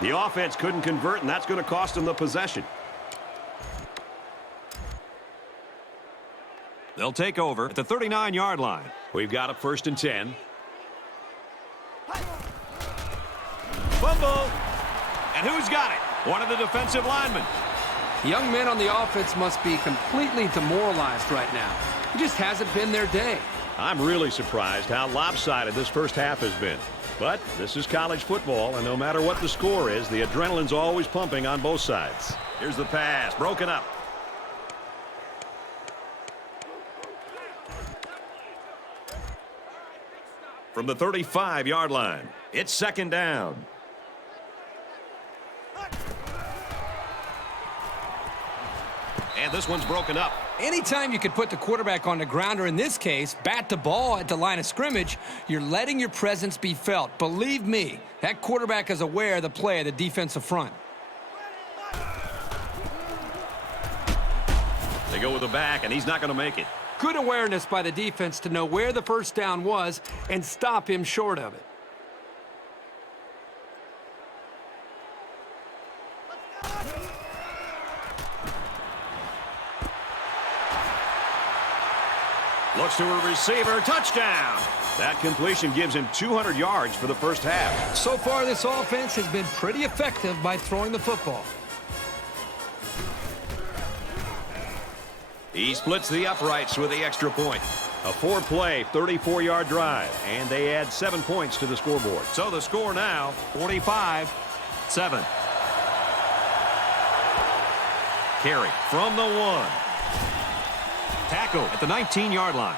The offense couldn't convert, and that's going to cost them the possession. They'll take over at the 39-yard line. We've got a 1st and 10. Fumble. And who's got it? One of the defensive linemen. The young men on the offense must be completely demoralized right now. It just hasn't been their day. I'm really surprised how lopsided this first half has been. But this is college football, and no matter what the score is, the adrenaline's always pumping on both sides. Here's the pass, broken up. From the 35-yard line, it's 2nd down. And this one's broken up. Anytime you could put the quarterback on the ground, or in this case, bat the ball at the line of scrimmage, you're letting your presence be felt. Believe me, that quarterback is aware of the play of the defensive front. They go with the back, and he's not going to make it. Good awareness by the defense to know where the first down was and stop him short of it. Looks to a receiver, touchdown. That completion gives him 200 yards for the first half. So far, this offense has been pretty effective by throwing the football. He splits the uprights with the extra point. A 4-play, 34-yard drive, and they add 7 points to the scoreboard. So the score now, 45-7. Carry from the 1. Tackle at the 19-yard line.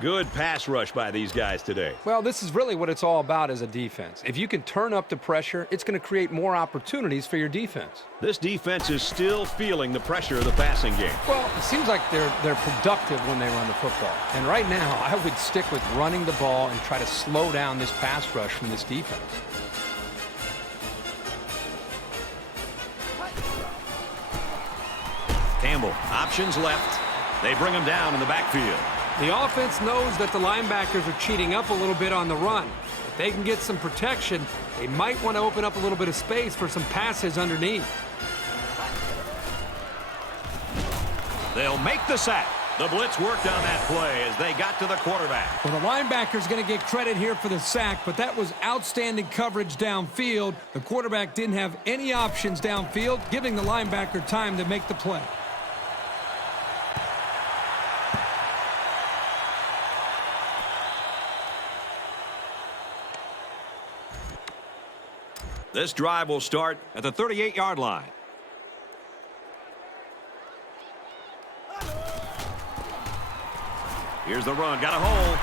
Good pass rush by these guys today. Well, this is really what it's all about as a defense. If you can turn up the pressure, it's going to create more opportunities for your defense. This defense is still feeling the pressure of the passing game. Well, it seems like they're productive when they run the football. And right now, I would stick with running the ball and try to slow down this pass rush from this defense. Campbell, options left. They bring him down in the backfield. The offense knows that the linebackers are cheating up a little bit on the run. If they can get some protection, they might want to open up a little bit of space for some passes underneath. They'll make the sack. The blitz worked on that play as they got to the quarterback. Well, the linebacker's going to get credit here for the sack, but that was outstanding coverage downfield. The quarterback didn't have any options downfield, giving the linebacker time to make the play. This drive will start at the 38-yard line. Here's the run. Got a hole.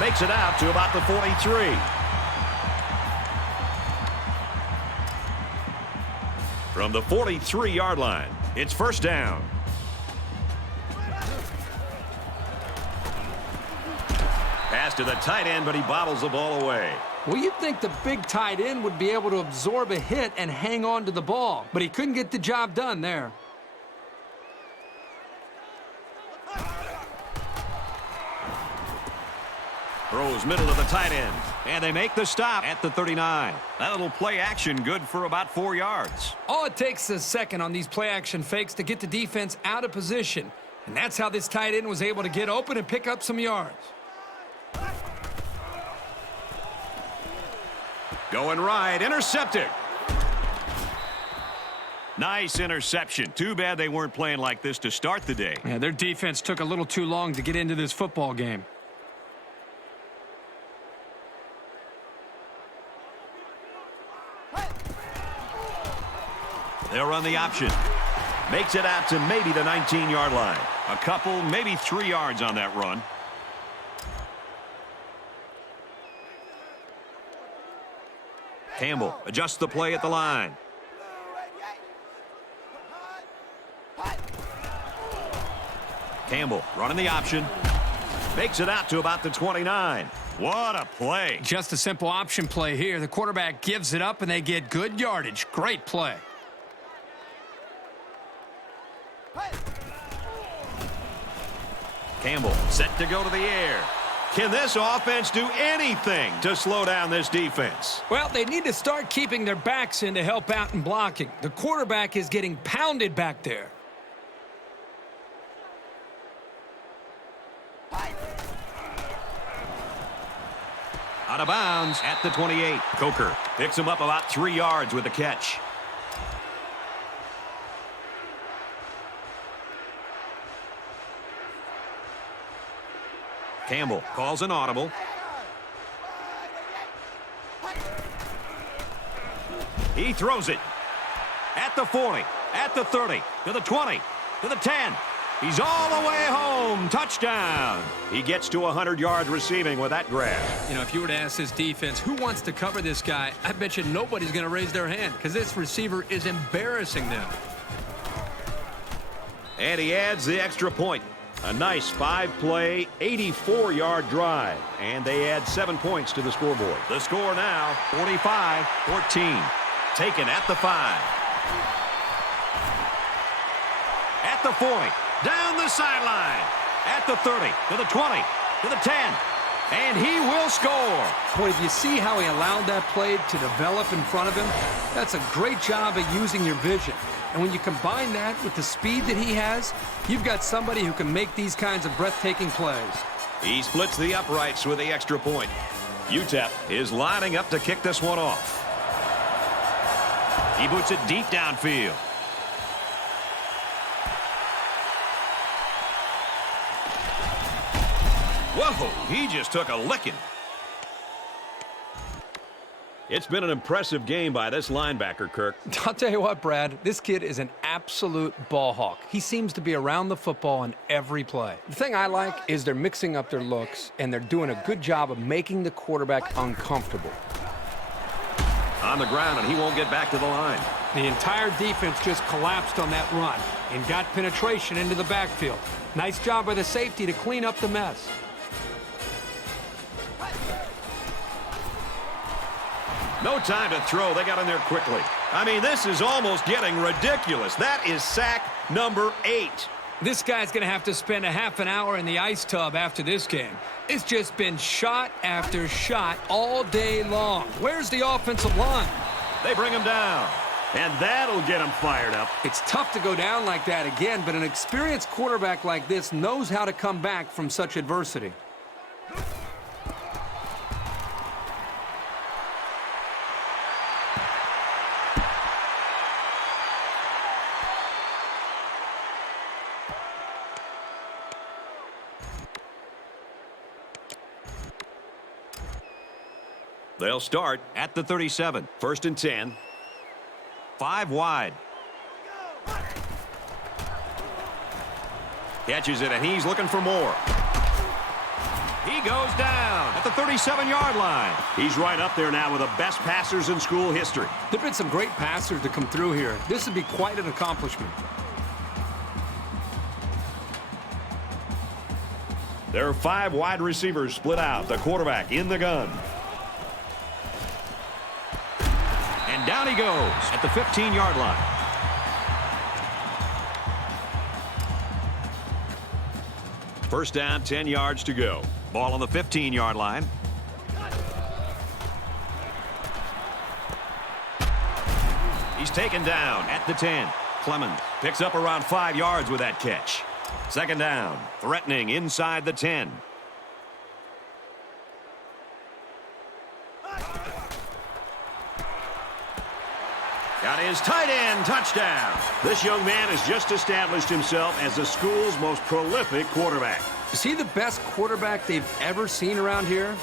Makes it out to about the 43. From the 43-yard line, it's 1st down. Pass to the tight end, but he bobbles the ball away. Well, you'd think the big tight end would be able to absorb a hit and hang on to the ball, but he couldn't get the job done there. Throws middle of the tight end. And they make the stop at the 39. That little play action good for about 4 yards. All it takes is a second on these play action fakes to get the defense out of position. And that's how this tight end was able to get open and pick up some yards. Going right, intercepted. Nice interception. Too bad they weren't playing like this to start the day. Yeah, their defense took a little too long to get into this football game. They'll run the option. Makes it out to maybe the 19-yard line. A couple, maybe 3 yards on that run. Campbell adjusts the play at the line. Campbell running the option. Makes it out to about the 29. What a play. Just a simple option play here. The quarterback gives it up and they get good yardage. Great play. Campbell set to go to the air. Can this offense do anything to slow down this defense? Well, they need to start keeping their backs in to help out in blocking. The quarterback is getting pounded back there. Out of bounds at the 28. Coker picks him up about 3 yards with the catch. Campbell calls an audible. He throws it at the 40, at the 30, to the 20, to the 10. He's all the way home. Touchdown. He gets to 100 yards receiving with that grab. You know, if you were to ask this defense who wants to cover this guy, I bet you nobody's going to raise their hand because this receiver is embarrassing them. And he adds the extra point. A nice 5-play, 84-yard drive. And they add 7 points to the scoreboard. The score now, 45-14. Taken at the 5. At the 40. Down the sideline. At the 30. To the 20. To the 10. And he will score. Boy, if you see how he allowed that play to develop in front of him, that's a great job at using your vision. And when you combine that with the speed that he has, you've got somebody who can make these kinds of breathtaking plays. He splits the uprights with the extra point. UTEP Is lining up to kick this one off. He boots it deep downfield. Whoa, he just took a licking. It's been an impressive game by this linebacker, Kirk. I'll tell you what, Brad, this kid is an absolute ball hawk. He seems to be around the football on every play. The thing I like is they're mixing up their looks, and they're doing a good job of making the quarterback uncomfortable. On the ground, and he won't get back to the line. The entire defense just collapsed on that run and got penetration into the backfield. Nice job by the safety to clean up the mess. No time to throw. They got in there quickly. I mean, this is almost getting ridiculous. That is sack number 8. This guy's going to have to spend a half an hour in the ice tub after this game. It's just been shot after shot all day long. Where's the offensive line? They bring him down. And that'll get him fired up. It's tough to go down like that again, but an experienced quarterback like this knows how to come back from such adversity. They'll start At the 37. 1st and 10. 5 wide. Catches it, and he's looking for more. He goes down at the 37-yard line. He's right up there now with the best passers in school history. There have been some great passers to come through here. This would be quite an accomplishment. There are 5 wide receivers split out. The quarterback in the gun. And down he goes at the 15-yard line. First down, 10 yards to go. Ball on the 15-yard line. He's taken down at the 10. Clemens picks up around 5 yards with that catch. Second down, threatening inside the 10. Got his tight end touchdown. This young man has just established himself as the school's most prolific quarterback. Is he the best quarterback they've ever seen around here?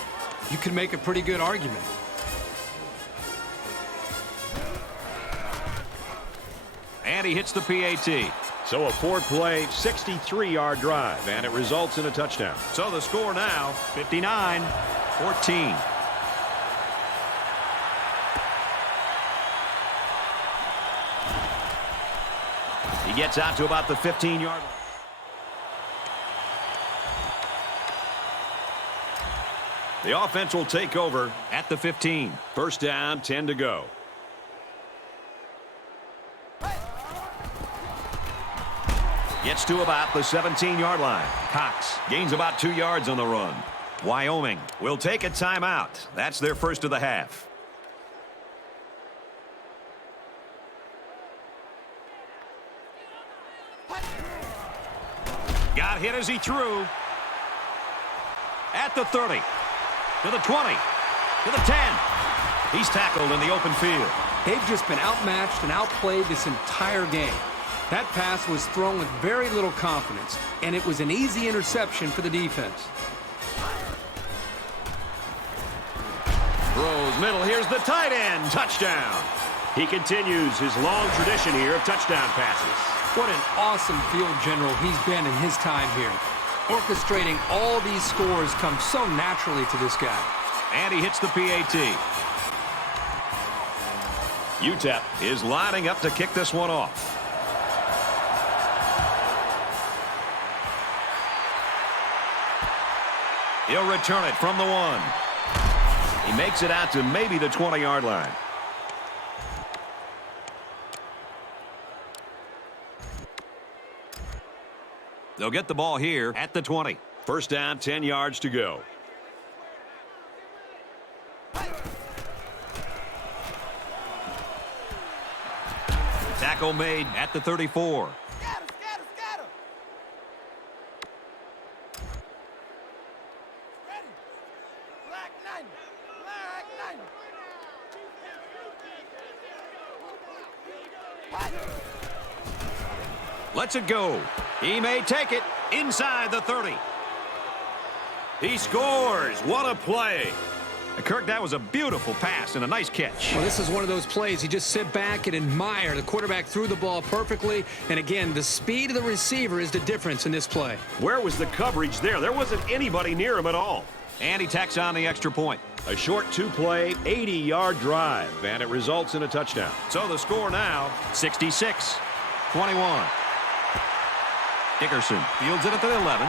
You could make a pretty good argument. And he hits the PAT. So a 4-play, 63-yard drive, and it results in a touchdown. So the score now, 59-14. He gets out to about the 15-yard line. The offense will take over At the 15. First down, 10 to go. Gets to about the 17-yard line. Cox gains about 2 yards on the run. Wyoming will take a timeout. That's their first of the half. Got hit as he threw. At the 30. To the 20. To the 10. He's tackled in the open field. They've just been outmatched and outplayed this entire game. That pass was thrown with very little confidence, and it was an easy interception for the defense. Throws middle. Here's the tight end. Touchdown. He continues his long tradition here of touchdown passes. What an awesome field general he's been in his time here. Orchestrating all these scores comes so naturally to this guy. And he hits the PAT. UTEP is lining up to kick this one off. He'll return it from the 1. He makes it out to maybe the 20-yard line. They'll get the ball here at the 20. First down, 10 yards to go. Tackle made at the 34. Scatter, scatter, scatter. Ready. Black 90. Black 90. Lets it go. He may take it inside the 30. He scores. What a play. Kirk, that was a beautiful pass and a nice catch. Well, this is one of those plays you just sit back and admire. The quarterback threw the ball perfectly, and again, the speed of the receiver is the difference in this play. Where was the coverage there? There wasn't anybody near him at all. And he tacks on the extra point. A short two-play, 80-yard drive, and it results in a touchdown. So the score now, 66-21. Dickerson fields it at the 11.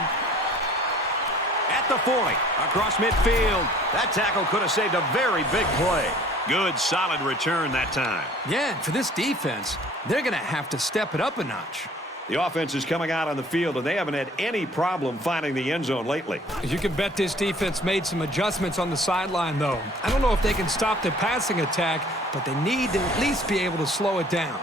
At the 40, across midfield. That tackle could have saved a very big play. Good, solid return that time. Yeah, for this defense, they're going to have to step it up a notch. The offense is coming out on the field, and they haven't had any problem finding the end zone lately. You can bet this defense made some adjustments on the sideline, though. I don't know if they can stop the passing attack, but they need to at least be able to slow it down.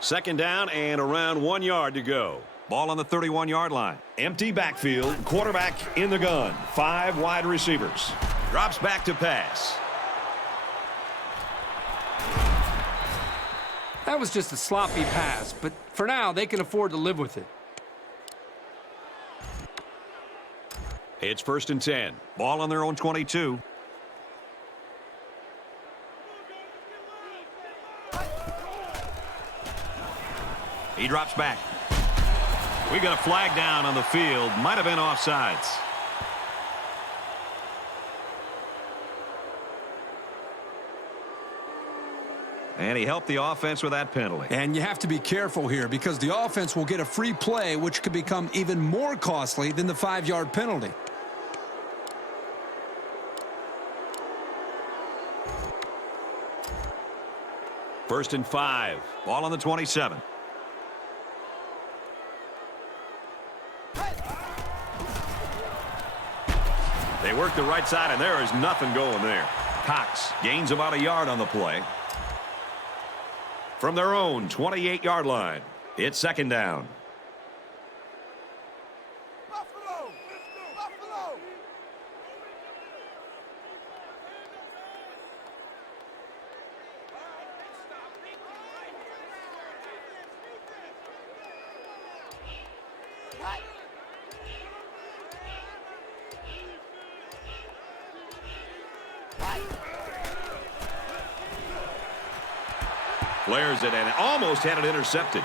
Second down and around 1 yard to go. Ball on the 31-yard line. Empty backfield, quarterback in the gun. 5 wide receivers. Drops back to pass. That was just a sloppy pass, but for now, they can afford to live with it. It's first and 10. Ball on their own 22. He drops back. We got a flag down on the field. Might have been offsides. And he helped the offense with that penalty. And you have to be careful here because the offense will get a free play, which could become even more costly than the 5-yard penalty. First and 5. Ball on the 27. They work the right side, and there is nothing going there. Cox gains about a yard on the play. From their own 28-yard line, it's second down. Buffalo. Buffalo. Flares it and almost had it intercepted.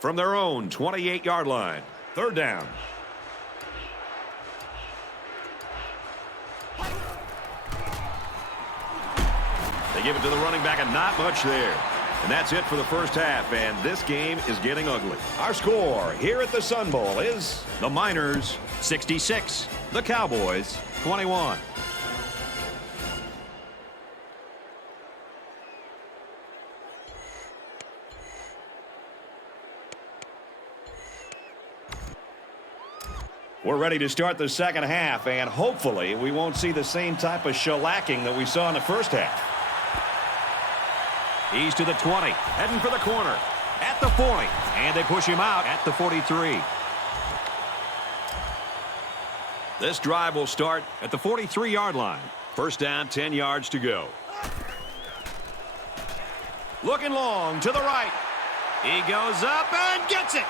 From their own 28-yard line, third down. They give it to the running back and not much there. And that's it for the first half, and this game is getting ugly. Our score here at the Sun Bowl is the Miners 66, the Cowboys 21. We're ready to start the second half, and hopefully we won't see the same type of shellacking that we saw in the first half. He's to the 20, heading for the corner. At the 40, and they push him out at the 43. This drive will start at the 43-yard line. First down, 10 yards to go. Looking long to the right. He goes up and gets it.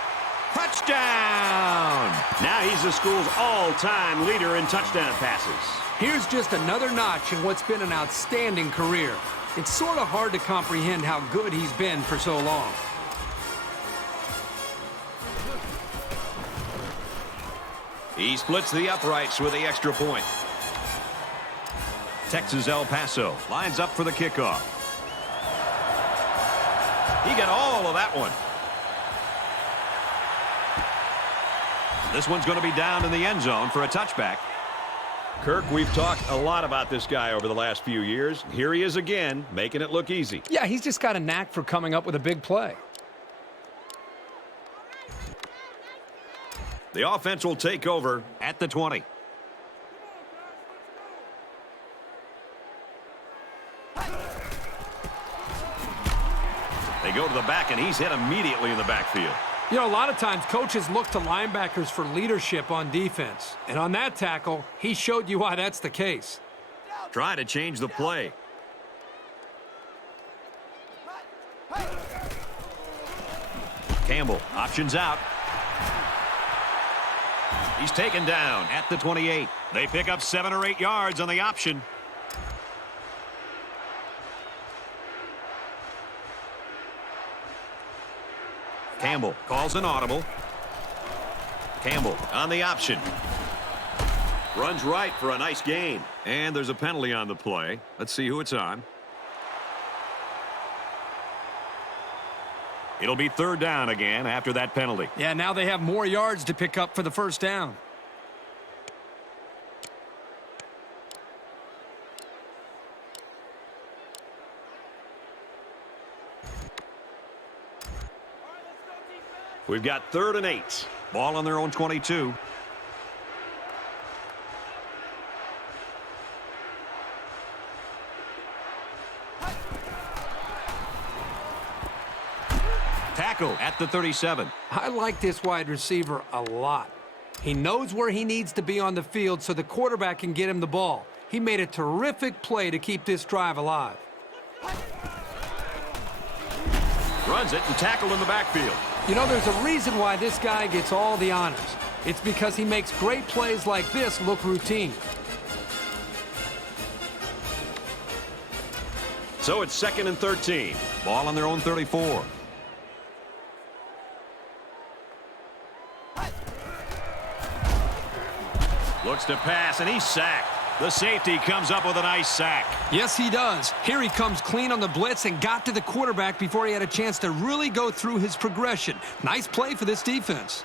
Touchdown! Now he's the school's all-time leader in touchdown passes. Here's just another notch in what's been an outstanding career. It's sort of hard to comprehend how good he's been for so long. He splits the uprights with the extra point. Texas El Paso lines up for the kickoff. He got all of that one. This one's going to be down in the end zone for a touchback. Kirk, we've talked a lot about this guy over the last few years. Here he is again, making it look easy. Yeah, he's just got a knack for coming up with a big play. The offense will take over At the 20. They go to the back, and he's hit immediately in the backfield. You know, a lot of times coaches look to linebackers for leadership on defense. And on that tackle, he showed you why that's the case. Trying to change the play. Campbell options out. He's taken down at the 28. They pick up 7 or 8 yards on the option. Campbell calls an audible. Campbell on the option. Runs right for a nice gain. And there's a penalty on the play. Let's see who it's on. It'll be third down again after that penalty. Yeah, now they have more yards to pick up for the first down. We've got 3rd and 8. Ball on their own 22. Tackle at the 37. I like this wide receiver a lot. He knows where he needs to be on the field so the quarterback can get him the ball. He made a terrific play to keep this drive alive. Runs it and tackled in the backfield. You know, there's a reason why this guy gets all the honors. It's because he makes great plays like this look routine. So it's 2nd and 13. Ball on their own 34. Looks to pass, and he's sacked. The safety comes up with a nice sack. Yes, he does. Here he comes clean on the blitz and got to the quarterback before he had a chance to really go through his progression. Nice play for this defense.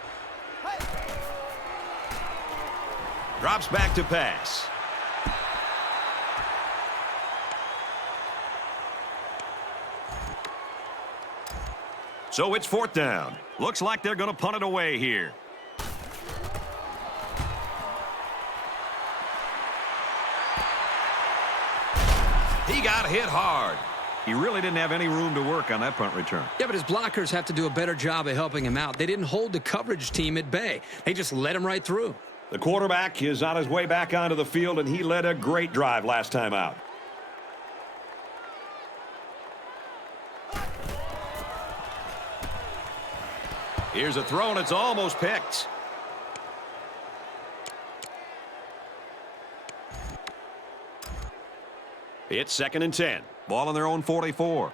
Drops back to pass. So it's 4th down. Looks like they're going to punt it away here. He got hit hard. He really didn't have any room to work on that punt return. Yeah, but his blockers have to do a better job of helping him out. They didn't hold the coverage team at bay. They just let him right through. The quarterback is on his way back onto the field, and he led a great drive last time out. Here's a throw, and it's almost picked. It's 2nd and 10. Ball on their own 44.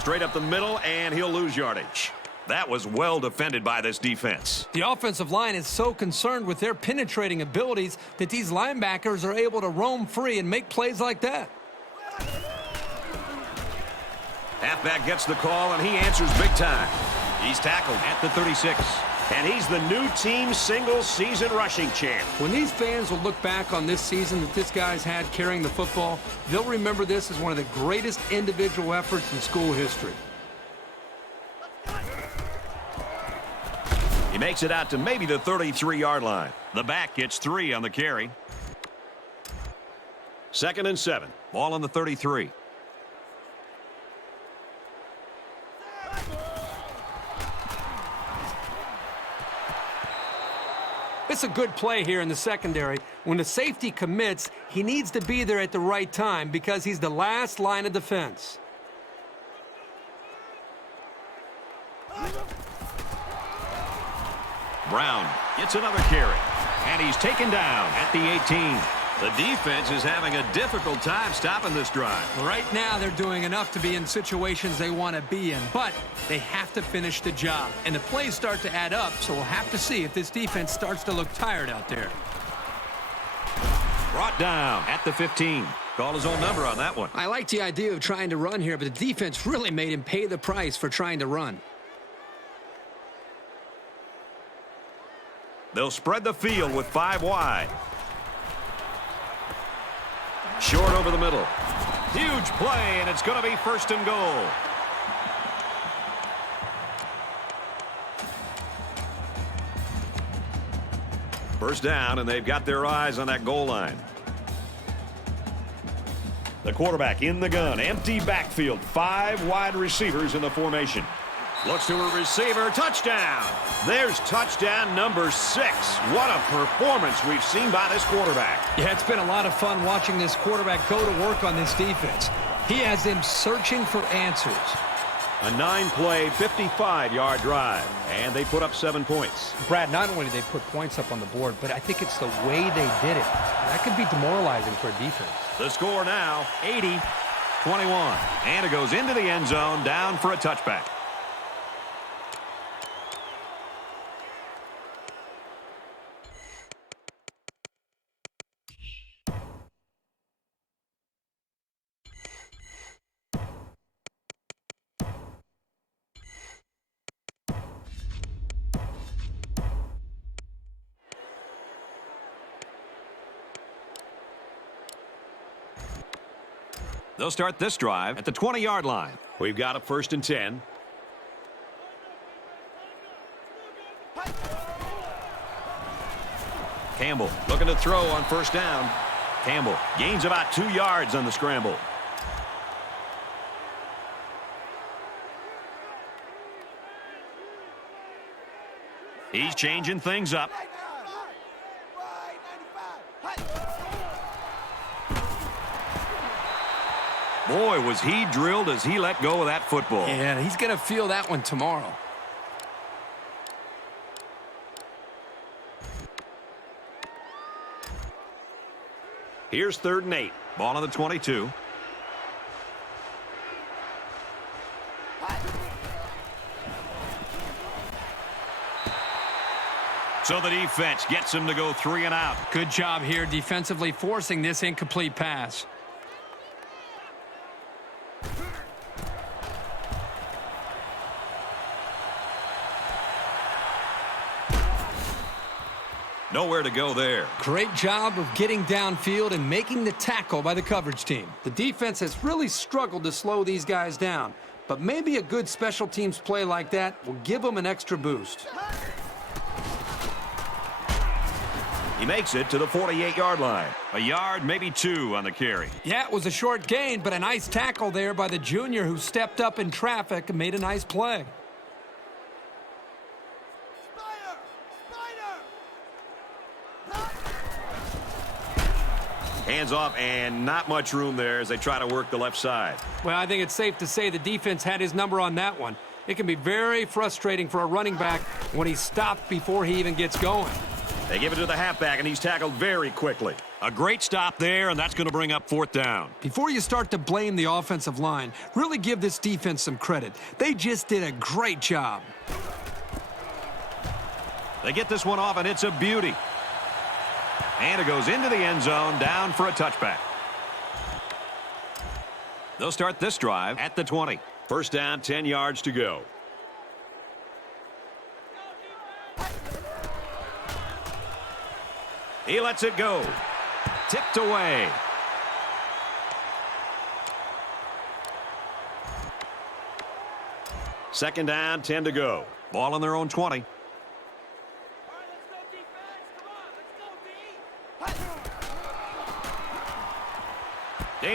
Straight up the middle, and he'll lose yardage. That was well defended by this defense. The offensive line is so concerned with their penetrating abilities that these linebackers are able to roam free and make plays like that. Halfback gets the call, and he answers big time. He's tackled at the 36. And he's the new team single-season rushing champ. When these fans will look back on this season that this guy's had carrying the football, they'll remember this as one of the greatest individual efforts in school history. He makes it out to maybe the 33-yard line. The back gets 3 on the carry. 2nd and 7. Ball on the 33. It's a good play here in the secondary. When the safety commits, he needs to be there at the right time because he's the last line of defense. Brown gets another carry. And he's taken down at the 18. The defense is having a difficult time stopping this drive. Right now, they're doing enough to be in situations they want to be in, but they have to finish the job. And the plays start to add up, so we'll have to see if this defense starts to look tired out there. Brought down at the 15. Call his own number on that one. I like the idea of trying to run here, but the defense really made him pay the price for trying to run. They'll spread the field with 5 wide. Short over the middle. Huge play, and it's going to be 1st and goal. First down, and they've got their eyes on that goal line. The quarterback in the gun. Empty backfield. 5 wide receivers in the formation. Looks to a receiver. Touchdown. There's touchdown number 6. What a performance we've seen by this quarterback. Yeah, it's been a lot of fun watching this quarterback go to work on this defense. He has them searching for answers. A 9-play, 55-yard drive, and they put up 7 points. Brad, not only did they put points up on the board, but I think it's the way they did it. That could be demoralizing for a defense. The score now, 80-21. And it goes into the end zone, down for a touchback. They'll start this drive at the 20-yard line. we've got a 1st and 10. Campbell looking to throw on 1st down. Campbell gains about 2 yards on the scramble. He's changing things up. Boy, was he drilled as he let go of that football. Yeah, he's going to feel that one tomorrow. Here's 3rd and 8. Ball on the 22. So the defense gets him to go 3 and out. Good job here defensively forcing this incomplete pass. Nowhere to go there. Great job of getting downfield and making the tackle by the coverage team. The defense has really struggled to slow these guys down, but maybe a good special teams play like that will give them an extra boost. He makes it to the 48-yard line. A yard, maybe 2 on the carry. Yeah, it was a short gain, but a nice tackle there by the junior who stepped up in traffic and made a nice play. Hands off, and not much room there as they try to work the left side. Well, I think it's safe to say the defense had his number on that one. It can be very frustrating for a running back when he's stopped before he even gets going. They give it to the halfback, and he's tackled very quickly. A great stop there, and that's going to bring up 4th down. Before you start to blame the offensive line, really give this defense some credit. They just did a great job. They get this one off, and it's a beauty. And it goes into the end zone, down for a touchback. They'll start this drive at the 20. 1st down, 10 yards to go. He lets it go. Tipped away. Second down, 10 to go. Ball on their own 20.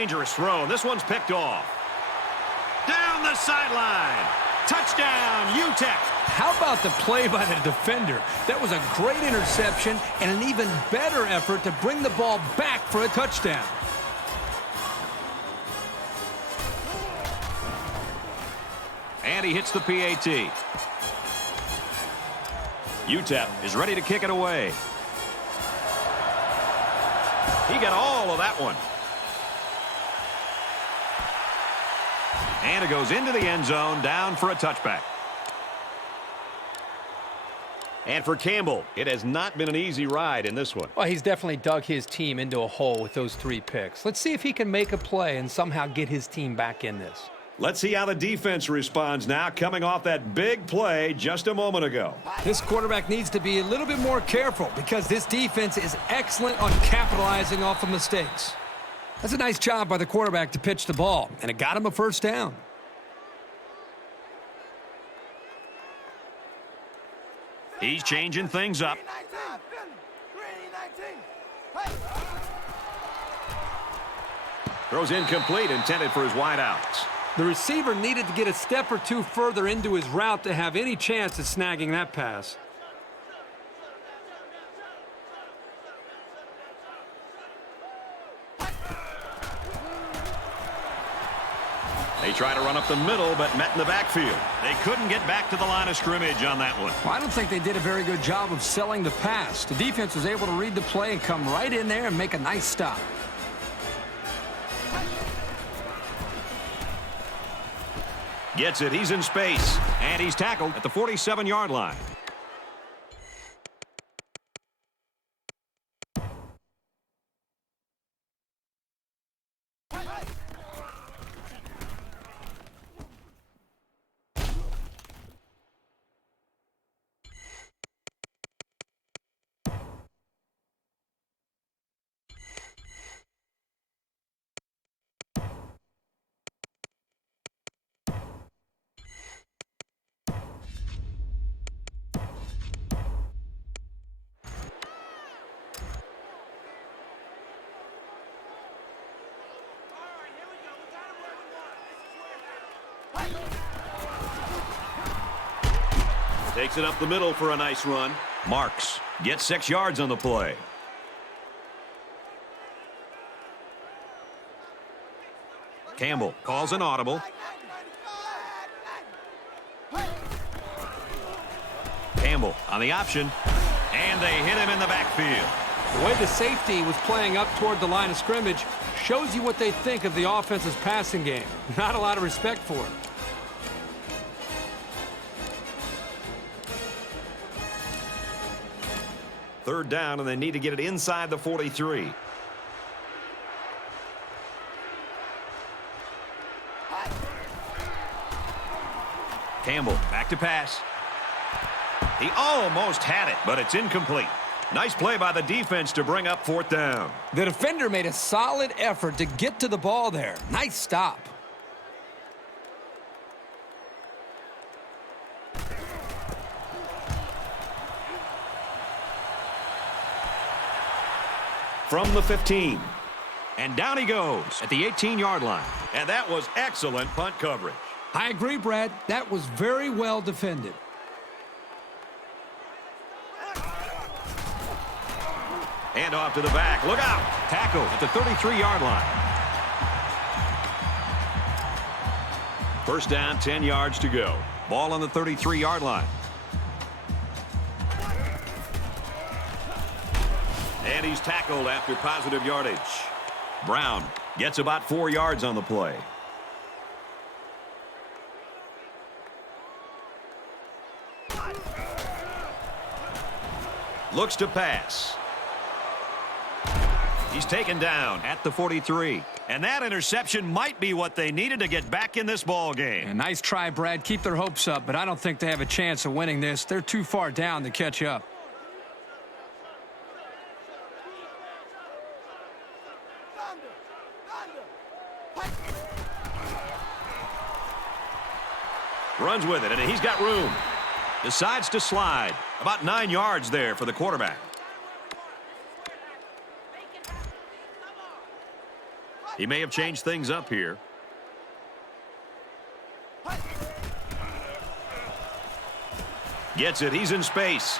dangerous throw. This one's picked off. Down the sideline. Touchdown, UTEP. How about the play by the defender? That was a great interception and an even better effort to bring the ball back for a touchdown. And he hits the PAT. UTEP is ready to kick it away. He got all of that one. And it goes into the end zone, down for a touchback. And for Campbell, it has not been an easy ride in this one. Well, he's definitely dug his team into a hole with those 3 picks. Let's see if he can make a play and somehow get his team back in this. Let's see how the defense responds now, coming off that big play just a moment ago. This quarterback needs to be a little bit more careful because this defense is excellent on capitalizing off of mistakes. That's a nice job by the quarterback to pitch the ball, and it got him a first down. He's changing things up. Throws incomplete, intended for his wideouts. The receiver needed to get a step or two further into his route to have any chance at snagging that pass. They try to run up the middle, but met in the backfield. They couldn't get back to the line of scrimmage on that one. Well, I don't think they did a very good job of selling the pass. The defense was able to read the play and come right in there and make a nice stop. Gets it. He's in space. And he's tackled at the 47-yard line. Takes it up the middle for a nice run. Marks gets 6 yards on the play. Campbell calls an audible. Campbell on the option. And they hit him in the backfield. The way the safety was playing up toward the line of scrimmage shows you what they think of the offense's passing game. Not a lot of respect for it. Third down, and they need to get it inside the 43. Campbell back to pass. He almost had it, but it's incomplete. Nice play by the defense to bring up 4th down. The defender made a solid effort to get to the ball there. Nice stop. From the 15. And down he goes at the 18-yard line. And that was excellent punt coverage. I agree, Brad. That was very well defended. And off to the back. Look out. Tackle at the 33-yard line. First down, 10 yards to go. Ball on the 33-yard line. And he's tackled after positive yardage. Brown gets about 4 yards on the play. Looks to pass. He's taken down at the 43. And that interception might be what they needed to get back in this ball game. A nice try, Brad. Keep their hopes up, but I don't think they have a chance of winning this. They're too far down to catch up. Runs with it, and he's got room. Decides to slide. About 9 yards there for the quarterback. He may have changed things up here. Gets it. He's in space.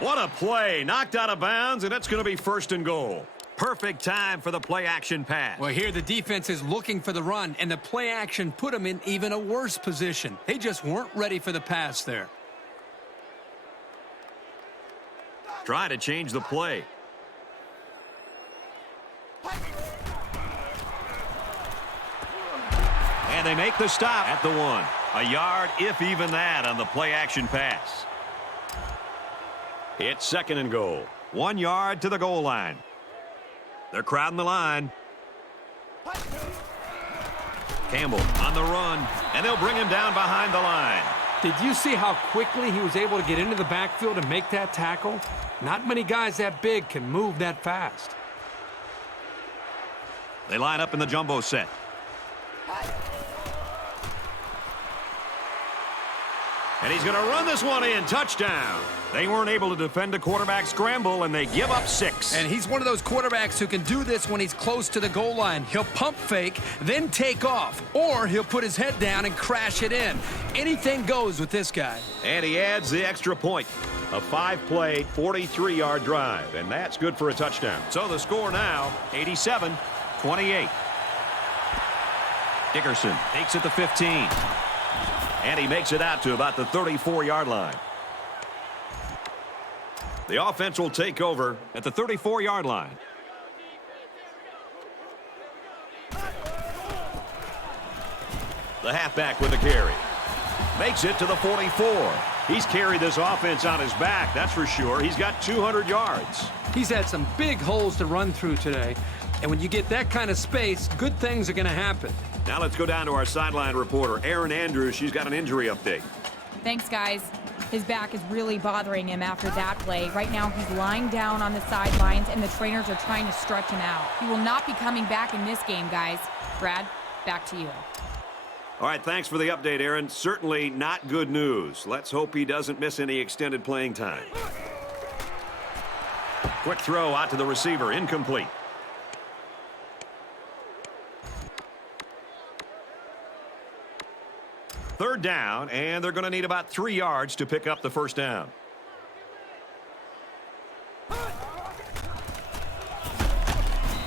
What a play. Knocked out of bounds, and it's going to be 1st and goal. Perfect time for the play-action pass. Well, here the defense is looking for the run, and the play action put them in even a worse position. They just weren't ready for the pass there. Try to change the play. And they make the stop at the 1. A yard, if even that, on the play-action pass. It's 2nd and goal. 1 yard to the goal line. They're crowding the line. Campbell on the run, and they'll bring him down behind the line. Did you see how quickly he was able to get into the backfield and make that tackle? Not many guys that big can move that fast. They line up in the jumbo set. And he's going to run this one in. Touchdown. They weren't able to defend a quarterback scramble, and they give up 6. And he's one of those quarterbacks who can do this when he's close to the goal line. He'll pump fake, then take off, or he'll put his head down and crash it in. Anything goes with this guy. And he adds the extra point. A 5-play, 43-yard drive, and that's good for a touchdown. So the score now, 87-28. Dickerson takes it to 15. And he makes it out to about the 34-yard line. The offense will take over at the 34-yard line. The halfback with the carry. Makes it to the 44. He's carried this offense on his back, that's for sure. He's got 200 yards. He's had some big holes to run through today. And when you get that kind of space, good things are going to happen. Now let's go down to our sideline reporter, Erin Andrews. She's got an injury update. Thanks, guys. His back is really bothering him after that play. Right now, he's lying down on the sidelines, and the trainers are trying to stretch him out. He will not be coming back in this game, guys. Brad, back to you. All right, thanks for the update, Erin. Certainly not good news. Let's hope he doesn't miss any extended playing time. Quick throw out to the receiver, incomplete. Third down, and they're going to need about 3 yards to pick up the first down.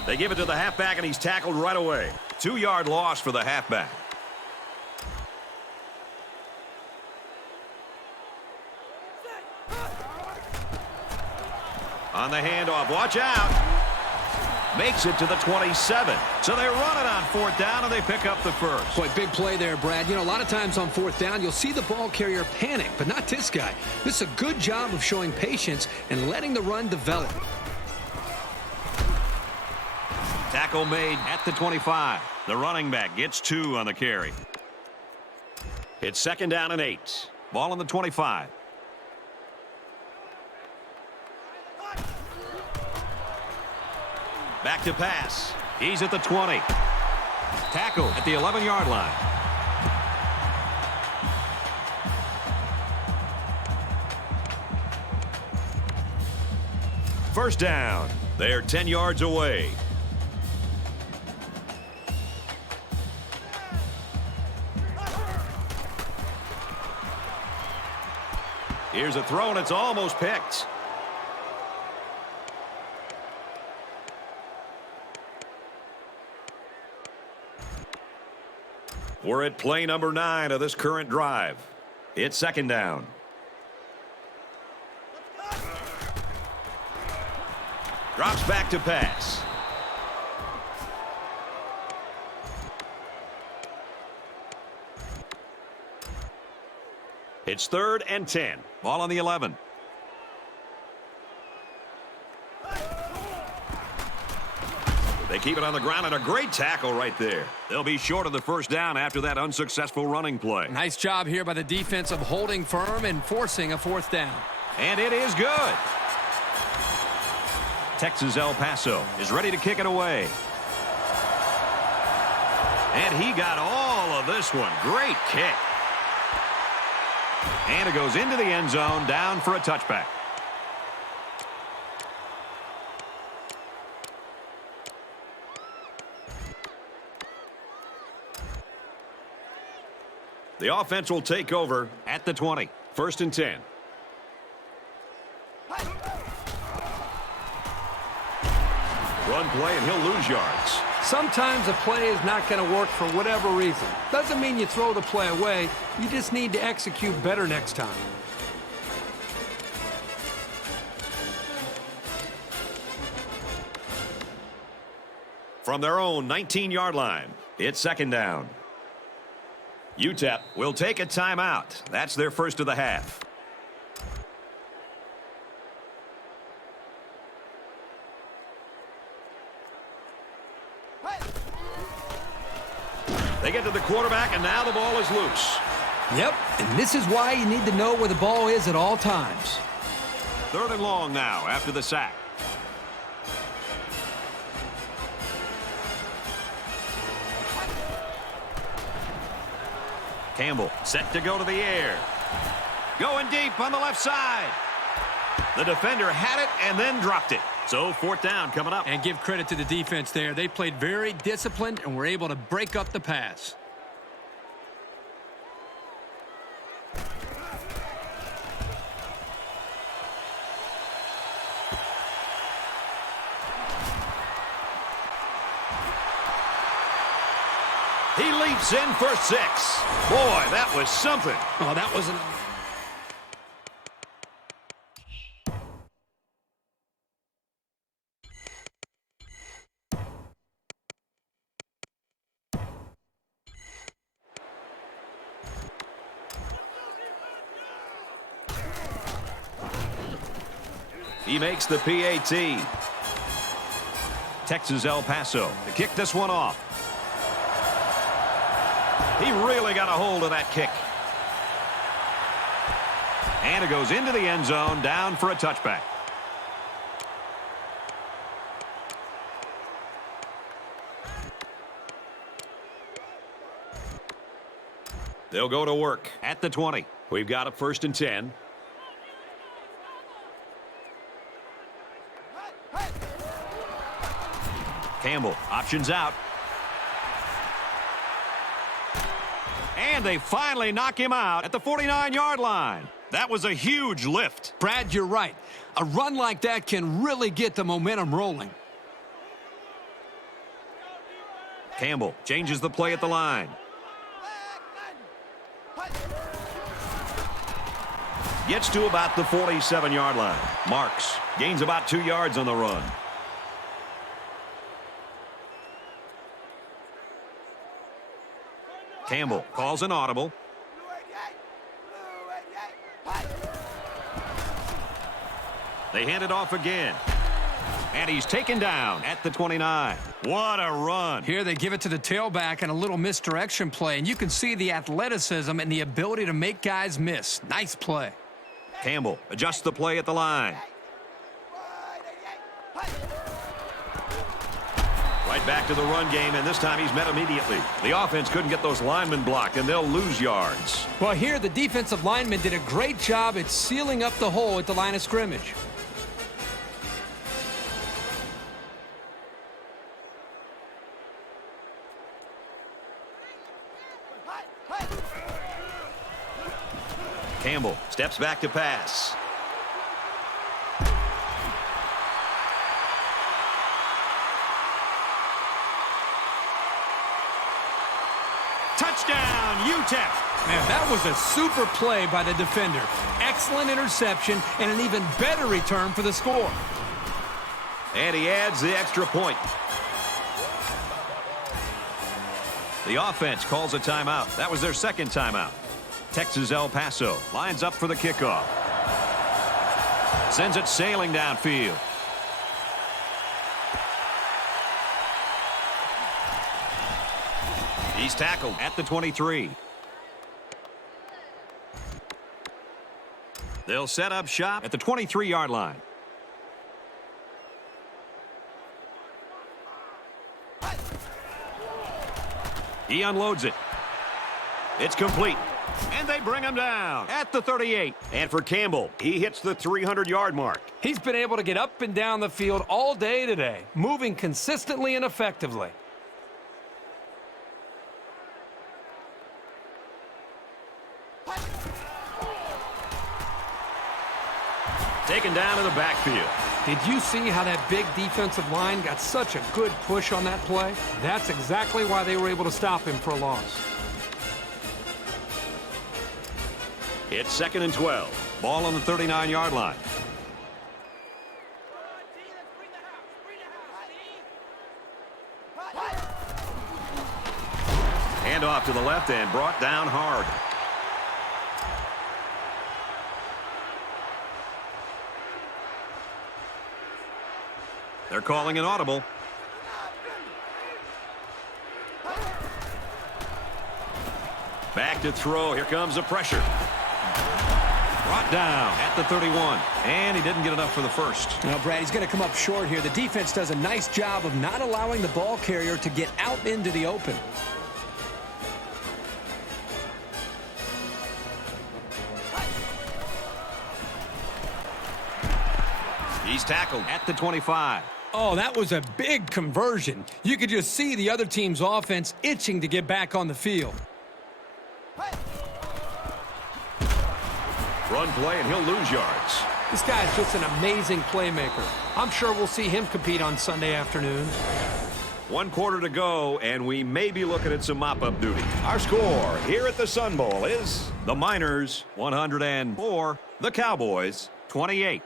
They give it to the halfback, and he's tackled right away. 2-yard loss for the halfback. On the handoff, watch out. Makes it to the 27. So they run it on 4th down, and they pick up the first. Boy, big play there, Brad. You know, a lot of times on 4th down, you'll see the ball carrier panic, but not this guy. This is a good job of showing patience and letting the run develop. Tackle made at the 25. The running back gets 2 on the carry. It's 2nd down and 8. Ball on the 25. Back to pass. He's at the 20. Tackle at the 11-yard line. First down. They're 10 yards away. Here's a throw, and it's almost picked. We're at play number 9 of this current drive. It's 2nd down. Drops back to pass. It's 3rd and 10. Ball on the 11. They keep it on the ground, and a great tackle right there. They'll be short of the first down after that unsuccessful running play. Nice job here by the defense of holding firm and forcing a 4th down. And it is good. Texas El Paso is ready to kick it away. And he got all of this one. Great kick. And it goes into the end zone, down for a touchback. The offense will take over at the 20. 1st and 10. Run play, and he'll lose yards. Sometimes a play is not going to work for whatever reason. Doesn't mean you throw the play away. You just need to execute better next time. From their own 19-yard line, it's 2nd down. UTEP will take a timeout. That's their first of the half. They get to the quarterback, and now the ball is loose. Yep, and this is why you need to know where the ball is at all times. 3rd and long now after the sack. Campbell set to go to the air. Going deep on the left side. The defender had it and then dropped it. So 4th down coming up. And give credit to the defense there. They played very disciplined and were able to break up the pass. He leaps in for 6. Boy, that was something. Oh, that wasn't... He makes the PAT. Texas El Paso to kick this one off. He really got a hold of that kick. And it goes into the end zone, down for a touchback. They'll go to work at the 20. We've got a 1st and 10. Campbell options out. And they finally knock him out at the 49-yard line. That was a huge lift. Brad, you're right. A run like that can really get the momentum rolling. Campbell changes the play at the line. Gets to about the 47-yard line. Marks gains about 2 yards on the run. Campbell calls an audible. They hand it off again. And he's taken down at the 29. What a run. Here they give it to the tailback and a little misdirection play, and you can see the athleticism and the ability to make guys miss. Nice play. Campbell adjusts the play at the line. Right back to the run game, and this time he's met immediately. The offense couldn't get those linemen blocked, and they'll lose yards. Well, here the defensive linemen did a great job at sealing up the hole at the line of scrimmage. Campbell steps back to pass. Touchdown, UTEP. Man, that was a super play by the defender. Excellent interception and an even better return for the score. And he adds the extra point. The offense calls a timeout. That was their 2nd timeout. Texas El Paso lines up for the kickoff. Sends it sailing downfield. He's tackled at the 23. They'll set up shop at the 23-yard line. He unloads it. It's complete. And they bring him down at the 38. And for Campbell, he hits the 300-yard mark. He's been able to get up and down the field all day today, moving consistently and effectively. Taken down in the backfield. Did you see how that big defensive line got such a good push on that play? That's exactly why they were able to stop him for a loss. It's 2nd and 12. Ball on the 39-yard line. Hand off to the left and brought down hard. They're calling an audible. Back to throw. Here comes the pressure. Brought down at the 31. And he didn't get enough for the first. Now, Brad, he's going to come up short here. The defense does a nice job of not allowing the ball carrier to get out into the open. He's tackled at the 25. Oh, that was a big conversion. You could just see the other team's offense itching to get back on the field. Run play, and he'll lose yards. This guy's just an amazing playmaker. I'm sure we'll see him compete on Sunday afternoon. 1 quarter to go, and we may be looking at some mop-up duty. Our score here at the Sun Bowl is the Miners 104. the Cowboys 28.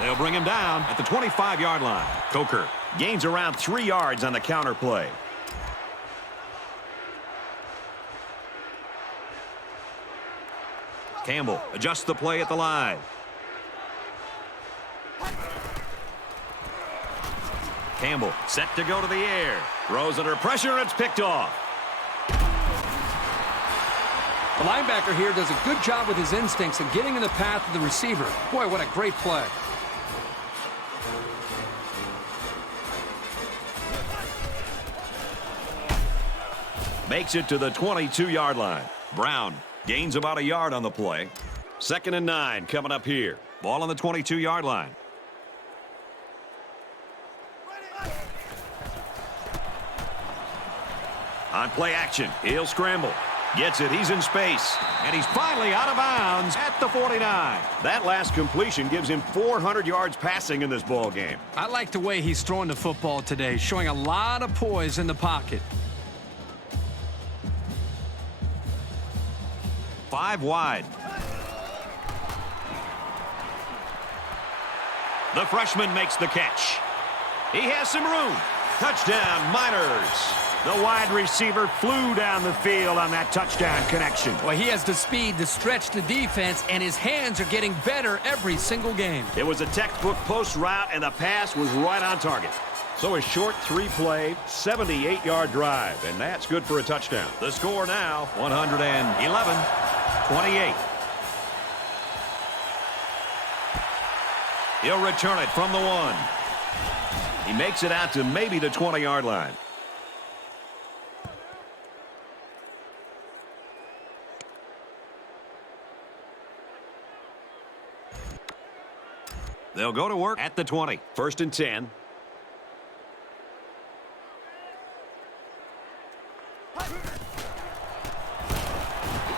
They'll bring him down at the 25-yard line. Coker gains around 3 yards on the counter play. Campbell adjusts the play at the line. Campbell set to go to the air. Throws under pressure, and it's picked off. The linebacker here does a good job with his instincts and getting in the path of the receiver. Boy, what a great play. Makes it to the 22-yard line. Brown gains about a yard on the play. 2nd and 9 coming up here. Ball on the 22-yard line. On play action, he'll scramble. Gets it, he's in space. And he's finally out of bounds at the 49. That last completion gives him 400 yards passing in this ball game. I like the way he's throwing the football today, showing a lot of poise in the pocket. 5 wide. The freshman makes the catch. He has some room. Touchdown, Miners. The wide receiver flew down the field on that touchdown connection. Well, he has the speed to stretch the defense, and his hands are getting better every single game. It was a textbook post route, and the pass was right on target. So a short 3-play, 78-yard drive, and that's good for a touchdown. The score now, 111-28. He'll return it from the 1. He makes it out to maybe the 20-yard line. They'll go to work at the 20. 1st and 10.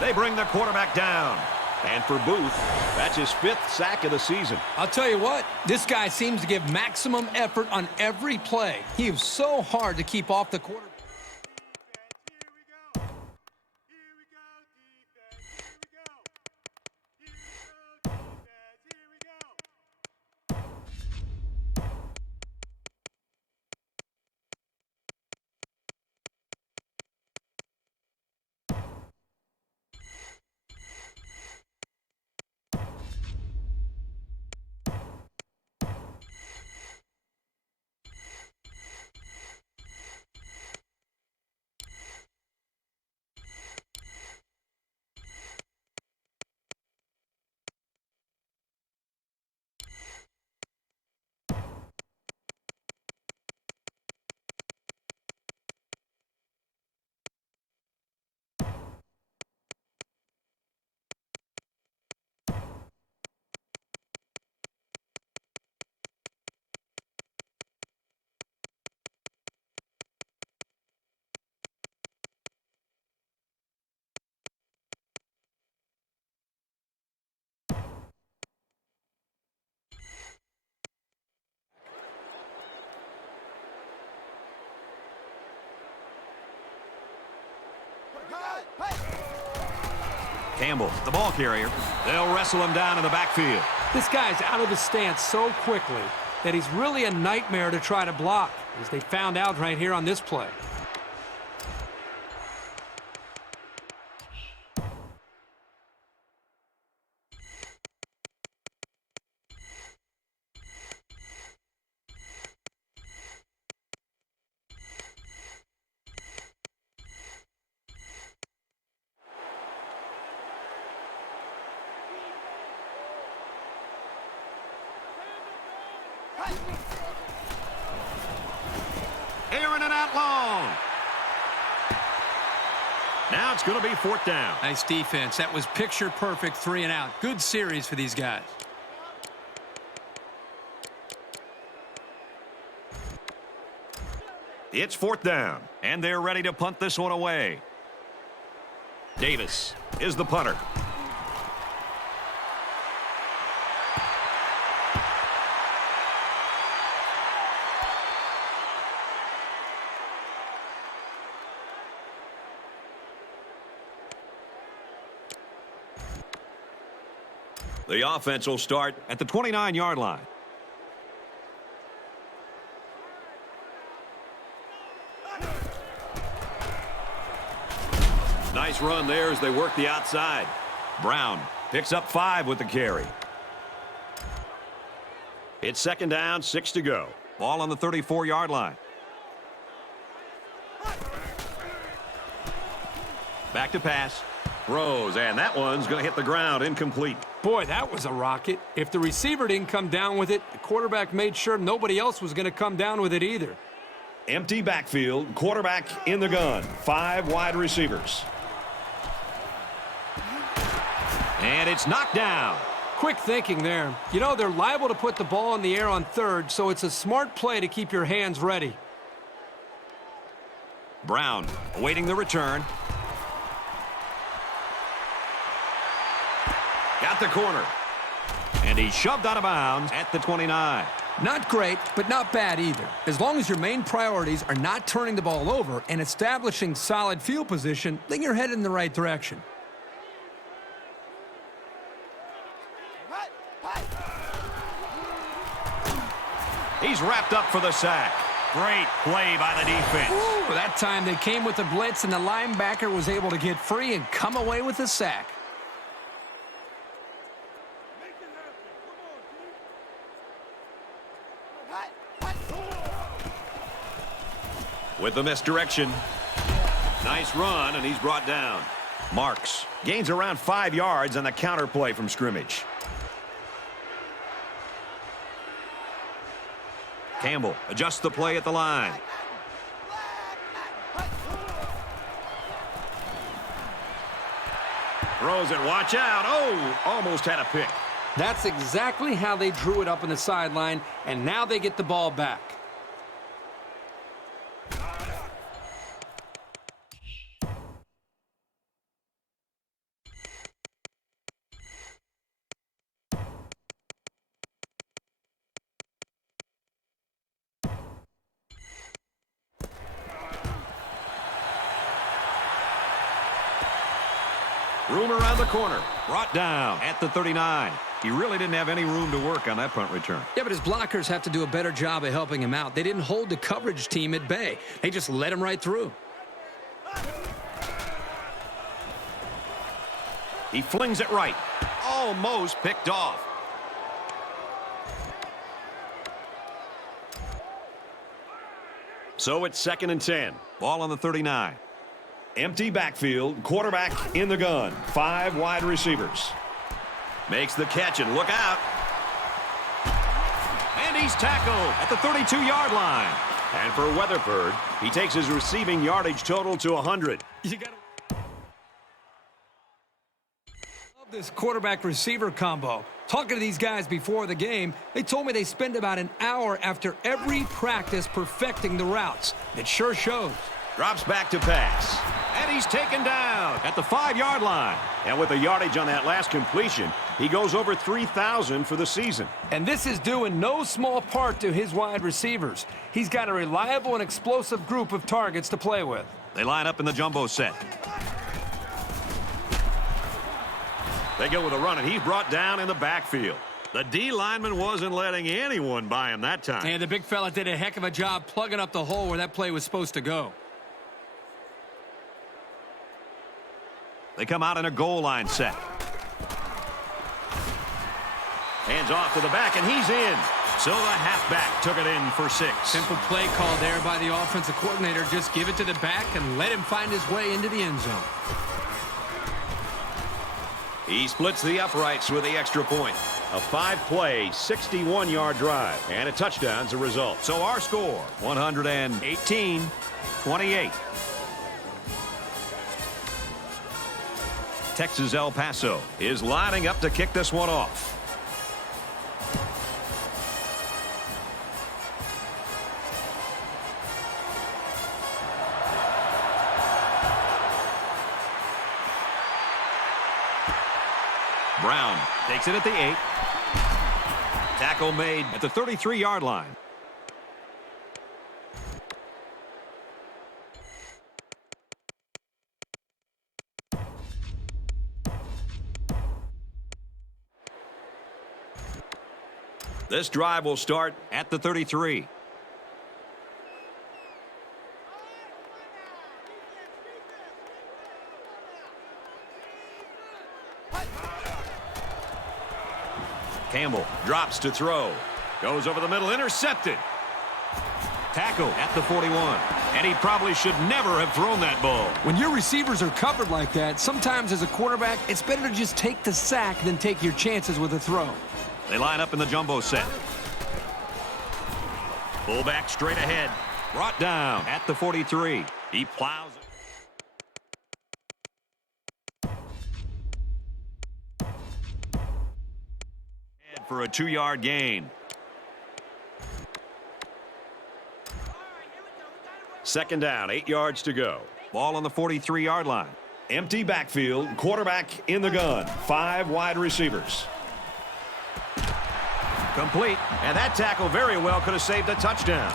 They bring the quarterback down. And for Booth, that's his 5th sack of the season. I'll tell you what, this guy seems to give maximum effort on every play. He is so hard to keep off the quarterback. Campbell, the ball carrier. They'll wrestle him down in the backfield. This guy's out of his stance so quickly that he's really a nightmare to try to block, as they found out right here on this play. Aaron and out long. Now it's going to be 4th down. Nice defense. That was picture perfect 3 and out. Good series for these guys. It's 4th down, and they're ready to punt this one away. Davis is the punter. The offense will start at the 29-yard line. Nice run there as they work the outside. Brown picks up 5 with the carry. It's 2nd down, 6 to go. Ball on the 34-yard line. Back to pass. Throws, and that one's going to hit the ground incomplete. Boy, that was a rocket. If the receiver didn't come down with it, the quarterback made sure nobody else was going to come down with it either. Empty backfield, quarterback in the gun. 5 wide receivers. And it's knocked down. Quick thinking there. You know, they're liable to put the ball in the air on 3rd, so it's a smart play to keep your hands ready. Brown awaiting the return. Got the corner. And he's shoved out of bounds at the 29. Not great, but not bad either. As long as your main priorities are not turning the ball over and establishing solid field position, then you're headed in the right direction. He's wrapped up for the sack. Great play by the defense. Ooh, that time they came with the blitz and the linebacker was able to get free and come away with the sack. With the misdirection. Nice run, and he's brought down. Marks gains around 5 yards on the counter play from scrimmage. Campbell adjusts the play at the line. Throws it, watch out. Oh, almost had a pick. That's exactly how they drew it up on the sideline, and now they get the ball back. Room around the corner. Brought down at the 39. He really didn't have any room to work on that punt return. Yeah, but his blockers have to do a better job of helping him out. They didn't hold the coverage team at bay. They just let him right through. He flings it right. Almost picked off. So it's 2nd and 10. Ball on the 39. Empty backfield, quarterback in the gun. 5 wide receivers. Makes the catch, and look out. And he's tackled at the 32-yard line. And for Weatherford, he takes his receiving yardage total to 100. You gotta love this quarterback-receiver combo. Talking to these guys before the game, they told me they spend about an hour after every practice perfecting the routes. It sure shows. Drops back to pass. And he's taken down at the 5-yard line. And with the yardage on that last completion, he goes over 3,000 for the season. And this is due in no small part to his wide receivers. He's got a reliable and explosive group of targets to play with. They line up in the jumbo set. They go with a run, and he's brought down in the backfield. The D lineman wasn't letting anyone by him that time. And the big fella did a heck of a job plugging up the hole where that play was supposed to go. They come out in a goal line set. Hands off to the back, and he's in. So the halfback took it in for 6. Simple play call there by the offensive coordinator. Just give it to the back and let him find his way into the end zone. He splits the uprights with the extra point. A 5-play, 61-yard drive, and a touchdown's a result. So our score, 118-28. Texas El Paso is lining up to kick this one off. Brown takes it at the 8. Tackle made at the 33-yard line. This drive will start at the 33. Campbell drops to throw. Goes over the middle, intercepted. Tackle at the 41. And he probably should never have thrown that ball. When your receivers are covered like that, sometimes as a quarterback, it's better to just take the sack than take your chances with a throw. They line up in the jumbo set. Fullback straight ahead. Brought down at the 43. He plows it. For a 2-yard gain. Second down, 8 yards to go. Ball on the 43-yard line. Empty backfield, quarterback in the gun. 5 wide receivers. Complete, and that tackle very well could have saved a touchdown.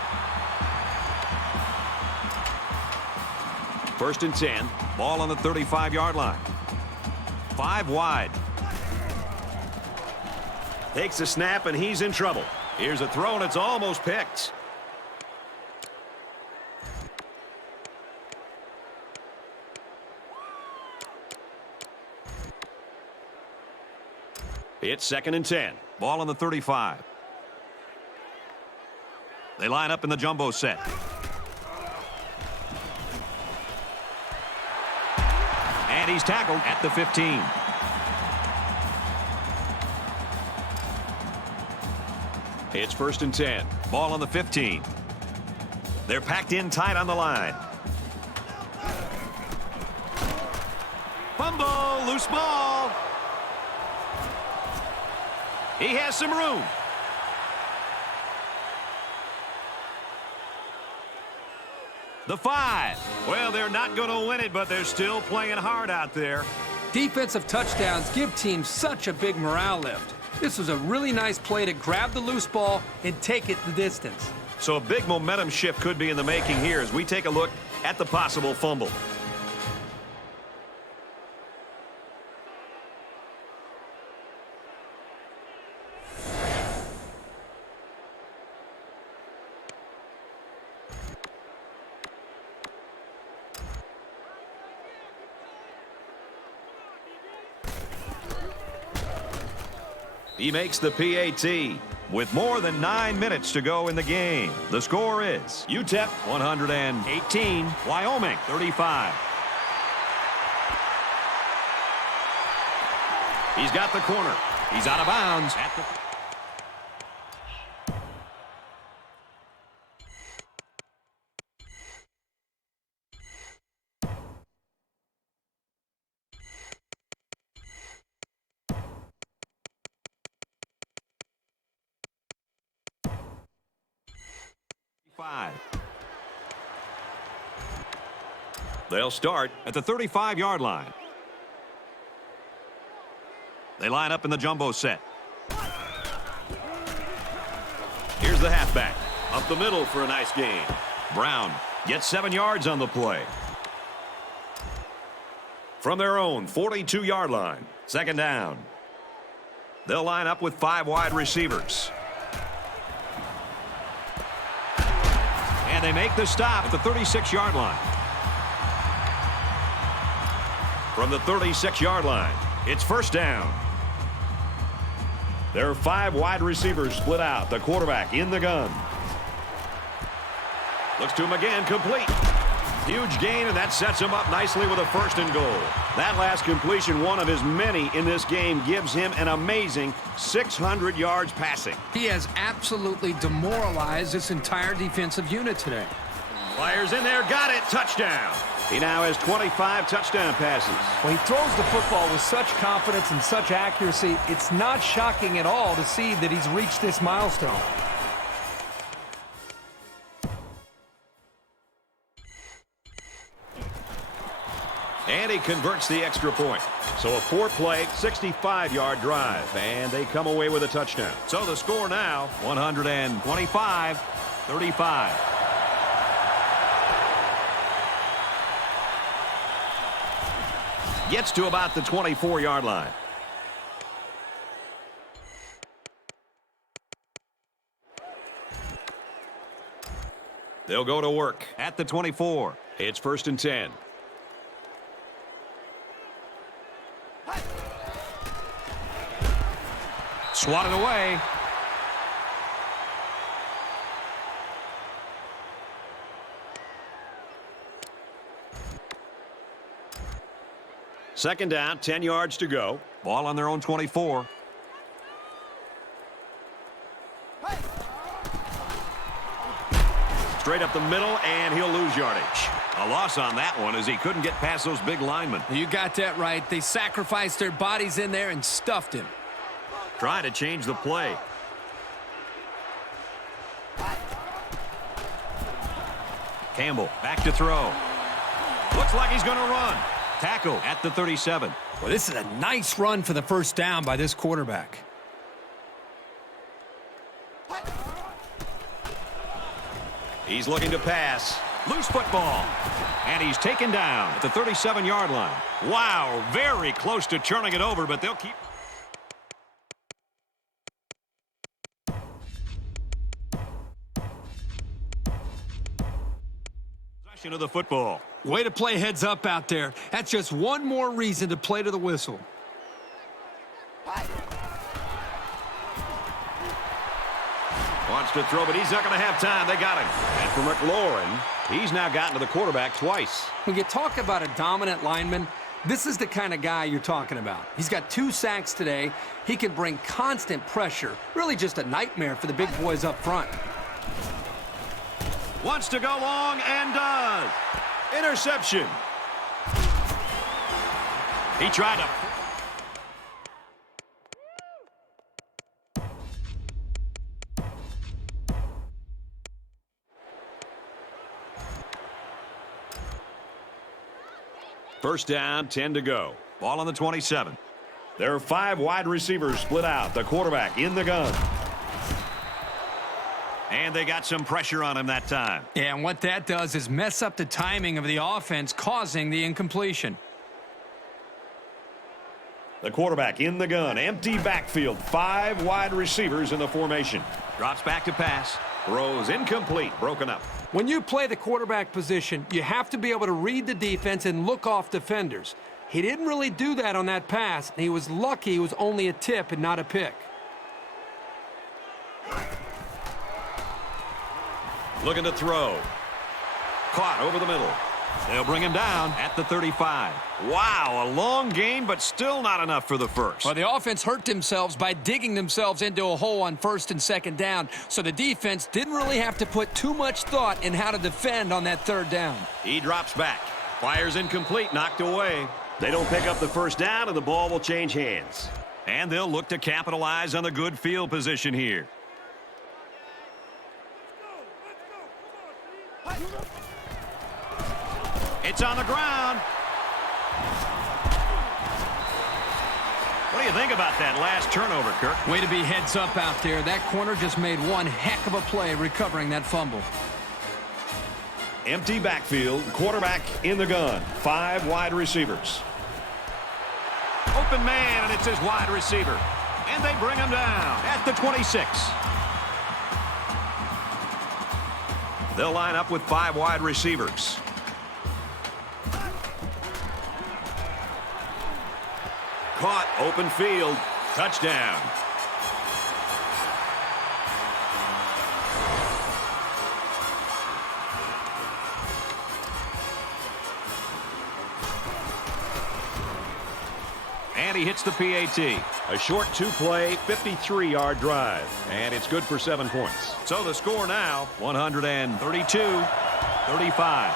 First and 10. Ball on the 35-yard line. 5 wide. Takes a snap, and he's in trouble. Here's a throw, and it's almost picked. It's second and 10. Ball on the 35. They line up in the jumbo set. And he's tackled at the 15. It's first and 10. Ball on the 15. They're packed in tight on the line. Fumble, loose ball. He has some room. The 5. Well, they're not going to win it, but they're still playing hard out there. Defensive touchdowns give teams such a big morale lift. This was a really nice play to grab the loose ball and take it the distance. So a big momentum shift could be in the making here as we take a look at the possible fumble. He makes the PAT with more than 9 minutes to go in the game. The score is UTEP 118, Wyoming 35. He's got the corner. He's out of bounds at the... They'll start at the 35-yard line. They line up in the jumbo set. Here's the halfback. Up the middle for a nice gain. Brown gets 7 yards on the play. from their own 42-yard line. Second down. They'll line up with 5 wide receivers. And they make the stop at the 36-yard line. From the 36-yard line, it's first down. There are 5 wide receivers split out. The quarterback in the gun. Looks to him again, complete. Huge gain, and that sets him up nicely with a first and goal. That last completion, one of his many in this game, gives him an amazing 600 yards passing. He has absolutely demoralized this entire defensive unit today. Fires in there, got it, touchdown. He now has 25 touchdown passes. Well, he throws the football with such confidence and such accuracy, it's not shocking at all to see that he's reached this milestone. And he converts the extra point. So a 4-play, 65-yard drive, and they come away with a touchdown. So the score now, 125-35. Gets to about the 24-yard line. They'll go to work At the 24. It's first and 10. Swatted away. Second down, 10 yards to go. Ball on their own 24. Straight up the middle, and he'll lose yardage. A loss on that one as he couldn't get past those big linemen. You got that right. They sacrificed their bodies in there and stuffed him. Trying to change the play. Campbell back to throw. Looks like he's going to run. Tackle at the 37. Well, this is a nice run for the first down by this quarterback. He's looking to pass. Loose football. And he's taken down at the 37-yard line. Wow, very close to turning it over, but they'll keep. Possession of the football. Way to play heads up out there. That's just one more reason to play to the whistle. Wants to throw, but he's not going to have time. They got him. And for McLaurin, he's now gotten to the quarterback twice. When you talk about a dominant lineman, this is the kind of guy you're talking about. He's got 2 sacks today. He can bring constant pressure. Really just a nightmare for the big boys up front. Wants to go long and does. Interception. He tried to. First down, 10 to go. Ball on the 27. There are 5 wide receivers split out. The quarterback in the gun. And they got some pressure on him that time. Yeah, and what that does is mess up the timing of the offense, causing the incompletion. The quarterback in the gun. Empty backfield. 5 wide receivers in the formation. Drops back to pass. Throws incomplete. Broken up. When you play the quarterback position, you have to be able to read the defense and look off defenders. He didn't really do that on that pass, and he was lucky it was only a tip and not a pick. Looking to throw. Caught over the middle. They'll bring him down at the 35. Wow, a long game, but still not enough for the first. Well, the offense hurt themselves by digging themselves into a hole on first and second down, so the defense didn't really have to put too much thought in how to defend on that third down. He drops back. Fires incomplete, knocked away. They don't pick up the first down, and the ball will change hands. And they'll look to capitalize on the good field position here. It's on the ground. What do you think about that last turnover, Kirk? Way to be heads up out there. That corner just made one heck of a play recovering that fumble. Empty backfield, quarterback in the gun. 5 wide receivers. open man, and it's his wide receiver. And they bring him down at the 26. They'll line up with 5 wide receivers. Caught, open field, touchdown. And he hits the PAT. A short 2-play, 53-yard drive. And it's good for 7 points. So the score now, 132-35.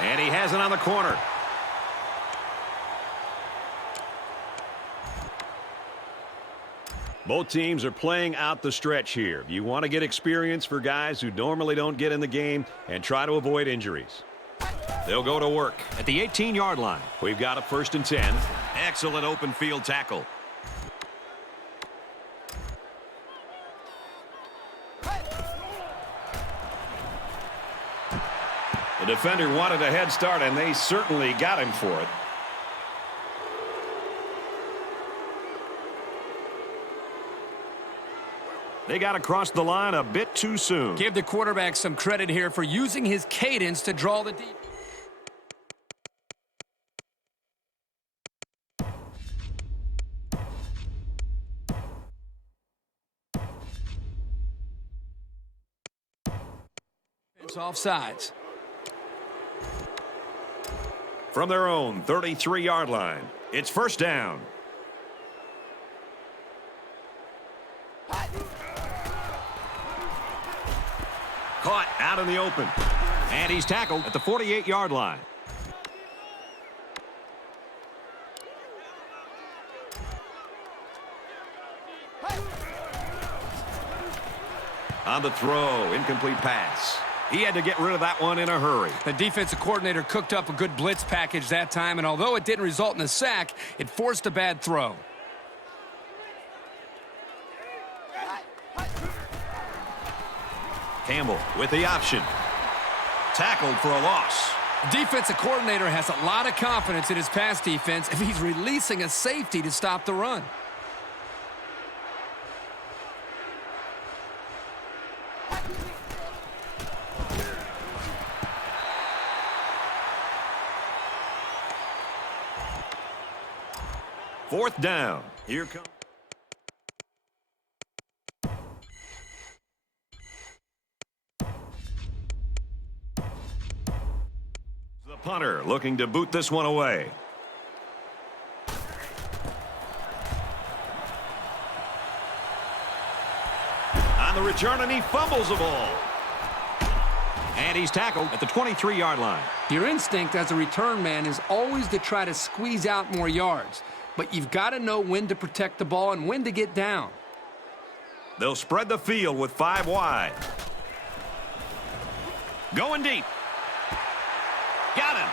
And he has it on the corner. Both teams are playing out the stretch here. You want to get experience for guys who normally don't get in the game and try to avoid injuries. They'll go to work at the 18-yard line. We've got a 1st and 10. Excellent open field tackle. The defender wanted a head start, and they certainly got him for it. They got across the line a bit too soon. Give the quarterback some credit here for using his cadence to draw the deep. It's offsides. From their own 33-yard line, it's 1st down. Caught out in the open. And he's tackled at the 48-yard line. On the throw, incomplete pass. He had to get rid of that one in a hurry. The defensive coordinator cooked up a good blitz package that time, and although it didn't result in a sack, it forced a bad throw. Campbell with the option. Tackled for a loss. The defensive coordinator has a lot of confidence in his pass defense if he's releasing a safety to stop the run. Fourth down. Here comes. The punter looking to boot this one away. On the return, and he fumbles the ball. And he's tackled at the 23-yard line. Your instinct as a return man is always to try to squeeze out more yards. But you've got to know when to protect the ball and when to get down. They'll spread the field with 5 wide. Going deep. Got him.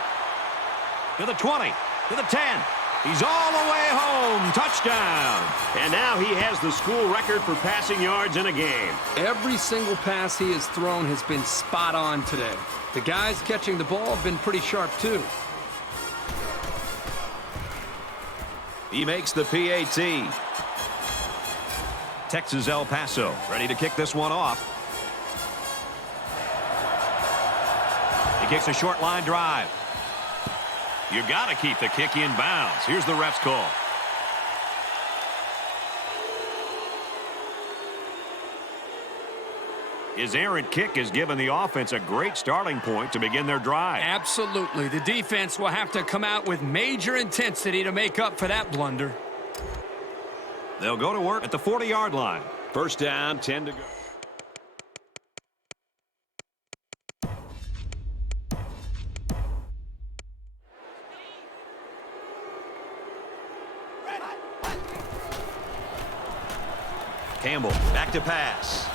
To the 20. To the 10. He's all the way home. Touchdown. And now he has the school record for passing yards in a game. Every single pass he has thrown has been spot on today. The guys catching the ball have been pretty sharp, too. He makes the PAT. Texas El Paso ready to kick this one off. He kicks a short line drive. You got to keep the kick in bounds. Here's the ref's call. His errant kick has given the offense a great starting point to begin their drive. Absolutely. The defense will have to come out with major intensity to make up for that blunder. They'll go to work at the 40-yard line. First down, 10 to go. Campbell back to pass.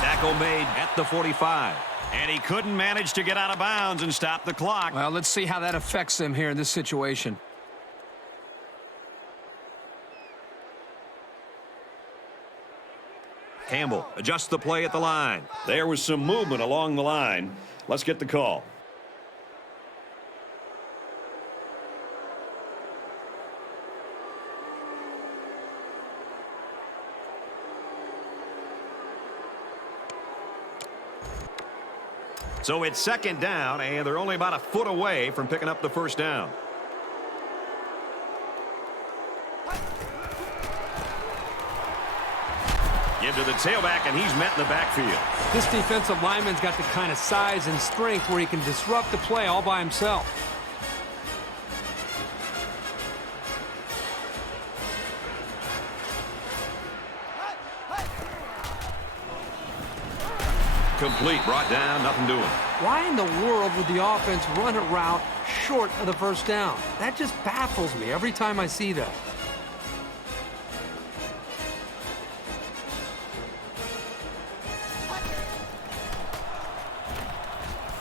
Tackle made at the 45. And he couldn't manage to get out of bounds and stop the clock. Well, let's see how that affects them here in this situation. Campbell adjusts the play at the line. There was some movement along the line. Let's get the call. So it's second down, and they're only about a foot away from picking up the first down. Give to the tailback, and he's met in the backfield. This defensive lineman's got the kind of size and strength where he can disrupt the play all by himself. Complete, brought down, nothing doing. Why in the world would the offense run a route short of the first down? That just baffles me every time I see that.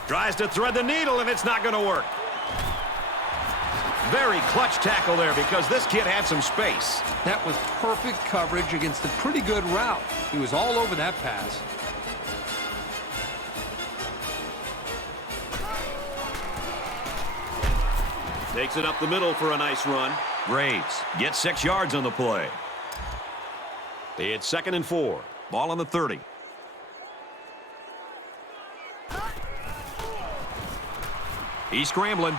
Tries to thread the needle, and it's not going to work. Very clutch tackle there because this kid had some space. That was perfect coverage against a pretty good route. He was all over that pass. Takes it up the middle for a nice run. Graves gets 6 yards on the play. It's 2nd and 4. Ball on the 30. He's scrambling.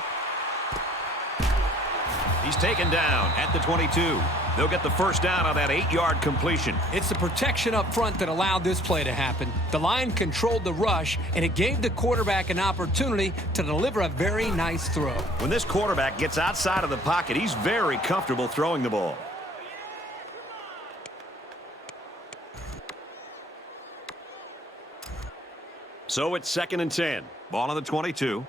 He's taken down at the 22. They'll get the first down on that 8-yard completion. It's the protection up front that allowed this play to happen. The line controlled the rush, and it gave the quarterback an opportunity to deliver a very nice throw. When this quarterback gets outside of the pocket, he's very comfortable throwing the ball. So it's 2nd and 10. Ball on the 22.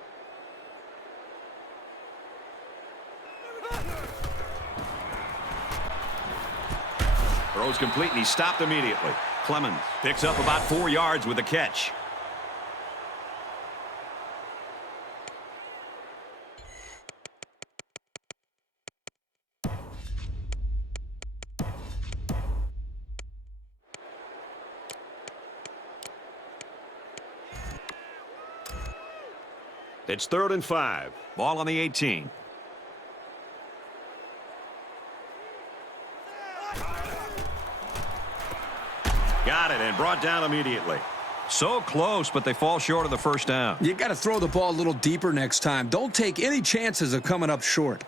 Throws complete, and he stopped immediately. Clemens picks up about 4 yards with the catch. It's 3rd and 5. Ball on the 18. Got it and brought down immediately. So close, but they fall short of the first down. You got to throw the ball a little deeper next time. Don't take any chances of coming up short.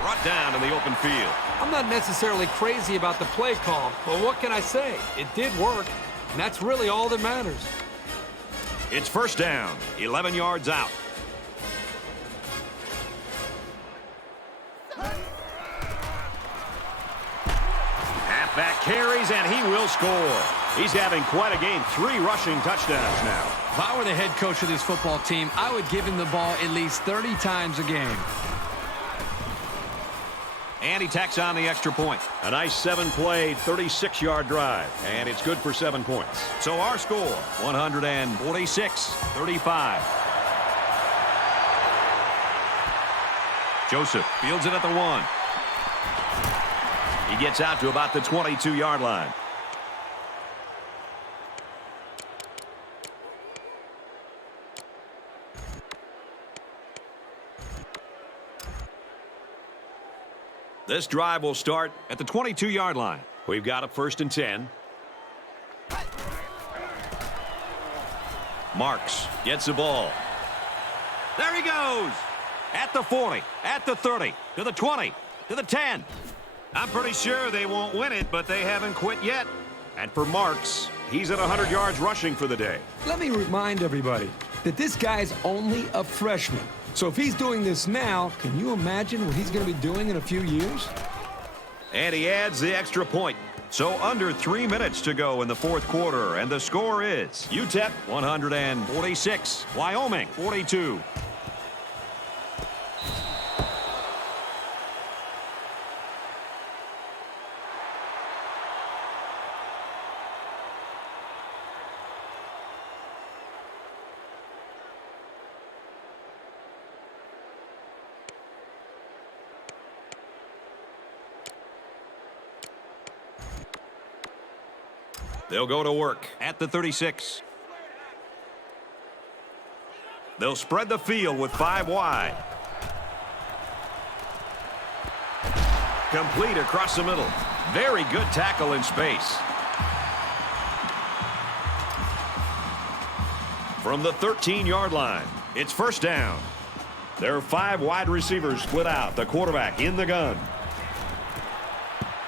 Brought down in the open field. I'm not necessarily crazy about the play call, but what can I say? It did work, and that's really all that matters. It's first down, 11 yards out. Halfback carries, and he will score. He's having quite a game. 3 rushing touchdowns now. If I were the head coach of this football team, I would give him the ball at least 30 times a game. And he tacks on the extra point. A nice 7-play, 36-yard drive. And it's good for 7 points. So our score, 146-35. Joseph fields it at the 1. He gets out to about the 22-yard line. This drive will start at the 22-yard line. We've got a 1st and 10. Marks gets the ball. There he goes. At the 40, at the 30, to the 20, to the 10. I'm pretty sure they won't win it, but they haven't quit yet. And for Marks, he's at 100 yards rushing for the day. Let me remind everybody that this guy's only a freshman. So if he's doing this now, can you imagine what he's going to be doing in a few years? And he adds the extra point. So under 3 minutes to go in the 4th quarter, and the score is UTEP 146, Wyoming 42. They'll go to work at the 36. They'll spread the field with 5 wide. Complete across the middle. Very good tackle in space. From the 13-yard line, it's first down. There are 5 wide receivers split out. The quarterback in the gun.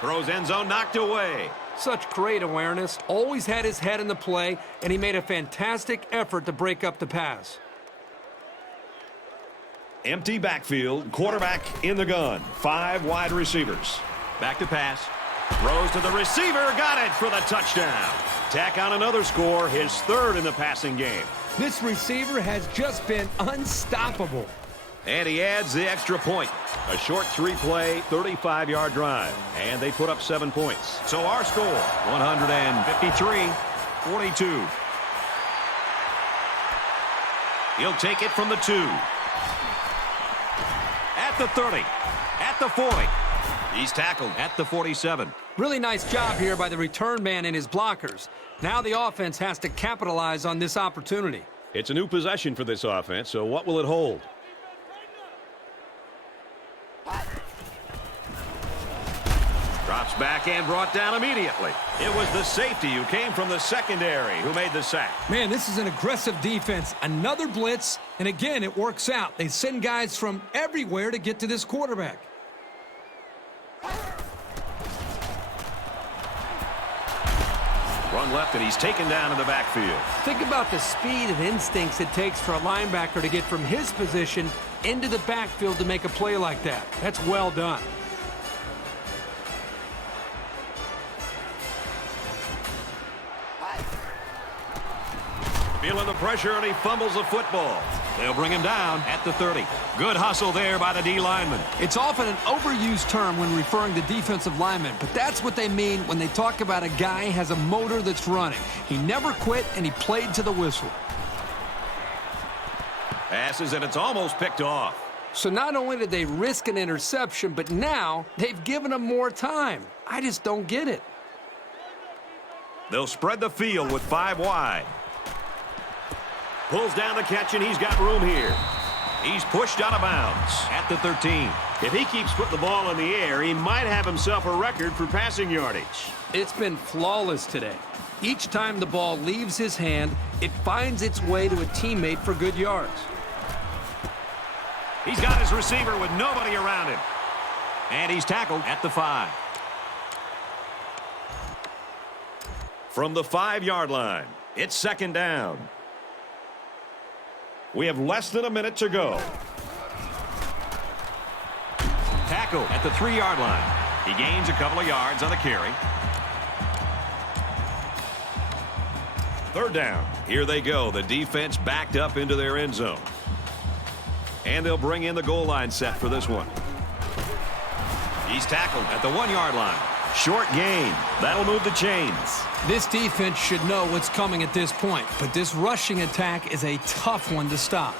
Throws end zone, knocked away. Such great awareness, always had his head in the play, and he made a fantastic effort to break up the pass. Empty backfield, quarterback in the gun. 5 wide receivers. Back to pass. Throws to the receiver, got it for the touchdown. Tack on another score, his 3rd in the passing game. This receiver has just been unstoppable. And he adds the extra point. A short 3-play, 35-yard drive. And they put up 7 points. So our score, 153-42. He'll take it from the 2. At the 30. At the 40. He's tackled at the 47. Really nice job here by the return man and his blockers. Now the offense has to capitalize on this opportunity. It's a new possession for this offense, so what will it hold? Drops back and brought down immediately. It was the safety who came from the secondary who made the sack. Man, this is an aggressive defense. Another blitz, and again, it works out. They send guys from everywhere to get to this quarterback. Run left, and he's taken down in the backfield. Think about the speed and instincts it takes for a linebacker to get from his position into the backfield to make a play like that. That's well done. Feeling the pressure, and he fumbles the football. They'll bring him down at the 30. Good hustle there by the D lineman. It's often an overused term when referring to defensive linemen, but that's what they mean when they talk about a guy has a motor that's running. He never quit, and he played to the whistle. Passes, and it's almost picked off. So not only did they risk an interception, but now they've given him more time. I just don't get it. They'll spread the field with 5 wide. Pulls down the catch, and he's got room here. He's pushed out of bounds At the 13. If he keeps putting the ball in the air, he might have himself a record for passing yardage. It's been flawless today. Each time the ball leaves his hand, it finds its way to a teammate for good yards. He's got his receiver with nobody around him. And he's tackled at the 5. From the 5-yard line, it's second down. We have less than a minute to go. Tackle at the 3-yard line. He gains a couple of yards on the carry. Third down. Here they go. The defense backed up into their end zone. And they'll bring in the goal line set for this one. He's tackled at the 1-yard line. Short gain. That'll move the chains. This defense should know what's coming at this point, but this rushing attack is a tough one to stop.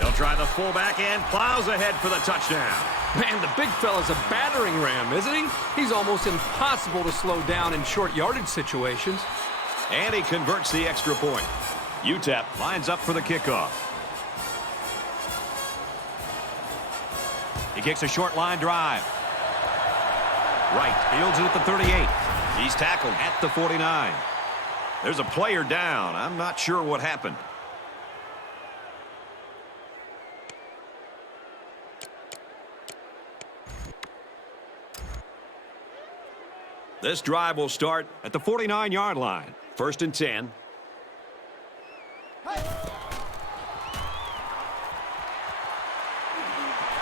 They'll try the fullback and plows ahead for the touchdown. Man, the big fella's a battering ram, isn't he? He's almost impossible to slow down in short yardage situations. And he converts the extra point. UTEP Lines up for the kickoff. He kicks a short line drive. Right, fields it at the 38. He's tackled at the 49. There's a player down. I'm not sure what happened. This drive will start At the 49-yard line. first and 10.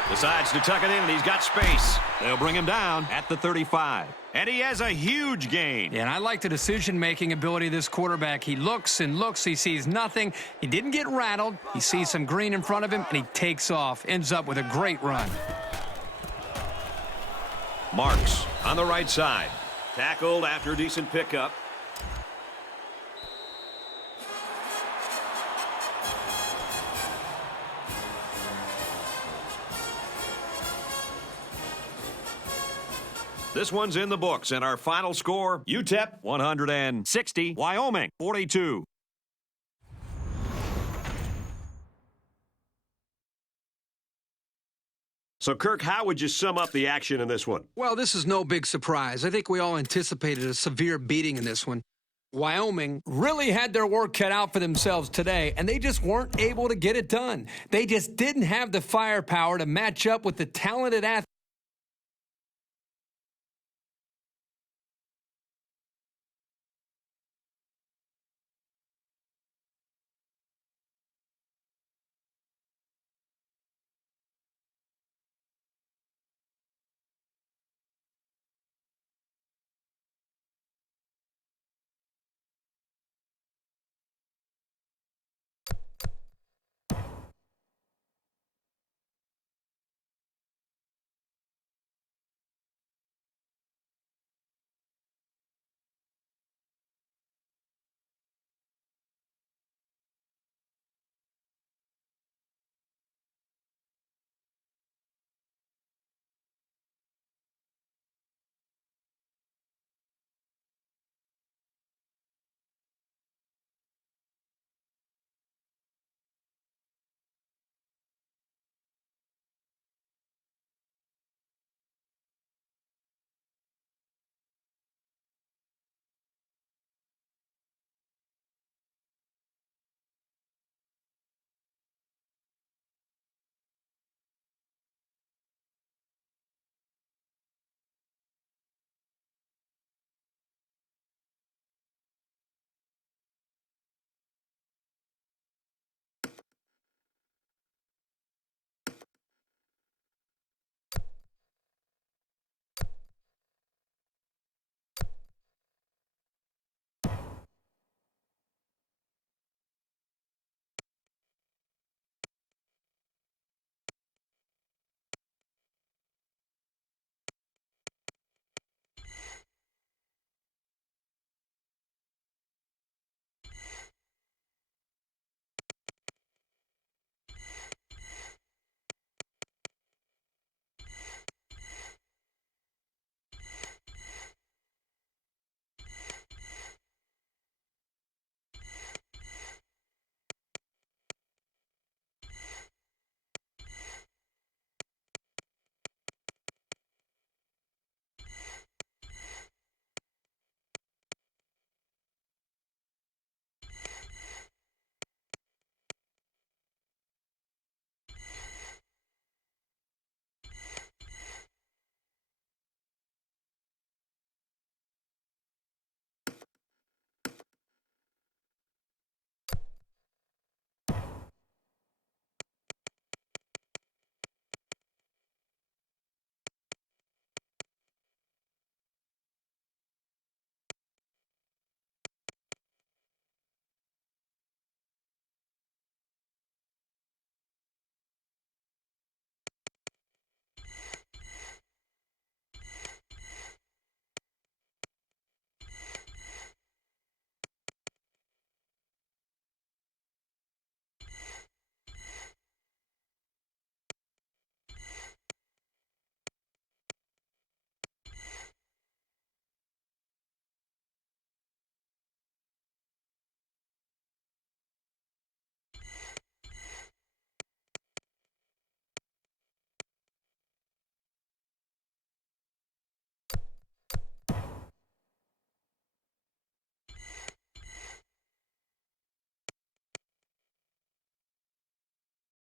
Decides to tuck it in, and he's got space. They'll bring him down at the 35. And he has a huge gain. Yeah, and I like the decision-making ability of this quarterback. He looks and looks. He sees nothing. He didn't get rattled. He sees some green in front of him, and he takes off. Ends up with a great run. Marks on the right side. Tackled after a decent pickup. This one's in the books, and our final score, UTEP 160. Wyoming 42. So, Kirk, how would you sum up the action in this one? Well, this is no big surprise. I think we all anticipated a severe beating in this one. Wyoming really had their work cut out for themselves today, and they just weren't able to get it done. They just didn't have the firepower to match up with the talented athletes.